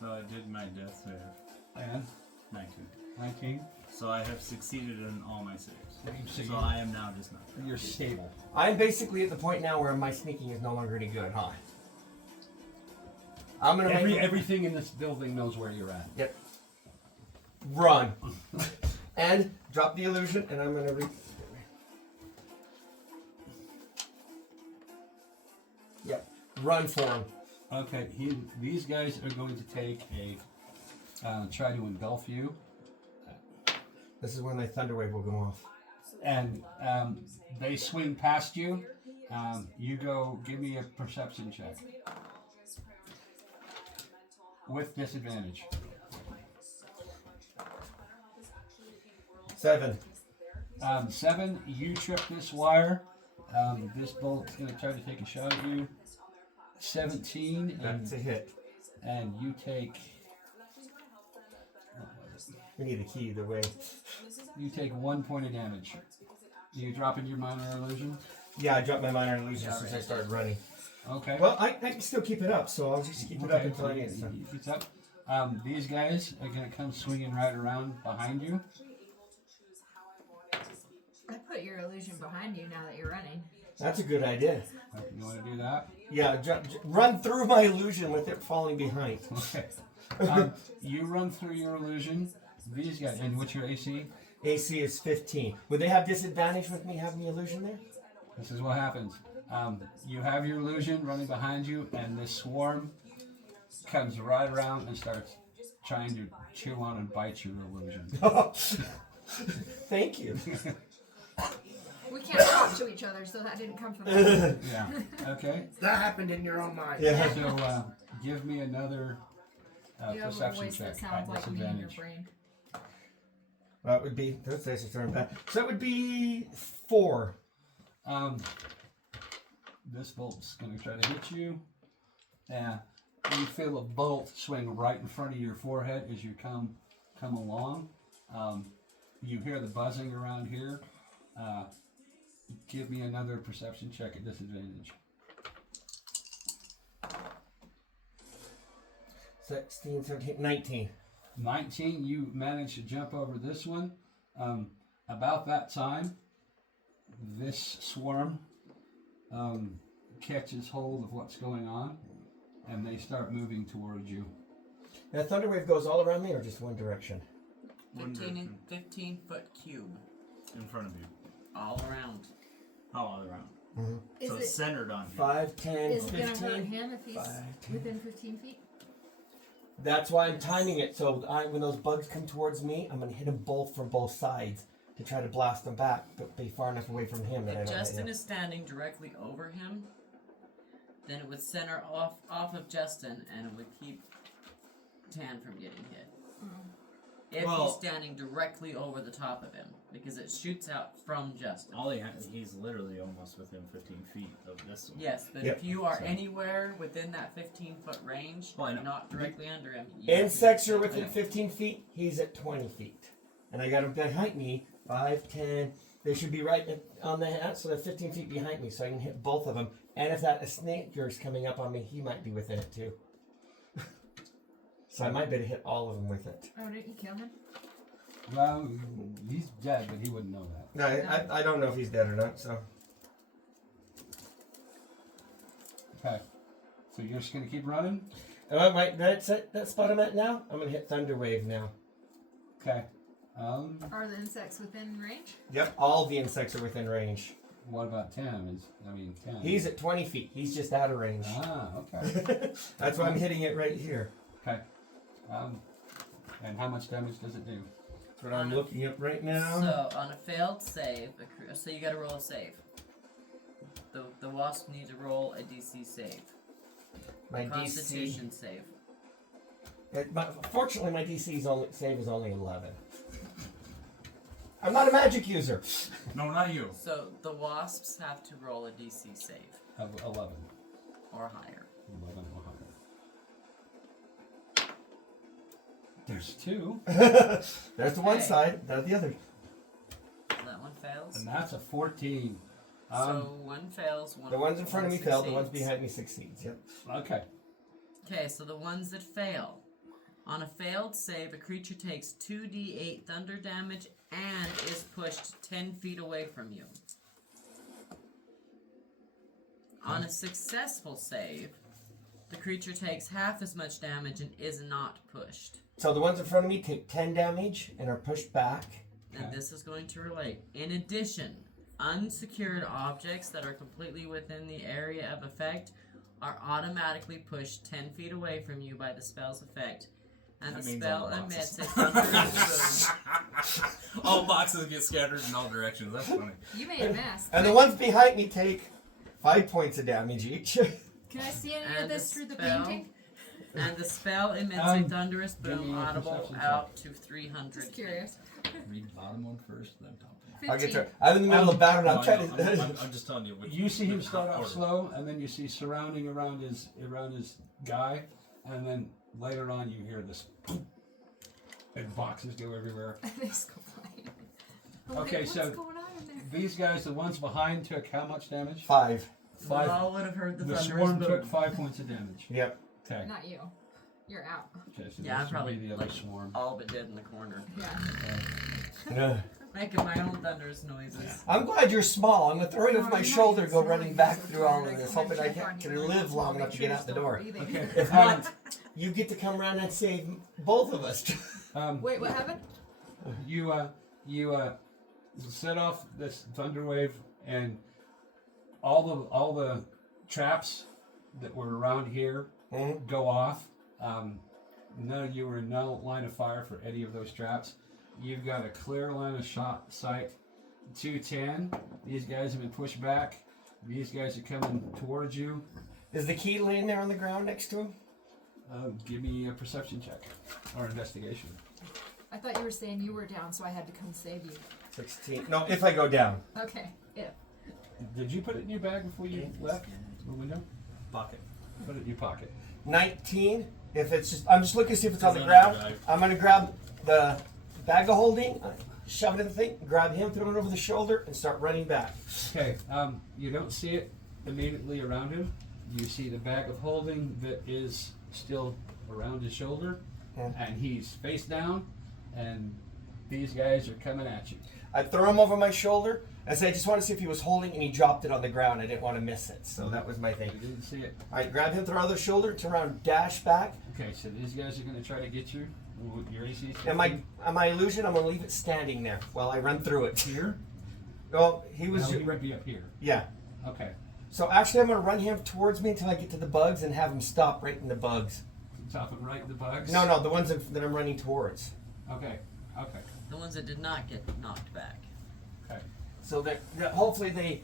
So I did my death save. And 19. 19, So I have succeeded in all my saves. So So I am now just not. you're stable. I'm basically at the point now where my sneaking is no longer any good, huh? I'm gonna make Everything in this building knows where you're at. Yep. Run. And drop the illusion, and I'm gonna Yep. Run for him. Okay, these guys are going to take a try to engulf you, This is when my thunder wave will go off. and they swing past you. You go. Give me a perception check with disadvantage. 7. 7. You trip this wire. This bolt's going to try to take a shot at you. 17, That's a hit. and you take. We need a key either way. You take 1 point of damage. You dropping your minor illusion? Yeah, I dropped my minor illusion since I started running. Okay. Well, I can still keep it up, so I'll just keep it up until I get so some. it's up. These guys are going to come swinging right around behind you. I put your illusion behind you now that you're running. That's a good idea. You want to do that? Yeah, run through my illusion with it falling behind. Okay. You run through your illusion. These guys, and what's your AC? AC is 15. Would they have disadvantage with me having the illusion there? This is what happens. You have your illusion running behind you, and this swarm comes right around and starts trying to chew on and bite your illusion. Thank you. We can't talk to each other, so that didn't come from us. Yeah. Okay. That happened in your own mind. Yeah. So give me another You have a perception voice check that sounds at like me in your disadvantage. brain. That would be. Those dice are starting back. So that would be 4. This bolt's going to try to hit you. You feel a bolt swing right in front of your forehead as you come along. You hear the buzzing around here. Give me another perception check at disadvantage. 16, 17, 19. 19, you manage to jump over this one. About that time, this swarm catches hold of what's going on, and they start moving towards you. Now, thunder wave goes all around me or just one direction? 15 foot cube In front of you. all around. All around. Is So it it's centered on you. 5, 10, is it gonna hurt 15. him if he's 5, 10. within 15 feet? That's why I'm timing it. So when those bugs come towards me, I'm going to hit them both from both sides to try to blast them back, but be far enough away from him that I If don't hit Justin him. is standing directly over him, then it would center off of Justin and it would keep Tan from getting hit. If Well- he's standing directly over the top of him, because it shoots out from Justin. All he's literally almost within 15 feet of this one. Yes, but Yep. if you are So- anywhere within that 15-foot range, Well, I know. not directly under him, you Insects are can- within 15 feet. He's at 20 feet. And I got him behind me, 5, 10. They should be right on the hat, so they're 15 feet behind me, so I can hit both of them. And if that snake is coming up on me, he might be within it too. So I might be able to hit all of them with it. Oh, didn't you kill him? Well, he's dead, but he wouldn't know that. No, I don't know if he's dead or not, so. Okay. So you're just gonna keep running? Right, that's it. That spot I'm at now. I'm going to hit Thunder Wave now. Okay. Are the insects within range? Yep, all the insects are within range. What about Tam? Tam. He's at 20 feet. He's just out of range. Ah, okay. That's why I'm hitting it right here. Okay. And how much damage does it do? That's what I'm looking up right now. So on a failed save, so you got to roll a save. The wasp needs to roll a DC save. My Constitution save. Fortunately, my save is only 11. I'm not a magic user. No, not you. So the wasps have to roll a DC save Of 11. or higher. 11 or higher. There's 2. There's the one Okay. side, there's the other. That one fails. And that's a 14. So one fails. The ones in front of me one fail, the ones succeeds. behind me succeeds. Yep. Okay. Okay, so the ones that fail. On a failed save, a creature takes 2d8 thunder damage and is pushed 10 feet away from you. On a successful save, the creature takes half as much damage and is not pushed. So the ones in front of me take 10 damage and are pushed back. And this is going to relate. In addition, unsecured objects that are completely within the area of effect are automatically pushed 10 feet away from you by the spell's effect. And That the means spell all the emits boxes. a thunderous boom. All boxes get scattered in all directions. That's funny. You made a mess. And the ones behind me take 5 points of damage each. Can I see any And of this the through the spell- painting? And the spell emits a thunderous give boom me a audible perception check. out to 300 Just curious. Read the bottom one first, then top one. 15. I'll get to it. I'm in the middle of battle and I'm No, I trying know. to. I'm just telling you. Which, You see him which start off order. slow, and then you see surrounding around his guy, and then later on you hear this, and boxes go everywhere. They just go flying. I'm Okay, like, so- what's going on in there? These guys, the ones behind, took how much damage? 5. We 5. all would have heard the The thunderous swarm boom. took 5 points of damage. Yep. Okay. Not you. You're out. Okay, so Yeah, this I'm probably would be the other like swarm. all but dead in the corner, Yeah. making my own thunderous noises. I'm glad you're small. I'm going to throw it No, over my you're not shoulder, even go small, running you're back so through all tired. of this, I come hoping I and check on can you. live Well, long make enough to sure get you're out the still door. breathing. Okay. You get to come around and save both of us. Wait, what happened? You set off this thunder wave, and all the traps that were around here Mhm. go off. None of you were in no line of fire for any of those traps. You've got a clear line of sight. 210. These guys have been pushed back. These guys are coming towards you. Is the key laying there on the ground next to him? Give me a perception check or investigation. I thought you were saying you were down, so I had to come save you. 16. No, if I go down. Okay. Yeah. Did you put it in your bag before you left the window? Pocket. Put it in your pocket. 19. If it's just, I'm just looking to see if it's on the It's ground. on the bag. I'm gonna grab the bag of holding, shove it in the thing, grab him, throw it over the shoulder, and start running back. Okay, you don't see it immediately around him. You see the bag of holding that is still around his shoulder, Yeah. and he's face down, and these guys are coming at you. I throw him over my shoulder. I said, I just want to see if he was holding, and he dropped it on the ground. I didn't want to miss it, so that was my You thing. didn't see it. All right, grab him, throw other shoulder, turn around, dash back. Okay, so these guys are going to try to get you. Your AC is And my illusion, I'm gonna leave it standing there while I run through it. here. Well, he was, No, he might be up here. yeah. Okay, So actually, I'm gonna run him towards me until I get to the bugs and have him stop right in the bugs. top and right, the bugs. No, the ones that I'm running towards. Okay, okay, The ones that did not get knocked back. okay. So that hopefully they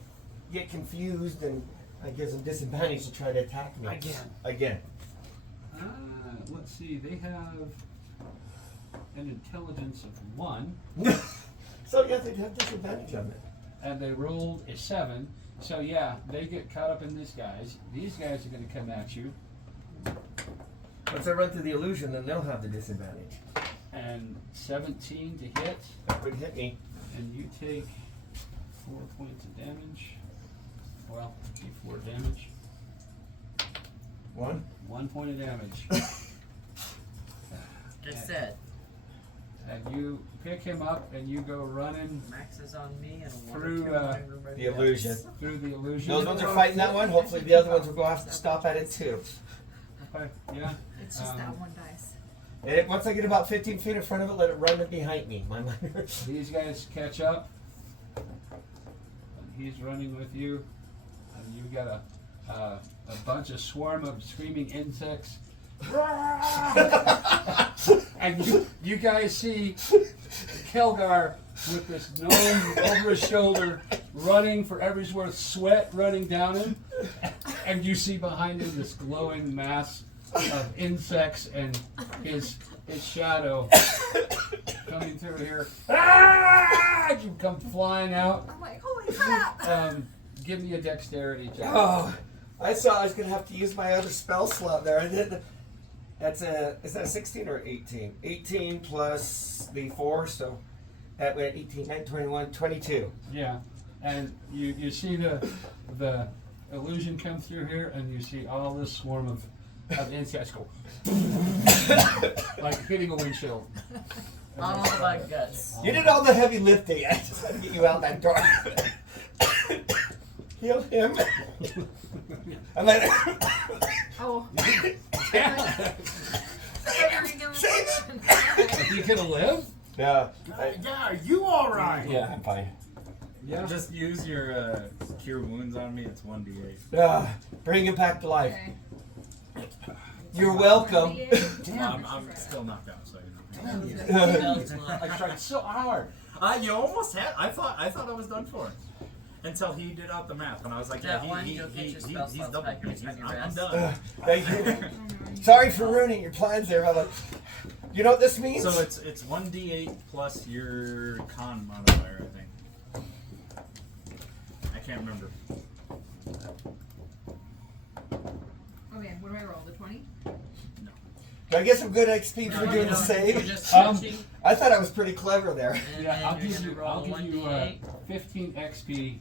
get confused and I gives them disadvantage to try to attack me. Again. Let's see. They have an intelligence of 1, So yeah, they'd have disadvantage on it. and they rolled a 7. So yeah, they get caught up in these guys. These guys are going to come at you, Once I run through the illusion, then they'll have the disadvantage. and 17 to hit, That would hit me. and you take 4 points of damage. Well, d4 damage. 1. 1 point of damage. Just said, And you pick him up and you go running Max is on me and one Through, or two on everybody The else. illusion. through the illusion. Those ones are fighting that one. Hopefully the other ones will go have to stop at it too. Okay, yeah. It's just that one dice. And once I get about 15 feet in front of it, let it run it behind me. My mind. These guys catch up. And he's running with you. And you've got a bunch of swarm of screaming insects. And you guys see Kalgar with this gnome over his shoulder, running for every worth, sweat running down him. And you see behind him this glowing mass of insects and his shadow coming through here. You come flying out. I'm like, holy crap! Give me a dexterity check. Oh, I saw I was gonna have to use my other spell slot there. I did. Is that a 16 or 18? 18 plus the 4, so that went 18, 19, 21, 22. Yeah, and you see the illusion come through here, and you see all this swarm of insects go like hitting a windshield. And All they my start- guts. You did all the heavy lifting. I just had to get you out that door. Heal him. And then Oh, Yeah. Are you gonna live? no. Yeah, are you alright? Yeah, I'm fine. Yeah. Just use your cure wounds on me. It's 1d8. Bring him back to life. okay. You're welcome. I'm still knocked out, so you know. No, it's not. I tried so hard. You almost had. I thought I was done for. Until he did out the math, and I was like, That yeah, one, he, you'll get your he's spell slots double. back every time you I'm rest. done. Thank you. Sorry for ruining your plans there, brother. You know what this means? So it's 1d8 plus your con modifier, I think. I can't remember. Okay, what do I roll? The 20? Do I get some good XP for No, doing you the don't. save? You're just Um, searching, I thought I was pretty clever there. and Yeah, I'll then you're give gonna roll you 1d8. 15 XP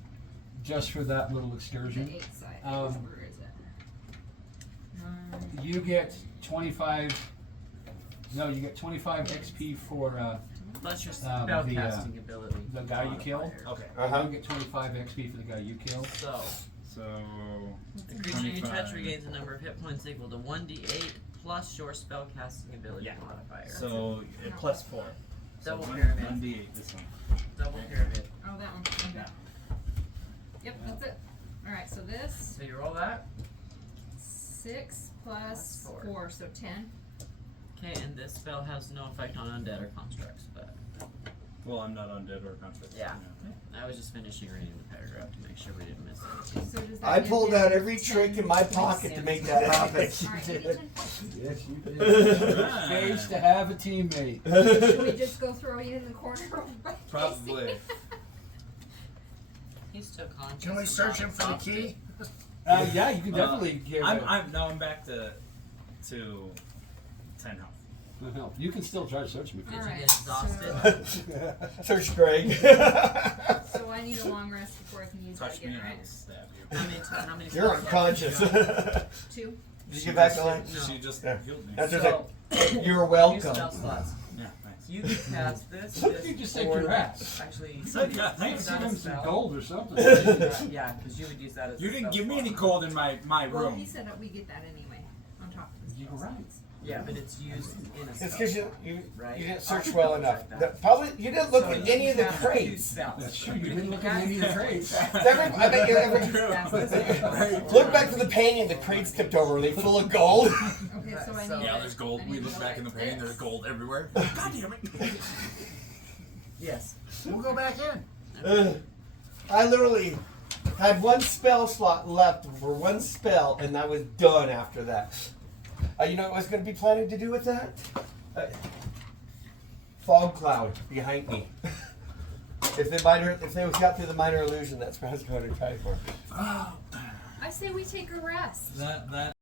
just for that little The excursion. 8 side. Um, Where is it? You get 25. No, you get 25 XP for Plus your the, spellcasting ability. the guy you killed. modifier. Okay. Uh-huh. You get 25 XP for the guy you killed. So, So the creature you touch 25. regains a number of hit points equal to 1d8 plus your spellcasting ability Yeah. modifier. So plus 4. So Double one- pyramid. 1d8 this one. Double pyramid. Oh, that one. Okay. Yeah. Yep, that's it. Alright, so this So you roll that. 6 plus Plus 4. 4, so 10. Okay, and this spell has no effect on undead or constructs, but Well, I'm not undead or construct. Yeah. I was just finishing reading the paragraph to make sure we didn't miss anything. So does that I give pulled him out every 10 trick in my points? pocket to make that happen. Alright, give me 10 points. Yes, you did. Pays to have a teammate. Should we just go throw you in the corner? Probably. He's still conscious. Can we and search not him for the exhausted. key? Yeah, you can definitely give I'm back to 10 health. help. You can still try to search me. Did you Alright, get exhausted? Search Greg. So I need a long rest before I can use that Touch me again, and I will right? stab you. How many You're spells unconscious. left? Did 2. you get back to life? No. She just Yeah. healed me. That's just So, like, you're two welcome. spell slots. Yeah, thanks. You can cast this. You just or saved your this. ass. Actually, Said you yeah, could thanks. use that Give him as some spell. gold or something. Yeah, because you would use that as You a didn't spell give me slot. any gold in my Well, room. he said that we get that anyway, on top of the You're spell right. slots. Yeah, but it's used in a It's spell. because you Right. didn't Oh, search well like enough. that. Probably you didn't look So at you any of the cast two crates. spells. That's true. You didn't look at any of the crates. I bet you ever Cast this. look back to the painting. The crates tipped over. Are they full of gold? Okay, so I So- need Yeah, to- there's gold. I We need look to back in the like pain. There's this. gold everywhere. God damn it. Yes. We'll go back in. I literally had one spell slot left for one spell, and I was done after that. You know what I was going to be planning to do with that? fog cloud behind me. If they got through the minor illusion, that's what I was going to try for. I say we take a rest. That